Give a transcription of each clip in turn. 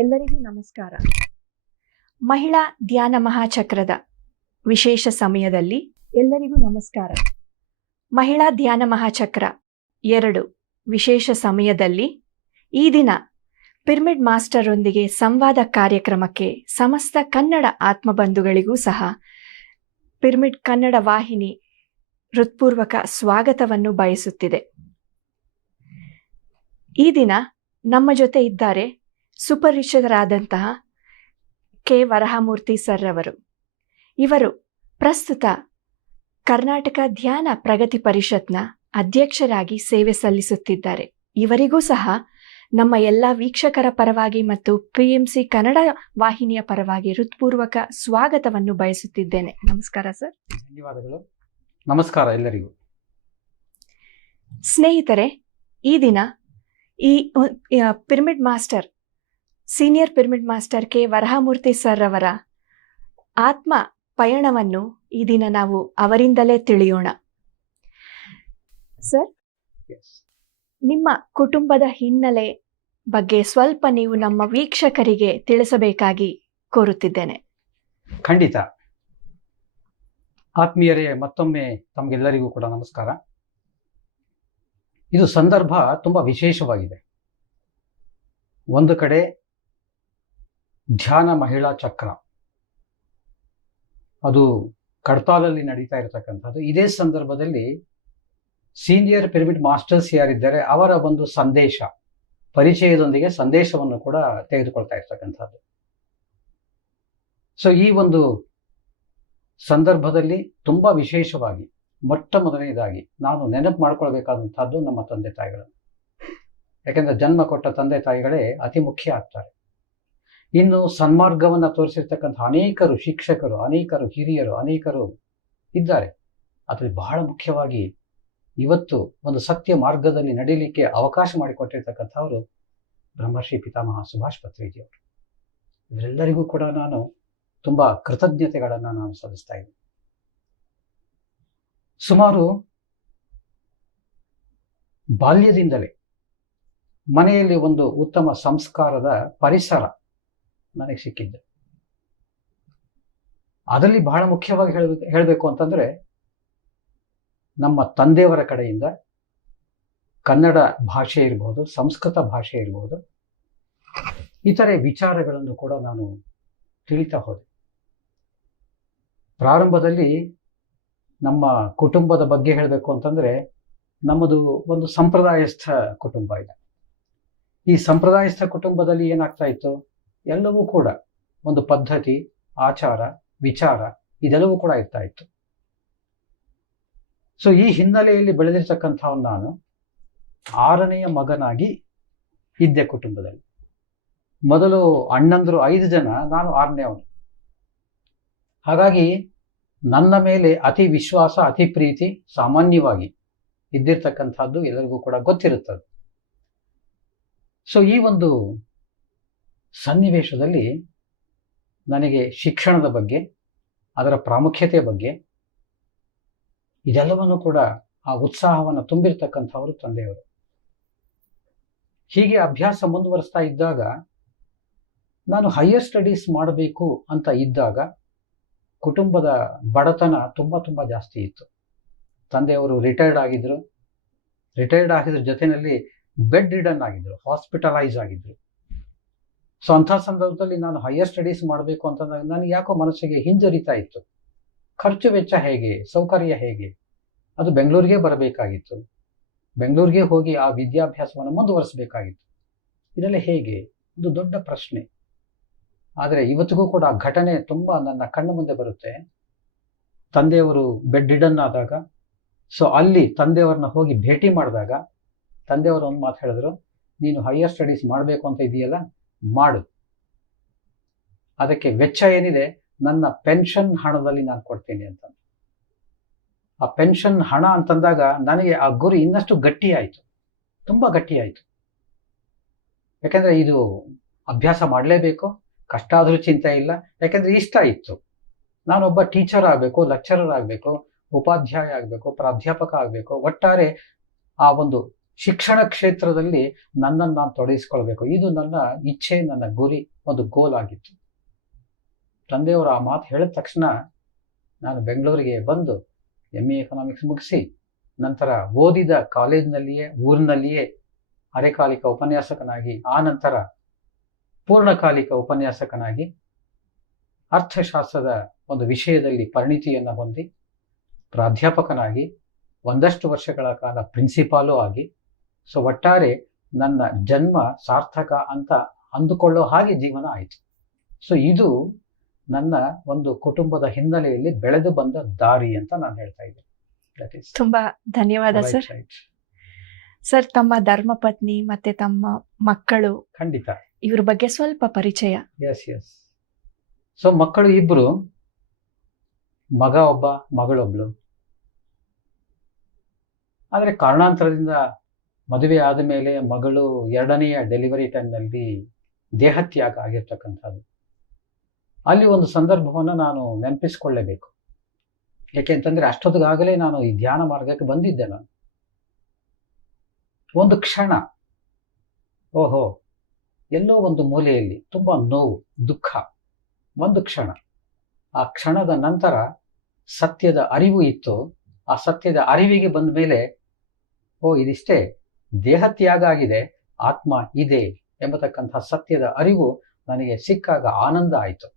ಎಲ್ಲರಿಗೂ ನಮಸ್ಕಾರ. ಮಹಿಳಾ ಧ್ಯಾನ ಮಹಾಚಕ್ರದ ವಿಶೇಷ ಸಮಯದಲ್ಲಿ ಎಲ್ಲರಿಗೂ ನಮಸ್ಕಾರ. ಮಹಿಳಾ ಧ್ಯಾನ ಮಹಾಚಕ್ರ 2 ವಿಶೇಷ ಸಮಯದಲ್ಲಿ ಈ ದಿನ ಪಿರಮಿಡ್ ಮಾಸ್ಟರ್ ಒಂದಿಗೆ ಸಂವಾದ ಕಾರ್ಯಕ್ರಮಕ್ಕೆ ಸಮಸ್ತ ಕನ್ನಡ ಆತ್ಮಬಂಧುಗಳಿಗೂ ಸಹ ಪಿರಮಿಡ್ ಕನ್ನಡ ವಾಹಿನಿ ಹೃತ್ಪೂರ್ವಕ ಸ್ವಾಗತವನ್ನು ಬಯಸುತ್ತಿದೆ. ಈ ದಿನ ನಮ್ಮ ಜೊತೆ ಇದ್ದಾರೆ ಸುಪರಿಚಿತರಾದಂತಹ ಕೆ ವರಹಮೂರ್ತಿ ಸರ್ ಅವರು. ಇವರು ಪ್ರಸ್ತುತ ಕರ್ನಾಟಕ ಧ್ಯಾನ ಪ್ರಗತಿ ಪರಿಷತ್ನ ಅಧ್ಯಕ್ಷರಾಗಿ ಸೇವೆ ಸಲ್ಲಿಸುತ್ತಿದ್ದಾರೆ. ಇವರಿಗೂ ಸಹ ನಮ್ಮ ಎಲ್ಲ ವೀಕ್ಷಕರ ಪರವಾಗಿ ಮತ್ತು PMC ಕನ್ನಡ ವಾಹಿನಿಯ ಪರವಾಗಿ ಹೃತ್ಪೂರ್ವಕ ಸ್ವಾಗತವನ್ನು ಬಯಸುತ್ತಿದ್ದೇನೆ. ನಮಸ್ಕಾರ ಸರ್. ಧನ್ಯವಾದಗಳು. ನಮಸ್ಕಾರ ಎಲ್ಲರಿಗೂ. ಸ್ನೇಹಿತರೆ, ಈ ದಿನ ಈ pyramid master, senior pyramid master K Varahamurthy sir ಅವರ ಆತ್ಮ ಪಯಣವನ್ನು ಈ ದಿನ ನಾವು ಅವರಿಂದಲೇ ತಿಳಿಯೋಣ. ಸರ್, ನಿಮ್ಮ ಕುಟುಂಬದ ಹಿನ್ನೆಲೆ ಬಗ್ಗೆ ಸ್ವಲ್ಪ ನೀವು ನಮ್ಮ ವೀಕ್ಷಕರಿಗೆ ತಿಳಿಸಬೇಕಾಗಿ ಕೋರುತ್ತಿದ್ದೇನೆ. ಖಂಡಿತ. ಆತ್ಮೀಯರೇ, ಮತ್ತೊಮ್ಮೆ ತಮಗೆಲ್ಲರಿಗೂ ಕೂಡ ನಮಸ್ಕಾರ. ಇದು ಸಂದರ್ಭ ತುಂಬಾ ವಿಶೇಷವಾಗಿದೆ. ಒಂದು ಕಡೆ ಧ್ಯಾನ ಮಹಿಳಾ ಚಕ್ರ, ಅದು ಕಡ್ತಾಲಲ್ಲಿ ನಡೀತಾ ಇರತಕ್ಕಂಥದ್ದು. ಇದೇ ಸಂದರ್ಭದಲ್ಲಿ ಸೀನಿಯರ್ ಪಿರಮಿಡ್ ಮಾಸ್ಟರ್ಸ್ ಯಾರಿದ್ದಾರೆ ಅವರ ಒಂದು ಸಂದೇಶ, ಪರಿಚಯದೊಂದಿಗೆ ಸಂದೇಶವನ್ನು ಕೂಡ ತೆಗೆದುಕೊಳ್ತಾ ಇರ್ತಕ್ಕಂಥದ್ದು. ಸೊ ಈ ಒಂದು ಸಂದರ್ಭದಲ್ಲಿ ತುಂಬಾ ವಿಶೇಷವಾಗಿ ಮೊಟ್ಟ ಮೊದಲನೇದಾಗಿ ನಾನು ನೆನಪು ಮಾಡ್ಕೊಳ್ಬೇಕಾದಂತಹದ್ದು ನಮ್ಮ ತಂದೆ ತಾಯಿಗಳನ್ನು. ಯಾಕೆಂದ್ರೆ ಜನ್ಮ ಕೊಟ್ಟ ತಂದೆ ತಾಯಿಗಳೇ ಅತಿ ಮುಖ್ಯ ಆಗ್ತಾರೆ. ಇನ್ನು ಸನ್ಮಾರ್ಗವನ್ನ ತೋರಿಸಿರ್ತಕ್ಕಂಥ ಅನೇಕರು ಶಿಕ್ಷಕರು, ಅನೇಕರು ಹಿರಿಯರು, ಅನೇಕರು ಇದ್ದಾರೆ. ಅದ್ರಲ್ಲಿ ಬಹಳ ಮುಖ್ಯವಾಗಿ ಇವತ್ತು ಒಂದು ಸತ್ಯ ಮಾರ್ಗದಲ್ಲಿ ನಡೀಲಿಕ್ಕೆ ಅವಕಾಶ ಮಾಡಿಕೊಟ್ಟಿರ್ತಕ್ಕಂಥವರು ಬ್ರಹ್ಮರ್ಷಿ ಪಿತಾಮಹ ಸುಭಾಷ್ ಪತ್ರಿಜಿ ಅವರು. ಇವರೆಲ್ಲರಿಗೂ ಕೂಡ ನಾನು ತುಂಬಾ ಕೃತಜ್ಞತೆಗಳನ್ನ ನಾನು ಸಲ್ಲಿಸ್ತಾ ಇದ್ದೀನಿ. ಸುಮಾರು ಬಾಲ್ಯದಿಂದಲೇ ಮನೆಯಲ್ಲಿ ಒಂದು ಉತ್ತಮ ಸಂಸ್ಕಾರದ ಪರಿಸರ ನನಗೆ ಸಿಕ್ಕಿದ್ದೆ. ಅದರಲ್ಲಿ ಬಹಳ ಮುಖ್ಯವಾಗಿ ಹೇಳಬೇಕು ಅಂತಂದ್ರೆ, ನಮ್ಮ ತಂದೆಯವರ ಕಡೆಯಿಂದ ಕನ್ನಡ ಭಾಷೆ ಇರಬಹುದು, ಸಂಸ್ಕೃತ ಭಾಷೆ ಇರಬಹುದು, ಇತರೆ ವಿಚಾರಗಳನ್ನು ಕೂಡ ನಾನು ತಿಳಿತಾ ಹೋದೆ. ಪ್ರಾರಂಭದಲ್ಲಿ ನಮ್ಮ ಕುಟುಂಬದ ಬಗ್ಗೆ ಹೇಳಬೇಕು ಅಂತಂದ್ರೆ, ನಮ್ಮದು ಒಂದು ಸಂಪ್ರದಾಯಸ್ಥ ಕುಟುಂಬ ಇದೆ. ಈ ಸಂಪ್ರದಾಯಸ್ಥ ಕುಟುಂಬದಲ್ಲಿ ಏನಾಗ್ತಾ ಇತ್ತು, ಎಲ್ಲವೂ ಕೂಡ ಒಂದು ಪದ್ಧತಿ, ಆಚಾರ, ವಿಚಾರ ಇದೆಲ್ಲವೂ ಕೂಡ ಇರ್ತಾ ಇತ್ತು. ಸೊ ಈ ಹಿನ್ನೆಲೆಯಲ್ಲಿ ಬೆಳೆದಿರ್ತಕ್ಕಂಥವನು ನಾನು 6ನೆಯ ಮಗನಾಗಿ ಇದ್ದೆ ಕುಟುಂಬದಲ್ಲಿ. ಮೊದಲು ಅಣ್ಣಂದ್ರು 5 ಜನ, ನಾನು 6ನೇವನು. ಹಾಗಾಗಿ ನನ್ನ ಮೇಲೆ ಅತಿ ವಿಶ್ವಾಸ, ಅತಿ ಪ್ರೀತಿ ಸಾಮಾನ್ಯವಾಗಿ ಇದ್ದಿರ್ತಕ್ಕಂಥದ್ದು ಎಲ್ಲರಿಗೂ ಕೂಡ ಗೊತ್ತಿರುತ್ತದೆ. ಸೊ ಈ ಒಂದು ಸನ್ನಿವೇಶದಲ್ಲಿ ನನಗೆ ಶಿಕ್ಷಣದ ಬಗ್ಗೆ, ಅದರ ಪ್ರಾಮುಖ್ಯತೆಯ ಬಗ್ಗೆ ಇದೆಲ್ಲವನ್ನು ಕೂಡ ಆ ಉತ್ಸಾಹವನ್ನು ತುಂಬಿರ್ತಕ್ಕಂಥವರು ತಂದೆಯವರು. ಹೀಗೆ ಅಭ್ಯಾಸ ಮುಂದುವರಿಸ್ತಾ ಇದ್ದಾಗ ನಾನು ಹೈಯರ್ ಸ್ಟಡೀಸ್ ಮಾಡಬೇಕು ಅಂತ ಇದ್ದಾಗ ಕುಟುಂಬದ ಬಡತನ ತುಂಬಾ ಜಾಸ್ತಿ ಇತ್ತು. ತಂದೆಯವರು ರಿಟೈರ್ಡ್ ಆಗಿದ್ರು ಜೊತೆಯಲ್ಲಿ ಬೆಡ್ ರಿಡನ್ ಆಗಿದ್ರು, ಹಾಸ್ಪಿಟಲೈಸ್ ಆಗಿದ್ರು. ಸೊ ಅಂಥ ಸಂದರ್ಭದಲ್ಲಿ ನಾನು ಹೈಯರ್ ಸ್ಟಡೀಸ್ ಮಾಡಬೇಕು ಅಂತಂದಾಗ ನನಗೆ ಯಾಕೋ ಮನಸ್ಸಿಗೆ ಹಿಂಜರಿತಾ ಇತ್ತು. ಖರ್ಚು ವೆಚ್ಚ ಹೇಗೆ, ಸೌಕರ್ಯ ಹೇಗೆ, ಅದು ಬೆಂಗಳೂರಿಗೆ ಬರಬೇಕಾಗಿತ್ತು, ಬೆಂಗಳೂರಿಗೆ ಹೋಗಿ ಆ ವಿದ್ಯಾಭ್ಯಾಸವನ್ನು ಮುಂದುವರಿಸಬೇಕಾಗಿತ್ತು. ಇದೆಲ್ಲ ಹೇಗೆ, ಒಂದು ದೊಡ್ಡ ಪ್ರಶ್ನೆ. ಆದರೆ ಇವತ್ತಿಗೂ ಕೂಡ ಆ ಘಟನೆ ತುಂಬಾ ನನ್ನ ಕಣ್ಣು ಮುಂದೆ ಬರುತ್ತೆ. ತಂದೆಯವರು ಬೆಡ್ ರಿಡನ್ ಆದಾಗ, ಸೊ ಅಲ್ಲಿ ತಂದೆಯವ್ರನ್ನ ಹೋಗಿ ಭೇಟಿ ಮಾಡಿದಾಗ ತಂದೆಯವರು ಒಂದು ಮಾತು ಹೇಳಿದ್ರು, ನೀನು ಹೈಯರ್ ಸ್ಟಡೀಸ್ ಮಾಡಬೇಕು ಅಂತ ಇದೆಯಲ್ಲ, ಮಾಡು. ಅದಕ್ಕೆ ವೆಚ್ಚ ಏನಿದೆ ನನ್ನ ಪೆನ್ಷನ್ ಹಣದಲ್ಲಿ ನಾನು ಕೊಡ್ತೀನಿ ಅಂತ. ಆ ಪೆನ್ಷನ್ ಹಣ ಅಂತಂದಾಗ ನನಗೆ ಆ ಗುರಿ ಇನ್ನಷ್ಟು ಗಟ್ಟಿ ಆಯಿತು, ತುಂಬಾ ಗಟ್ಟಿ ಆಯಿತು. ಯಾಕಂದ್ರೆ ಇದು ಅಭ್ಯಾಸ ಮಾಡಲೇಬೇಕು, ಕಷ್ಟ ಆದ್ರೂ ಚಿಂತೆ ಇಲ್ಲ. ಯಾಕಂದ್ರೆ ಇಷ್ಟ ಇತ್ತು, ನಾನೊಬ್ಬ ಟೀಚರ್ ಆಗಬೇಕು, ಲೆಕ್ಚರರ್ ಆಗಬೇಕು, ಉಪಾಧ್ಯಾಯ ಆಗಬೇಕು, ಪ್ರಾಧ್ಯಾಪಕ ಆಗಬೇಕು. ಒಟ್ಟಾರೆ ಆ ಒಂದು ಶಿಕ್ಷಣ ಕ್ಷೇತ್ರದಲ್ಲಿ ನನ್ನನ್ನು ನಾನು ತೊಡಗಿಸ್ಕೊಳ್ಬೇಕು, ಇದು ನನ್ನ ಇಚ್ಛೆ, ನನ್ನ ಗುರಿ, ಒಂದು ಗೋಲ್ ಆಗಿತ್ತು. ತಂದೆಯವರು ಆ ಮಾತು ಹೇಳಿದ ತಕ್ಷಣ ನಾನು ಬೆಂಗಳೂರಿಗೆ ಬಂದು MA ಎಕನಾಮಿಕ್ಸ್ ಮುಗಿಸಿ ನಂತರ ಓದಿದ ಕಾಲೇಜಿನಲ್ಲಿಯೇ ಊರಿನಲ್ಲಿಯೇ ಅರೆಕಾಲಿಕ ಉಪನ್ಯಾಸಕನಾಗಿ, ಆ ನಂತರ ಪೂರ್ಣಕಾಲಿಕ ಉಪನ್ಯಾಸಕನಾಗಿ ಅರ್ಥಶಾಸ್ತ್ರದ ಒಂದು ವಿಷಯದಲ್ಲಿ ಪರಿಣಿತಿಯನ್ನು ಹೊಂದಿ ಪ್ರಾಧ್ಯಾಪಕನಾಗಿ ಒಂದಷ್ಟು ವರ್ಷಗಳ ಕಾಲ ಪ್ರಿನ್ಸಿಪಾಲು ಆಗಿ, ಸೊ ಒಟ್ಟಾರೆ ನನ್ನ ಜನ್ಮ ಸಾರ್ಥಕ ಅಂತ ಅಂದುಕೊಳ್ಳೋ ಹಾಗೆ ಜೀವನ ಆಯಿತು. ಸೊ ಇದು ನನ್ನ ಒಂದು ಕುಟುಂಬದ ಹಿನ್ನೆಲೆಯಲ್ಲಿ ಬೆಳೆದು ಬಂದ ದಾರಿ ಅಂತ ನಾನು ಹೇಳ್ತಾ ಇದ್ದೇನೆ. ತುಂಬಾ ಧನ್ಯವಾದ ಸರ್. ಸರ್, ತಮ್ಮ ಧರ್ಮಪತ್ನಿ ಮತ್ತೆ ತಮ್ಮ ಮಕ್ಕಳು, ಖಂಡಿತ ಇವ್ರ ಬಗ್ಗೆ ಸ್ವಲ್ಪ ಪರಿಚಯ. ಎಸ್. ಸೊ ಮಕ್ಕಳು ಇಬ್ರು, ಮಗ ಒಬ್ಬ, ಮಗಳೊಬ್ಳು. ಆದರೆ ಕಾರಣಾಂತರದಿಂದ ಮದುವೆ ಆದ ಮೇಲೆ ಮಗಳು 2ನೆಯ ಡೆಲಿವರಿ ಟೈಮ್ನಲ್ಲಿ ದೇಹತ್ಯಾಗ ಆಗಿರ್ತಕ್ಕಂಥದ್ದು. ಅಲ್ಲಿ ಒಂದು ಸಂದರ್ಭವನ್ನು ನಾನು ನೆನಪಿಸ್ಕೊಳ್ಳೇಬೇಕು. ಯಾಕೆಂತಂದ್ರೆ ಅಷ್ಟೊತ್ತಿಗಾಗಲೇ ನಾನು ಈ ಧ್ಯಾನ ಮಾರ್ಗಕ್ಕೆ ಬಂದಿದ್ದೆ. ನಾನು ಒಂದು ಕ್ಷಣ, ಓಹೋ, ಎಲ್ಲೋ ಒಂದು ಮೂಲೆಯಲ್ಲಿ ತುಂಬಾ ನೋವು, ದುಃಖ, ಒಂದು ಕ್ಷಣ. ಆ ಕ್ಷಣದ ನಂತರ ಸತ್ಯದ ಅರಿವು ಇತ್ತು. ಆ ಸತ್ಯದ ಅರಿವಿಗೆ ಬಂದ ಮೇಲೆ, ಓ ಇದಿಷ್ಟೇ, ದೇಹತ್ಯಾಗ ಆಗಿದೆ, ಆತ್ಮ ಇದೆ ಎಂಬತಕ್ಕಂಥ ಸತ್ಯದ ಅರಿವು ನನಗೆ ಸಿಕ್ಕಾಗ ಆನಂದ ಆಯಿತು.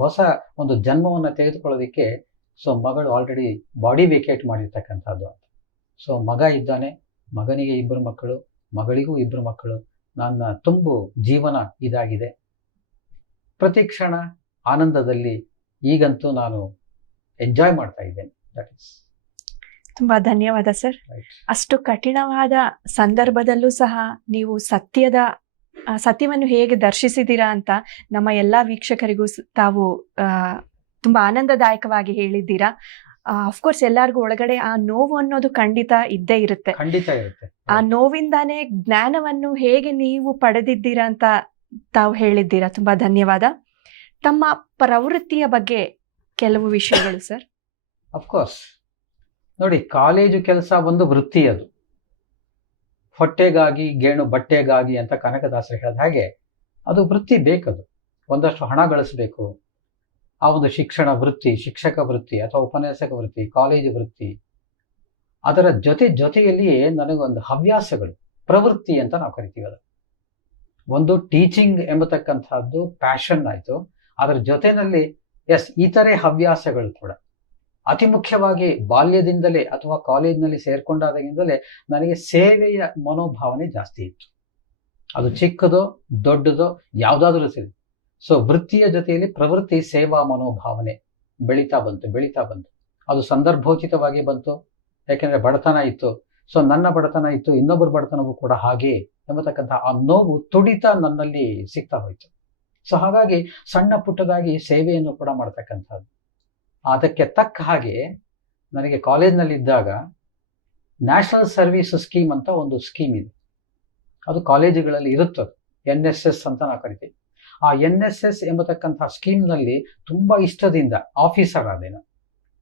ಹೊಸ ಒಂದು ಜನ್ಮವನ್ನು ತೆಗೆದುಕೊಳ್ಳೋದಕ್ಕೆ ಸೊ ಮಗಳು ಆಲ್ರೆಡಿ ಬಾಡಿ ವೇಕೇಟ್ ಮಾಡಿರ್ತಕ್ಕಂಥದ್ದು ಅಂತ. ಸೊ ಮಗ ಇದ್ದಾನೆ, ಮಗನಿಗೆ 2 ಮಕ್ಕಳು, ಮಗಳಿಗೂ 2 ಮಕ್ಕಳು. ನನ್ನ ತುಂಬು ಜೀವನ ಇದಾಗಿದೆ. ಪ್ರತಿ ಕ್ಷಣ ಆನಂದದಲ್ಲಿ ಈಗಂತೂ ನಾನು ಎಂಜಾಯ್ ಮಾಡ್ತಾ ಇದ್ದೇನೆ. ತುಂಬಾ ಧನ್ಯವಾದ ಸರ್. ಅಷ್ಟು ಕಠಿಣವಾದ ಸಂದರ್ಭದಲ್ಲೂ ಸಹ ನೀವು ಸತ್ಯವನ್ನು ಹೇಗೆ ದರ್ಶಿಸಿದ್ದೀರಾ ಅಂತ ನಮ್ಮ ಎಲ್ಲಾ ವೀಕ್ಷಕರಿಗೂ ತಾವು ತುಂಬಾ ಆನಂದದಾಯಕವಾಗಿ ಹೇಳಿದ್ದೀರಾ. ಅಫ್ಕೋರ್ಸ್ ಎಲ್ಲರಿಗೂ ಒಳಗಡೆ ಆ ನೋವು ಅನ್ನೋದು ಖಂಡಿತ ಇದ್ದೇ ಇರುತ್ತೆ. ಆ ನೋವಿಂದಾನೇ ಜ್ಞಾನವನ್ನು ಹೇಗೆ ನೀವು ಪಡೆದಿದ್ದೀರಾ ಅಂತ ತಾವು ಹೇಳಿದ್ದೀರಾ. ತುಂಬಾ ಧನ್ಯವಾದ. ತಮ್ಮ ಪ್ರವೃತ್ತಿಯ ಬಗ್ಗೆ ಕೆಲವು ವಿಷಯಗಳು ಸರ್. ಅಫ್ಕೋರ್ಸ್ ನೋಡಿ, ಕಾಲೇಜು ಕೆಲಸ ಒಂದು ವೃತ್ತಿ. ಅದು ಹೊಟ್ಟೆಗಾಗಿ ಗೇಣು ಬಟ್ಟೆಗಾಗಿ ಅಂತ ಕನಕದಾಸರು ಹೇಳಿದ ಹಾಗೆ ಅದು ವೃತ್ತಿ ಬೇಕದು. ಒಂದಷ್ಟು ಹಣ ಗಳಿಸಬೇಕು. ಆ ಒಂದು ಶಿಕ್ಷಣ ವೃತ್ತಿ, ಶಿಕ್ಷಕ ವೃತ್ತಿ ಅಥವಾ ಉಪನ್ಯಾಸಕ ವೃತ್ತಿ, ಕಾಲೇಜು ವೃತ್ತಿ, ಅದರ ಜೊತೆಯಲ್ಲಿಯೇ ನನಗೊಂದು ಹವ್ಯಾಸಗಳು, ಪ್ರವೃತ್ತಿ ಅಂತ ನಾವು ಕರಿತೀವಿ. ಅದು ಒಂದು ಟೀಚಿಂಗ್ ಎಂಬತಕ್ಕಂಥದ್ದು ಪ್ಯಾಷನ್ ಆಯಿತು. ಅದರ ಜೊತೆಯಲ್ಲಿ ಇತರೆ ಹವ್ಯಾಸಗಳು ಕೂಡ. ಅತಿ ಮುಖ್ಯವಾಗಿ ಬಾಲ್ಯದಿಂದಲೇ ಅಥವಾ ಕಾಲೇಜಿನಲ್ಲಿ ಸೇರ್ಕೊಂಡಾದಾಗಿಂದಲೇ ನನಗೆ ಸೇವೆಯ ಮನೋಭಾವನೆ ಜಾಸ್ತಿ ಇತ್ತು. ಅದು ಚಿಕ್ಕದೋ ದೊಡ್ಡದೋ ಯಾವುದಾದ್ರೂ ಸರಿ. ಸೊ ವೃತ್ತಿಯ ಜೊತೆಯಲ್ಲಿ ಪ್ರವೃತ್ತಿ, ಸೇವಾ ಮನೋಭಾವನೆ ಬೆಳೀತಾ ಬಂತು. ಅದು ಸಂದರ್ಭೋಚಿತವಾಗಿ ಬಂತು. ಯಾಕೆಂದ್ರೆ ಬಡತನ ಇತ್ತು. ಸೊ ನನ್ನ ಬಡತನ ಇತ್ತು, ಇನ್ನೊಬ್ಬರ ಬಡತನವೂ ಕೂಡ ಹಾಗೆ ಎಂಬತಕ್ಕಂಥ ಆ ನೋವು, ತುಡಿತ ನನ್ನಲ್ಲಿ ಸಿಗ್ತಾ ಹೋಯ್ತು. ಸೊ ಹಾಗಾಗಿ ಸಣ್ಣ ಪುಟ್ಟದಾಗಿ ಸೇವೆಯನ್ನು ಕೂಡ ಮಾಡ್ತಕ್ಕಂಥದ್ದು. ಅದಕ್ಕೆ ತಕ್ಕ ಹಾಗೆ ನನಗೆ ಕಾಲೇಜ್ನಲ್ಲಿದ್ದಾಗ ನ್ಯಾಷನಲ್ ಸರ್ವಿಸ್ ಸ್ಕೀಮ್ ಅಂತ ಒಂದು ಸ್ಕೀಮ್ ಇದೆ. ಅದು ಕಾಲೇಜುಗಳಲ್ಲಿ ಇರುತ್ತದೆ. NSS ಅಂತ ನಾವು ಕರಿತೀವಿ. ಆ NSS ಎಂಬತಕ್ಕಂಥ ಸ್ಕೀಮ್ನಲ್ಲಿ ತುಂಬ ಇಷ್ಟದಿಂದ ಆಫೀಸರ್ ಆದೇನು.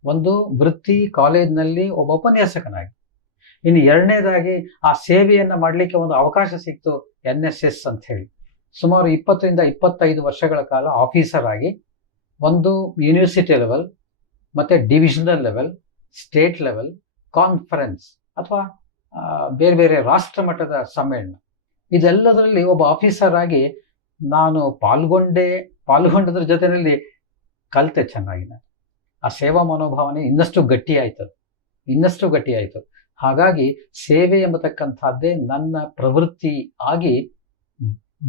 ಒಂದು ವೃತ್ತಿ ಕಾಲೇಜ್ನಲ್ಲಿ ಒಬ್ಬ ಉಪನ್ಯಾಸಕನಾಗಿ. ಇನ್ನು 2ನೇದಾಗಿ ಆ ಸೇವೆಯನ್ನು ಮಾಡಲಿಕ್ಕೆ ಒಂದು ಅವಕಾಶ ಸಿಕ್ತು NSS ಅಂತ ಹೇಳಿ. ಸುಮಾರು 20 ರಿಂದ 25 ವರ್ಷಗಳ ಕಾಲ ಆಫೀಸರ್ ಆಗಿ ಒಂದು ಯೂನಿವರ್ಸಿಟಿ ಲೆವೆಲ್, ಮತ್ತೆ divisional level, state level, conference ಅಥವಾ ಬೇರೆ ಬೇರೆ ರಾಷ್ಟ್ರ ಮಟ್ಟದ ಸಮ್ಮೇಳನ, ಇದೆಲ್ಲದರಲ್ಲಿ ಒಬ್ಬ ಆಫೀಸರ್ ಆಗಿ ನಾನು ಪಾಲ್ಗೊಂಡದ್ರ ಜೊತೆಯಲ್ಲಿ ಕಲಿತೆ ಚೆನ್ನಾಗಿ. ಆ ಸೇವಾ ಮನೋಭಾವನೆ ಇನ್ನಷ್ಟು ಗಟ್ಟಿಯಾಯಿತು. ಹಾಗಾಗಿ ಸೇವೆ ಎಂಬತಕ್ಕಂಥದ್ದೇ ನನ್ನ ಪ್ರವೃತ್ತಿ ಆಗಿ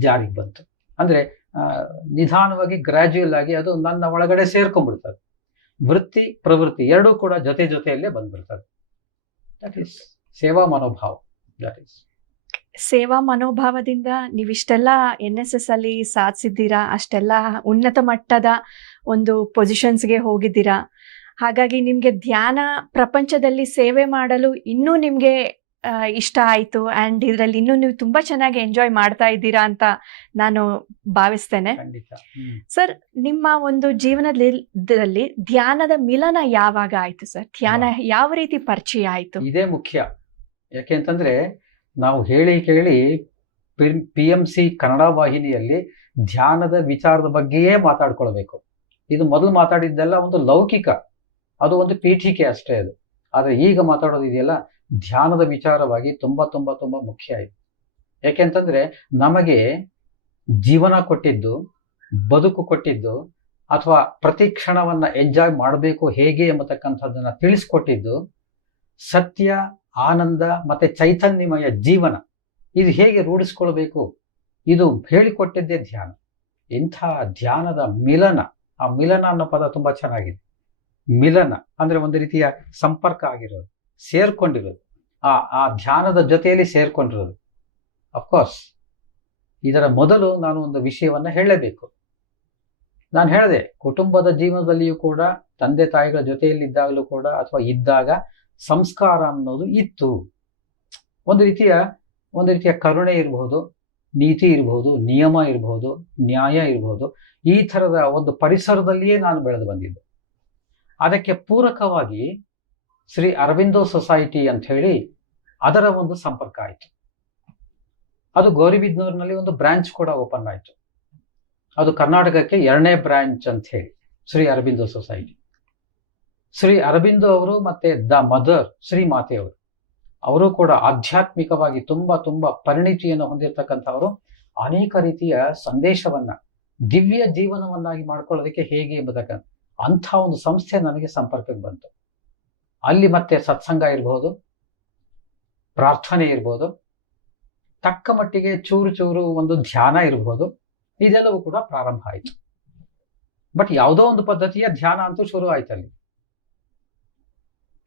ಜಾರಿಗೆ ಬಂತು. ಅಂದ್ರೆ ನಿಧಾನವಾಗಿ, ಗ್ರಾಜ್ಯುಯಲ್ ಆಗಿ ಅದು ನನ್ನ ಒಳಗಡೆ ಸೇರ್ಕೊಂಡ್ಬಿಡ್ತದೆ. ವೃತ್ತಿ ಪ್ರವೃತ್ತಿ ಎರಡೂ ಕೂಡ ಜೊತೆಯಲ್ಲೇ ಬಂದ್ಬಿಡ್ತದೆ. ದಟ್ ಈಸ್ ಸೇವಾ ಮನೋಭಾವ. ಸೇವಾ ಮನೋಭಾವದಿಂದ ನೀವಿಷ್ಟೆಲ್ಲ NSS ಅಲ್ಲಿ ಸಾಧಿಸಿದ್ದೀರಾ, ಅಷ್ಟೆಲ್ಲ ಉನ್ನತ ಮಟ್ಟದ ಒಂದು ಪೊಸಿಷನ್ಸ್ಗೆ ಹೋಗಿದ್ದೀರಾ. ಹಾಗಾಗಿ ನಿಮ್ಗೆ ಧ್ಯಾನ ಪ್ರಪಂಚದಲ್ಲಿ ಸೇವೆ ಮಾಡಲು ಇನ್ನೂ ನಿಮ್ಗೆ ಇಷ್ಟ ಆಯಿತು. ಆ್ಯಂಡ್ ಇದರಲ್ಲಿ ಇನ್ನೂ ನೀವು ತುಂಬ ಚೆನ್ನಾಗಿ ಎಂಜಾಯ್ ಮಾಡ್ತಾ ಇದ್ದೀರಾ ಅಂತ ನಾನು ಭಾವಿಸ್ತೇನೆ. ಸರ್, ನಿಮ್ಮ ಒಂದು ಜೀವನದಲ್ಲಿ ಧ್ಯಾನದ ಮಿಲನ ಯಾವಾಗ ಆಯಿತು ಸರ್? ಧ್ಯಾನ ಯಾವ ರೀತಿ ಪರಿಚಯ ಆಯಿತು? ಇದೇ ಮುಖ್ಯ. ಯಾಕೆಂತಂದ್ರೆ ನಾವು ಹೇಳಿ ಕೇಳಿ PMC ಕನ್ನಡ ವಾಹಿನಿಯಲ್ಲಿ ಧ್ಯಾನದ ವಿಚಾರದ ಬಗ್ಗೆಯೇ ಮಾತಾಡ್ಕೊಳ್ಬೇಕು. ಇದು ಮೊದಲು ಮಾತಾಡಿದ್ದೆಲ್ಲ ಒಂದು ಲೌಕಿಕ, ಅದು ಒಂದು ಪೀಠಿಕೆ ಅಷ್ಟೇ ಅದು. ಆದರೆ ಈಗ ಮಾತಾಡೋದಿದೆಯಲ್ಲ, ಧ್ಯಾನದ ವಿಚಾರವಾಗಿ ತುಂಬಾ ತುಂಬಾ ತುಂಬಾ ಮುಖ್ಯ ಇದೆ. ಯಾಕೆಂತಂದ್ರೆ ನಮಗೆ ಜೀವನ ಕೊಟ್ಟಿದ್ದು, ಬದುಕು ಕೊಟ್ಟಿದ್ದು, ಅಥವಾ ಪ್ರತಿ ಕ್ಷಣವನ್ನ ಎಂಜಾಯ್ ಮಾಡಬೇಕು ಹೇಗೆ ಎಂಬತಕ್ಕಂಥದ್ದನ್ನ ತಿಳಿಸ್ಕೊಟ್ಟಿದ್ದು, ಸತ್ಯ, ಆನಂದ ಮತ್ತೆ ಚೈತನ್ಯಮಯ ಜೀವನ ಇದು ಹೇಗೆ ರೂಢಿಸ್ಕೊಳ್ಬೇಕು ಇದು ಹೇಳಿಕೊಟ್ಟಿದ್ದೇ ಧ್ಯಾನ. ಇಂಥ ಧ್ಯಾನದ ಮಿಲನ, ಆ ಮಿಲನ ಅನ್ನೋ ಪದ ತುಂಬಾ ಚೆನ್ನಾಗಿದೆ. ಮಿಲನ ಅಂದ್ರೆ ಒಂದು ರೀತಿಯ ಸಂಪರ್ಕ ಆಗಿರೋದು, ಸೇರ್ಕೊಂಡಿರೋದು, ಆ ಧ್ಯಾನದ ಜೊತೆಯಲ್ಲಿ ಸೇರ್ಕೊಂಡಿರೋದು. ಅಫ್ಕೋರ್ಸ್ ಇದರ ಮೊದಲು ನಾನು ಒಂದು ವಿಷಯವನ್ನ ಹೇಳಲೇಬೇಕು. ನಾನು ಹೇಳಿದೆ, ಕುಟುಂಬದ ಜೀವನದಲ್ಲಿಯೂ ಕೂಡ ತಂದೆ ತಾಯಿಗಳ ಜೊತೆಯಲ್ಲಿದ್ದಾಗಲೂ ಕೂಡ ಅಥವಾ ಇದ್ದಾಗ ಸಂಸ್ಕಾರ ಅನ್ನೋದು ಇತ್ತು. ಒಂದು ರೀತಿಯ ಕರುಣೆ ಇರಬಹುದು, ನೀತಿ ಇರಬಹುದು, ನಿಯಮ ಇರಬಹುದು, ನ್ಯಾಯ ಇರಬಹುದು. ಈ ಥರದ ಒಂದು ಪರಿಸರದಲ್ಲಿಯೇ ನಾನು ಬೆಳೆದು ಬಂದಿದ್ದು. ಅದಕ್ಕೆ ಪೂರಕವಾಗಿ ಶ್ರೀ ಅರವಿಂದೋ ಸೊಸೈಟಿ ಅಂತ ಹೇಳಿ ಅದರ ಒಂದು ಸಂಪರ್ಕ ಆಯಿತು. ಅದು ಗೌರಿಬಿದನೂರಿನಲ್ಲಿ ಒಂದು ಬ್ರಾಂಚ್ ಕೂಡ ಓಪನ್ ಆಯಿತು. ಅದು ಕರ್ನಾಟಕಕ್ಕೆ 2ನೇ ಬ್ರಾಂಚ್ ಅಂತ ಹೇಳಿ ಶ್ರೀ ಅರಬಿಂದೋ ಸೊಸೈಟಿ. ಶ್ರೀ ಅರಬಿಂದೋ ಅವರು ಮತ್ತೆ ದ ಮದರ್ ಶ್ರೀಮಾತೆಯವರು, ಅವರು ಕೂಡ ಆಧ್ಯಾತ್ಮಿಕವಾಗಿ ತುಂಬಾ ತುಂಬಾ ಪರಿಣಿತಿಯನ್ನು ಹೊಂದಿರತಕ್ಕಂಥವರು. ಅನೇಕ ರೀತಿಯ ಸಂದೇಶವನ್ನ ದಿವ್ಯ ಜೀವನವನ್ನಾಗಿ ಮಾಡ್ಕೊಳ್ಳೋದಕ್ಕೆ ಹೇಗೆ ಎಂಬುದಕ್ಕೆ ಅಂಥ ಒಂದು ಸಂಸ್ಥೆ ನನಗೆ ಸಂಪರ್ಕಕ್ಕೆ ಬಂತು. ಅಲ್ಲಿ ಮತ್ತೆ ಸತ್ಸಂಗ ಇರಬಹುದು, ಪ್ರಾರ್ಥನೆ ಇರ್ಬೋದು, ತಕ್ಕ ಮಟ್ಟಿಗೆ ಚೂರು ಚೂರು ಒಂದು ಧ್ಯಾನ ಇರಬಹುದು. ಇದೆಲ್ಲವೂ ಕೂಡ ಪ್ರಾರಂಭ ಆಯಿತು. ಬಟ್ ಯಾವುದೋ ಒಂದು ಪದ್ಧತಿಯ ಧ್ಯಾನ ಅಂತೂ ಶುರು ಆಯ್ತಲ್ಲಿ.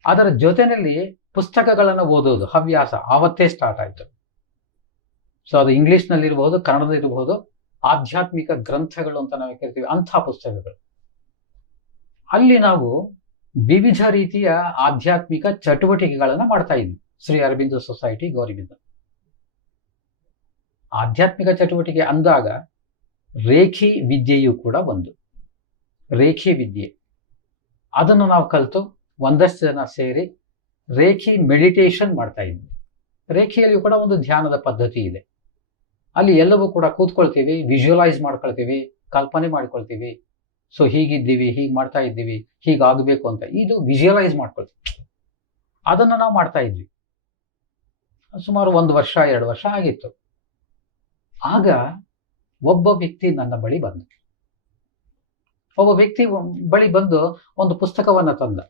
ಅದರ ಜೊತೆಯಲ್ಲಿ ಪುಸ್ತಕಗಳನ್ನು ಓದೋದು ಹವ್ಯಾಸ ಆವತ್ತೇ ಸ್ಟಾರ್ಟ್ ಆಯಿತು. ಸೊ ಅದು ಇಂಗ್ಲಿಷ್ನಲ್ಲಿರ್ಬೋದು, ಕನ್ನಡದಲ್ಲಿರ್ಬೋದು, ಆಧ್ಯಾತ್ಮಿಕ ಗ್ರಂಥಗಳು ಅಂತ ನಾವು ಕರಿತೀವಿ, ಅಂಥ ಪುಸ್ತಕಗಳು. ಅಲ್ಲಿ ನಾವು ವಿವಿಧ ರೀತಿಯ ಆಧ್ಯಾತ್ಮಿಕ ಚಟುವಟಿಕೆಗಳನ್ನು ಮಾಡ್ತಾ ಇದ್ವಿ ಶ್ರೀ ಅರಬಿಂದೋ ಸೊಸೈಟಿ ಗೌರಿಬಿದನೂರು. ಆಧ್ಯಾತ್ಮಿಕ ಚಟುವಟಿಕೆ ಅಂದಾಗ ರೇಖಿ ವಿದ್ಯೆಯೂ ಕೂಡ ಒಂದು. ರೇಖಿ ವಿದ್ಯೆ ಅದನ್ನು ನಾವು ಕಲಿತು ಒಂದಷ್ಟು ಜನ ಸೇರಿ ರೇಖಿ ಮೆಡಿಟೇಷನ್ ಮಾಡ್ತಾ ಇದ್ವಿ. ರೇಖಿಯಲ್ಲಿಯೂ ಕೂಡ ಒಂದು ಧ್ಯಾನದ ಪದ್ಧತಿ ಇದೆ. ಅಲ್ಲಿ ಎಲ್ಲವೂ ಕೂಡ ಕೂತ್ಕೊಳ್ತೀವಿ, ವಿಜುವಲೈಸ್ ಮಾಡ್ಕೊಳ್ತೀವಿ, ಕಲ್ಪನೆ ಮಾಡ್ಕೊಳ್ತೀವಿ. ಸೊ ಹೀಗಿದ್ದೀವಿ, ಹೀಗೆ ಮಾಡ್ತಾ ಇದ್ದೀವಿ, ಹೀಗಾಗಬೇಕು ಅಂತ ಇದು ವಿಜುವಲೈಸ್ ಮಾಡ್ಕೊಳ್ತೀವಿ. ಅದನ್ನು ನಾವು ಮಾಡ್ತಾ ಇದ್ವಿ. ಸುಮಾರು 1 ವರ್ಷ 2 ವರ್ಷ ಆಗಿತ್ತು. ಆಗ ಒಬ್ಬ ವ್ಯಕ್ತಿ ನನ್ನ ಬಳಿ ಬಂದ. ಒಂದು ಪುಸ್ತಕವನ್ನ ತಂದ.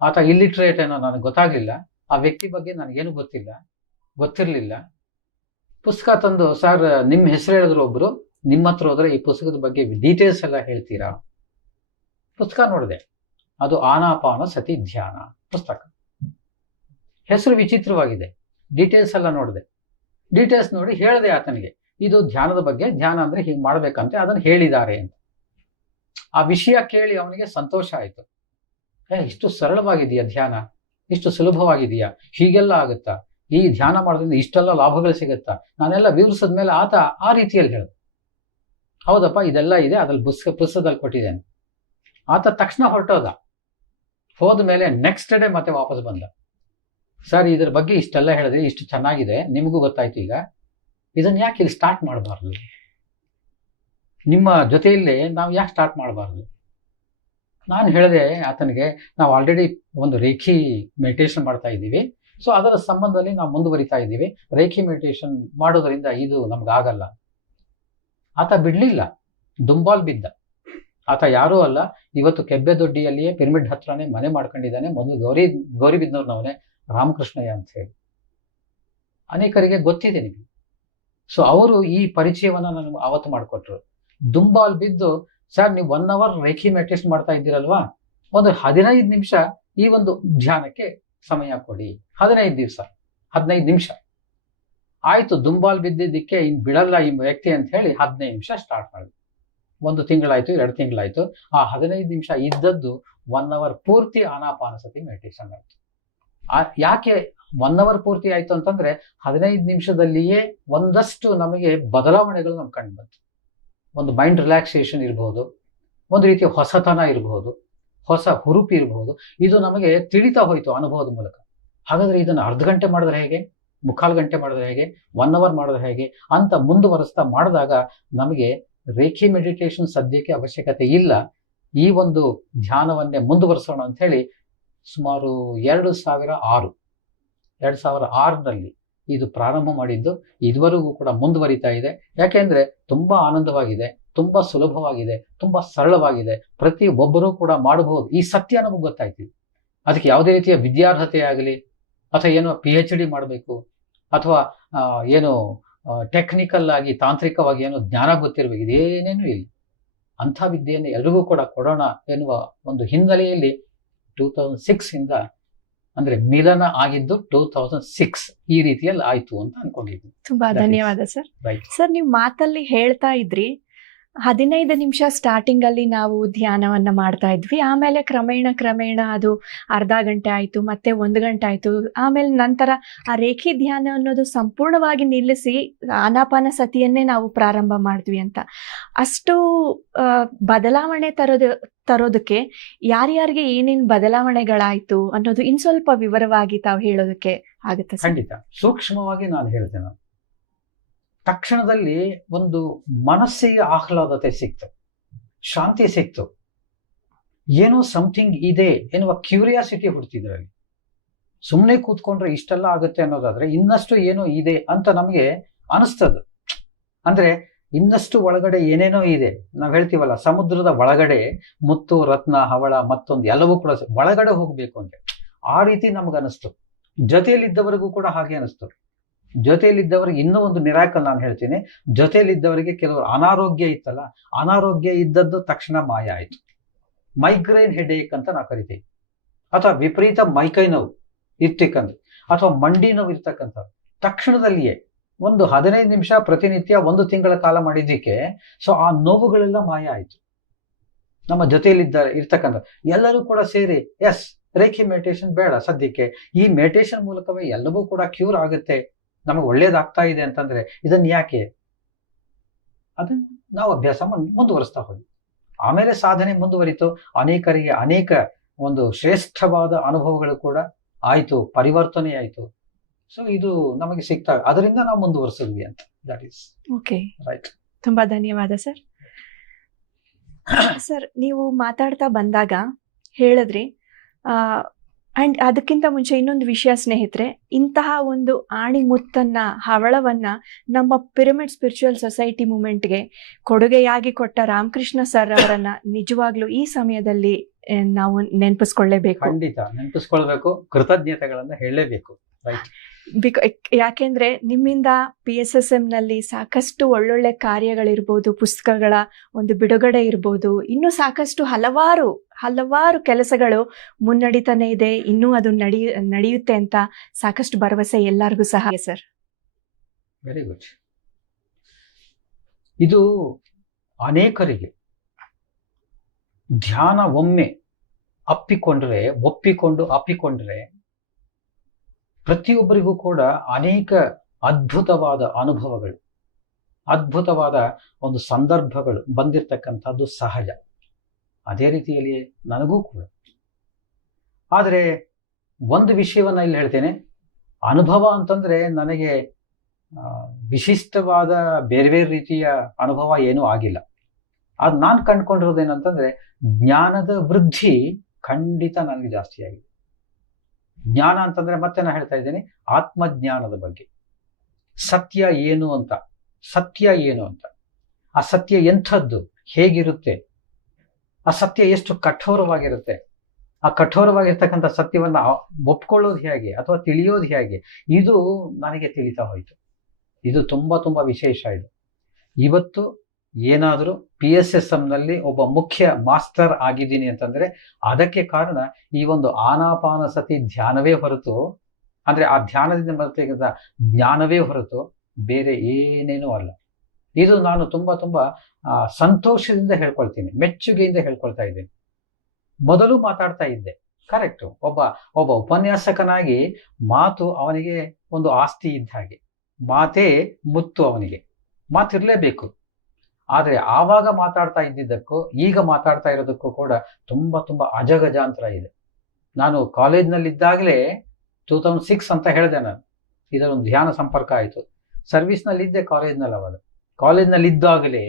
ಆತ ಇಲ್ಲಿಟ್ರೇಟ್ ಏನೋ ನನಗೆ ಗೊತ್ತಾಗ್ಲಿಲ್ಲ. ಆ ವ್ಯಕ್ತಿ ಬಗ್ಗೆ ನನಗೇನು ಗೊತ್ತಿರಲಿಲ್ಲ. ಪುಸ್ತಕ ತಂದು, ಸರ್ ನಿಮ್ಮ ಹೆಸರು ಹೇಳಿದ್ರು ಒಬ್ರು, ನಿಮ್ಮ ಹತ್ರ ಹೋದ್ರೆ ಈ ಪುಸ್ತಕದ ಬಗ್ಗೆ ಡೀಟೇಲ್ಸ್ ಎಲ್ಲ ಹೇಳ್ತೀರಾ? ಪುಸ್ತಕ ನೋಡಿದೆ, ಅದು ಆನಾಪಾನ ಸತಿ ಧ್ಯಾನ ಪುಸ್ತಕ. ಹೆಸರು ವಿಚಿತ್ರವಾಗಿದೆ. ಡೀಟೇಲ್ಸ್ ಎಲ್ಲ ನೋಡಿದೆ. ಡೀಟೇಲ್ಸ್ ನೋಡಿ ಹೇಳಿದೆ ಆತನಿಗೆ, ಇದು ಧ್ಯಾನದ ಬಗ್ಗೆ, ಧ್ಯಾನ ಅಂದ್ರೆ ಹೀಗೆ ಮಾಡ್ಬೇಕಂತೆ, ಅದನ್ನು ಹೇಳಿದ್ದಾರೆ ಅಂತ. ಆ ವಿಷಯ ಕೇಳಿ ಅವನಿಗೆ ಸಂತೋಷ ಆಯಿತು. ಇಷ್ಟು ಸರಳವಾಗಿದೆಯಾ ಧ್ಯಾನ, ಇಷ್ಟು ಸುಲಭವಾಗಿದೆಯಾ, ಹೀಗೆಲ್ಲ ಆಗುತ್ತಾ, ಈ ಧ್ಯಾನ ಮಾಡೋದ್ರಿಂದ ಇಷ್ಟೆಲ್ಲ ಲಾಭಗಳು ಸಿಗುತ್ತಾ? ನಾನೆಲ್ಲ ವಿವರಿಸಿದ ಮೇಲೆ ಆತ ಆ ರೀತಿಯಲ್ಲಿ ಹೇಳಿದ, ಹೌದಪ್ಪ ಇದೆಲ್ಲ ಇದೆ, ಅದ್ರಲ್ಲಿ ಪುಸ್ತಕದಲ್ಲಿ ಕೊಟ್ಟಿದ್ದೇನೆ. ಆತ ತಕ್ಷಣ ಹೊರಟೋದ. ಹೋದ ಮೇಲೆ ನೆಕ್ಸ್ಟ್ ಡೇ ಮತ್ತೆ ವಾಪಸ್ ಬಂದ. ಸರ್ ಇದ್ರ ಬಗ್ಗೆ ಇಷ್ಟೆಲ್ಲ ಹೇಳಿದ್ರೆ, ಇಷ್ಟು ಚೆನ್ನಾಗಿದೆ, ನಿಮಗೂ ಗೊತ್ತಾಯ್ತು, ಈಗ ಇದನ್ನ ಯಾಕೆ ಇಲ್ಲಿ ಸ್ಟಾರ್ಟ್ ಮಾಡಬಾರ್ದು? ನಿಮ್ಮ ಜೊತೆಯಲ್ಲೇ ನಾವು ಯಾಕೆ ಸ್ಟಾರ್ಟ್ ಮಾಡಬಾರ್ದು? ನಾನು ಹೇಳಿದೆ ಆತನಿಗೆ, ನಾವು ಆಲ್ರೆಡಿ ಒಂದು ರೇಖಿ ಮೆಡಿಟೇಷನ್ ಮಾಡ್ತಾ ಇದ್ದೀವಿ, ಸೊ ಅದರ ಸಂಬಂಧದಲ್ಲಿ ನಾವು ಮುಂದುವರಿತಾ ಇದ್ದೀವಿ. ರೇಖಿ ಮೆಡಿಟೇಷನ್ ಮಾಡೋದ್ರಿಂದ ಇದು ನಮ್ಗಾಗಲ್ಲ. ಆತ ಬಿಡ್ಲಿಲ್ಲ, ದುಂಬಾಲ್ ಬಿದ್ದ. ಆತ ಯಾರೂ ಅಲ್ಲ, ಇವತ್ತು ಕೆಬ್ಬೆದೊಡ್ಡಿಯಲ್ಲಿಯೇ ಪಿರಮಿಡ್ ಹತ್ರನೇ ಮನೆ ಮಾಡ್ಕೊಂಡಿದ್ದಾನೆ. ಮೊದಲು ಗೌರಿಬಿದನೂರಿನವನೇ, ರಾಮಕೃಷ್ಣಯ್ಯ ಅಂತ ಹೇಳಿ. ಅನೇಕರಿಗೆ ಗೊತ್ತಿದೆ ನಿಮಗೆ. ಸೊ ಅವರು ಈ ಪರಿಚಯವನ್ನ ನನಗೆ ಅವತ್ತು ಮಾಡಿಕೊಟ್ರು. ದುಂಬಾಲ್ ಬಿದ್ದು, ಸರ್ ನೀವು 1 hour ರೇಖಿ ಮೆಡಿಟೇಷನ್ ಮಾಡ್ತಾ ಇದ್ದೀರಲ್ವಾ, ಒಂದು 15 ನಿಮಿಷ ಈ ಒಂದು ಧ್ಯಾನಕ್ಕೆ ಸಮಯ ಕೊಡಿ. 15 ನಿಮಿಷ ಆಯ್ತು. ದುಂಬಾಲ್ ಬಿದ್ದಿದ್ದಕ್ಕೆ ಇನ್ ಬಿಡಲ್ಲ ಈ ವ್ಯಕ್ತಿ ಅಂತ ಹೇಳಿ 15 ನಿಮಿಷ ಸ್ಟಾರ್ಟ್ ಮಾಡಿದ್ವಿ. 1 ತಿಂಗಳಾಯ್ತು, 2 ತಿಂಗಳಾಯ್ತು. ಆ 15 ನಿಮಿಷ ಇದ್ದದ್ದು 1 hour ಪೂರ್ತಿ ಆನಾಪಾನಸತಿ ಮೆಡಿಟೇಷನ್ ಆಯ್ತು. ಯಾಕೆ 1 hour ಪೂರ್ತಿ ಆಯ್ತು ಅಂತಂದ್ರೆ, 15 ನಿಮಿಷದಲ್ಲಿಯೇ ಒಂದಷ್ಟು ನಮಗೆ ಬದಲಾವಣೆಗಳು ನಮ್ಗೆ ಕಂಡು ಬಂತು. ಒಂದು ಮೈಂಡ್ ರಿಲ್ಯಾಕ್ಸೇಷನ್ ಇರಬಹುದು, ಒಂದು ರೀತಿಯ ಹೊಸತನ ಇರಬಹುದು, ಹೊಸ ಹುರುಪು ಇರಬಹುದು. ಇದು ನಮಗೆ ತಿಳಿತಾ ಹೋಯ್ತು ಅನುಭವದ ಮೂಲಕ. ಹಾಗಾದ್ರೆ ಇದನ್ನು 1/2 ಗಂಟೆ ಮಾಡಿದ್ರೆ ಹೇಗೆ, ಮುಕ್ಕಾಲು ಗಂಟೆ ಮಾಡಿದ್ರೆ ಹೇಗೆ, 1 ಅವರ್ ಮಾಡಿದ್ರೆ ಹೇಗೆ ಅಂತ ಮುಂದುವರಿಸ್ತಾ ಮಾಡಿದಾಗ ನಮಗೆ ರೇಖಿ ಮೆಡಿಟೇಷನ್ ಸದ್ಯಕ್ಕೆ ಅವಶ್ಯಕತೆ ಇಲ್ಲ. ಈ ಒಂದು ಧ್ಯಾನವನ್ನೇ ಮುಂದುವರಿಸೋಣ ಅಂತ ಹೇಳಿ ಸುಮಾರು 2006ರಲ್ಲಿ ಇದು ಪ್ರಾರಂಭ ಮಾಡಿದ್ದು. ಇದುವರೆಗೂ ಕೂಡ ಮುಂದುವರಿತಾ ಇದೆ. ಯಾಕೆಂದ್ರೆ ತುಂಬಾ ಆನಂದವಾಗಿದೆ, ತುಂಬಾ ಸುಲಭವಾಗಿದೆ, ತುಂಬಾ ಸರಳವಾಗಿದೆ. ಪ್ರತಿ ಒಬ್ಬರೂ ಕೂಡ ಮಾಡಬಹುದು. ಈ ಸತ್ಯ ನಮಗೆ ಗೊತ್ತಾಯ್ತು. ಅದಕ್ಕೆ ಯಾವುದೇ ರೀತಿಯ ವಿದ್ಯಾರ್ಹತೆ ಆಗಲಿ ಅಥವಾ ಏನೋ PhD ಮಾಡಬೇಕು ಅಥವಾ ಏನೋ ಟೆಕ್ನಿಕಲ್ ಆಗಿ ತಾಂತ್ರಿಕವಾಗಿ ಏನೋ ಜ್ಞಾನ ಗೊತ್ತಿರಬೇಕು, ಇದೇನೇನೂ ಇಲ್ಲ. ಅಂಥ ವಿದ್ಯೆಯನ್ನು ಎಲ್ರಿಗೂ ಕೂಡ ಕೊಡೋಣ ಎನ್ನುವ ಒಂದು ಹಿನ್ನೆಲೆಯಲ್ಲಿ 2006 ಇಂದ ಅಂದ್ರೆ ಮಿಲನ ಆಗಿದ್ದು 2006 ಈ ರೀತಿಯಲ್ಲಿ ಆಯ್ತು ಅಂತ ಅನ್ಕೊಂಡಿದ್ದೀನಿ. ತುಂಬಾ ಧನ್ಯವಾದ ಸರ್. ರೈಟ್ ಸರ್, ನೀವು ಮಾತಲ್ಲಿ ಹೇಳ್ತಾ ಇದ್ರಿ 15 ನಿಮಿಷ ಸ್ಟಾರ್ಟಿಂಗ್ ಅಲ್ಲಿ ನಾವು ಧ್ಯಾನವನ್ನ ಮಾಡ್ತಾ ಇದ್ವಿ, ಆಮೇಲೆ ಕ್ರಮೇಣ ಅದು ಅರ್ಧ ಗಂಟೆ ಆಯ್ತು, ಮತ್ತೆ 1 ಗಂಟೆ ಆಯ್ತು, ಆಮೇಲೆ ನಂತರ ಆ ರೇಖಿ ಧ್ಯಾನ ಅನ್ನೋದು ಸಂಪೂರ್ಣವಾಗಿ ನಿಲ್ಲಿಸಿ ಆನಾಪಾನ ಸತಿಯನ್ನೇ ನಾವು ಪ್ರಾರಂಭ ಮಾಡಿದ್ವಿ ಅಂತ. ಅಷ್ಟು ಬದಲಾವಣೆ ತರೋದಕ್ಕೆ ಯಾರ್ಯಾರಿಗೆ ಏನೇನು ಬದಲಾವಣೆಗಳಾಯ್ತು ಅನ್ನೋದು ಇನ್ ಸ್ವಲ್ಪ ವಿವರವಾಗಿ ತಾವು ಹೇಳೋದಕ್ಕೆ ಆಗುತ್ತೆ ಸರ್? ಖಂಡಿತ. ಸೂಕ್ಷ್ಮವಾಗಿ ನಾನು ಹೇಳ್ತೇನೆ. ತಕ್ಷಣದಲ್ಲಿ ಒಂದು ಮನಸ್ಸಿಗೆ ಆಹ್ಲಾದತೆ ಸಿಕ್ತು, ಶಾಂತಿ ಸಿಕ್ತು, ಏನೋ ಸಮಥಿಂಗ್ ಇದೆ ಎನ್ನುವ ಕ್ಯೂರಿಯಾಸಿಟಿ ಹುಡ್ತಿದ್ರಲ್ಲಿ. ಸುಮ್ಮನೆ ಕೂತ್ಕೊಂಡ್ರೆ ಇಷ್ಟೆಲ್ಲ ಆಗುತ್ತೆ ಅನ್ನೋದಾದ್ರೆ ಇನ್ನಷ್ಟು ಏನೋ ಇದೆ ಅಂತ ನಮಗೆ ಅನಿಸ್ತದೆ. ಅಂದ್ರೆ ಇನ್ನಷ್ಟು ಒಳಗಡೆ ಏನೇನೋ ಇದೆ. ನಾವ್ ಹೇಳ್ತೀವಲ್ಲ, ಸಮುದ್ರದ ಒಳಗಡೆ ಮುತ್ತು, ರತ್ನ, ಹವಳ, ಮತ್ತೊಂದು ಎಲ್ಲವೂ ಕೂಡ ಒಳಗಡೆ ಹೋಗ್ಬೇಕು ಅಂದ್ರೆ ಆ ರೀತಿ ನಮಗನಿಸ್ತು. ಜೊತೆಯಲ್ಲಿದ್ದವರಿಗೂ ಕೂಡ ಹಾಗೆ ಅನಿಸ್ತು. ಜೊತೆಯಲ್ಲಿದ್ದವರಿಗೆ ಇನ್ನೂ ಒಂದು ಮಿರಾಕಲ್ ನಾನು ಹೇಳ್ತೀನಿ. ಜೊತೆಯಲ್ಲಿದ್ದವರಿಗೆ ಕೆಲವರು ಅನಾರೋಗ್ಯ ಇತ್ತಲ್ಲ, ಅನಾರೋಗ್ಯ ಇದ್ದದ್ದು ತಕ್ಷಣ ಮಾಯ ಆಯ್ತು. ಮೈಗ್ರೇನ್ ಹೆಡೇಕ್ ಅಂತ ನಾವು ಕರಿತೀವಿ, ಅಥವಾ ವಿಪರೀತ ಮೈಕೈ ನೋವು ಇರ್ತಕ್ಕಂಥ, ಅಥವಾ ಮಂಡಿ ನೋವು ಇರ್ತಕ್ಕಂಥ ತಕ್ಷಣದಲ್ಲಿಯೇ ಒಂದು 15 ನಿಮಿಷ ಪ್ರತಿನಿತ್ಯ 1 ತಿಂಗಳ ಕಾಲ ಮಾಡಿದ್ದಕ್ಕೆ ಸೊ ಆ ನೋವುಗಳೆಲ್ಲ ಮಾಯ ಆಯ್ತು. ನಮ್ಮ ಜೊತೆಯಲ್ಲಿದ್ದಾರೆ ಇರ್ತಕ್ಕಂಥ ಎಲ್ಲರೂ ಕೂಡ ಸೇರಿ ಎಸ್, ರೇಖಿ ಮೆಡಿಟೇಷನ್ ಬೇಡ ಸದ್ಯಕ್ಕೆ, ಈ ಮೆಡಿಟೇಷನ್ ಮೂಲಕವೇ ಎಲ್ಲವೂ ಕೂಡ ಕ್ಯೂರ್ ಆಗುತ್ತೆ, ನಮಗೆ ಒಳ್ಳೇದಾಗ್ತಾ ಇದೆ ಅಂತಂದ್ರೆ ಇದನ್ನ ಯಾಕೆ, ಅದನ್ನ ನಾವು ಅಭ್ಯಾಸ ಮುಂದುವರಿಸ್ತಾ ಹೋದ್ವಿ. ಆಮೇಲೆ ಸಾಧನೆ ಮುಂದುವರಿತು. ಅನೇಕರಿಗೆ ಅನೇಕ ಒಂದು ಶ್ರೇಷ್ಠವಾದ ಅನುಭವಗಳು ಕೂಡ ಆಯ್ತು, ಪರಿವರ್ತನೆ ಆಯ್ತು. ಸೊ ಇದು ನಮಗೆ ಸಿಗ್ತಾ, ಅದರಿಂದ ನಾವು ಮುಂದುವರಿಸಿದ್ವಿ ಅಂತ. That is okay, right. ತುಂಬಾ ಧನ್ಯವಾದ ಸರ್. ಸರ್, ನೀವು ಮಾತಾಡ್ತಾ ಬಂದಾಗ ಹೇಳಿದ್ರಿ, ಅಂಡ್ ಅದಕ್ಕಿಂತ ಮುಂಚೆ ಇನ್ನೊಂದು ವಿಷಯ ಸ್ನೇಹಿತರೆ, ಇಂತಹ ಒಂದು ಆಣಿಮುತ್ತನ್ನ, ಹವಳವನ್ನ ನಮ್ಮ ಪಿರಮಿಡ್ ಸ್ಪಿರಿಚುವಲ್ ಸೊಸೈಟಿ ಮೂವ್ಮೆಂಟ್ಗೆ ಕೊಡುಗೆಯಾಗಿ ಕೊಟ್ಟ ರಾಮಕೃಷ್ಣ ಸರ್ ಅವರನ್ನ ನಿಜವಾಗ್ಲೂ ಈ ಸಮಯದಲ್ಲಿ ನಾವು ನೆನಪಿಸ್ಕೊಳ್ಳೇಬೇಕು. ಖಂಡಿತ ನೆನಪಿಸ್ಕೊಳ್ಬೇಕು, ಕೃತಜ್ಞತೆಗಳನ್ನ ಹೇಳಲೇಬೇಕು. ರೈಟ್. ಯಾಕೆಂದ್ರೆ ನಿಮ್ಮಿಂದ PSSM ನಲ್ಲಿ ಸಾಕಷ್ಟು ಒಳ್ಳೊಳ್ಳೆ ಕಾರ್ಯಗಳಿರ್ಬೋದು, ಪುಸ್ತಕಗಳ ಒಂದು ಬಿಡುಗಡೆ ಇರ್ಬೋದು, ಇನ್ನೂ ಸಾಕಷ್ಟು ಹಲವಾರು ಕೆಲಸಗಳು ಮುನ್ನಡೀತಾನೆ ಇದೆ. ಇನ್ನೂ ಅದು ನಡೆಯುತ್ತೆ ಅಂತ ಸಾಕಷ್ಟು ಭರವಸೆ ಎಲ್ಲರಿಗೂ ಸಹ ಸರ್. Very good. ಇದು ಅನೇಕರಿಗೆ ಧ್ಯಾನ ಒಮ್ಮೆ ಅಪ್ಪಿಕೊಂಡ್ರೆ ಪ್ರತಿಯೊಬ್ಬರಿಗೂ ಕೂಡ ಅನೇಕ ಅದ್ಭುತವಾದ ಅನುಭವಗಳು, ಅದ್ಭುತವಾದ ಒಂದು ಸಂದರ್ಭಗಳು ಬಂದಿರತಕ್ಕಂಥದ್ದು ಸಹಜ. ಅದೇ ರೀತಿಯಲ್ಲಿ ನನಗೂ ಕೂಡ. ಆದರೆ ಒಂದು ವಿಷಯವನ್ನ ಇಲ್ಲಿ ಹೇಳ್ತೇನೆ, ಅನುಭವ ಅಂತಂದ್ರೆ ನನಗೆ ವಿಶಿಷ್ಟವಾದ ಬೇರೆ ಬೇರೆ ರೀತಿಯ ಅನುಭವ ಏನೂ ಆಗಿಲ್ಲ. ಅದು ನಾನು ಕಂಡುಕೊಂಡಿರೋದೇನಂತಂದ್ರೆ ಜ್ಞಾನದ ವೃದ್ಧಿ ಖಂಡಿತ ನನಗೆ ಜಾಸ್ತಿ ಆಗಿದೆ. ಜ್ಞಾನ ಅಂತಂದ್ರೆ ಮತ್ತೆ ನಾನು ಹೇಳ್ತಾ ಇದ್ದೇನೆ ಆತ್ಮಜ್ಞಾನದ ಬಗ್ಗೆ. ಸತ್ಯ ಏನು ಅಂತ, ಆ ಸತ್ಯ ಎಂಥದ್ದು, ಹೇಗಿರುತ್ತೆ, ಆ ಸತ್ಯ ಎಷ್ಟು ಕಠೋರವಾಗಿರುತ್ತೆ, ಆ ಕಠೋರವಾಗಿರ್ತಕ್ಕಂಥ ಸತ್ಯವನ್ನ ಒಪ್ಕೊಳ್ಳೋದು ಹೇಗೆ ಅಥವಾ ತಿಳಿಯೋದು ಹೇಗೆ, ಇದು ನನಗೆ ತಿಳಿತಾ ಹೋಯಿತು. ಇದು ತುಂಬಾ ತುಂಬಾ ವಿಶೇಷ. ಇದು ಇವತ್ತು ಏನಾದರೂ PSSM ನಲ್ಲಿ ಒಬ್ಬ ಮುಖ್ಯ ಮಾಸ್ಟರ್ ಆಗಿದ್ದೀನಿ ಅಂತಂದ್ರೆ ಅದಕ್ಕೆ ಕಾರಣ ಈ ಒಂದು ಆನಾಪಾನಸತಿ ಧ್ಯಾನವೇ ಹೊರತು, ಅಂದ್ರೆ ಆ ಧ್ಯಾನದಿಂದ ಬರ್ತಕ್ಕಂಥ ಜ್ಞಾನವೇ ಹೊರತು ಬೇರೆ ಏನೇನೂ ಅಲ್ಲ. ಇದು ನಾನು ತುಂಬಾ ತುಂಬಾ ಸಂತೋಷದಿಂದ ಹೇಳ್ಕೊಳ್ತೀನಿ, ಮೆಚ್ಚುಗೆಯಿಂದ ಹೇಳ್ಕೊಳ್ತಾ ಇದ್ದೀನಿ. ಮೊದಲು ಮಾತಾಡ್ತಾ ಇದ್ದೆ, ಕರೆಕ್ಟು. ಒಬ್ಬ ಉಪನ್ಯಾಸಕನಾಗಿ ಮಾತು ಅವನಿಗೆ ಒಂದು ಆಸ್ತಿ ಇದ್ದ ಹಾಗೆ, ಮಾತೇ ಮುತ್ತು, ಅವನಿಗೆ ಮಾತಿರ್ಲೇಬೇಕು. ಆದ್ರೆ ಆವಾಗ ಮಾತಾಡ್ತಾ ಇದ್ದಿದ್ದಕ್ಕೂ ಈಗ ಮಾತಾಡ್ತಾ ಇರೋದಕ್ಕೂ ಕೂಡ ತುಂಬಾ ತುಂಬಾ ಅಜಗಜಾಂತರ ಇದೆ. ನಾನು ಕಾಲೇಜ್ನಲ್ಲಿದ್ದಾಗಲೇ 2006 ಅಂತ ಹೇಳಿದೆ ನಾನು. ಇದರೊಂದು ಧ್ಯಾನ ಸಂಪರ್ಕ ಆಯಿತು. ಸರ್ವಿಸ್ನಲ್ಲಿ ಇದ್ದೆ ಕಾಲೇಜ್ನಲ್ಲಿ. ಅವಾಗ ಕಾಲೇಜ್ನಲ್ಲಿ ಇದ್ದಾಗಲೇ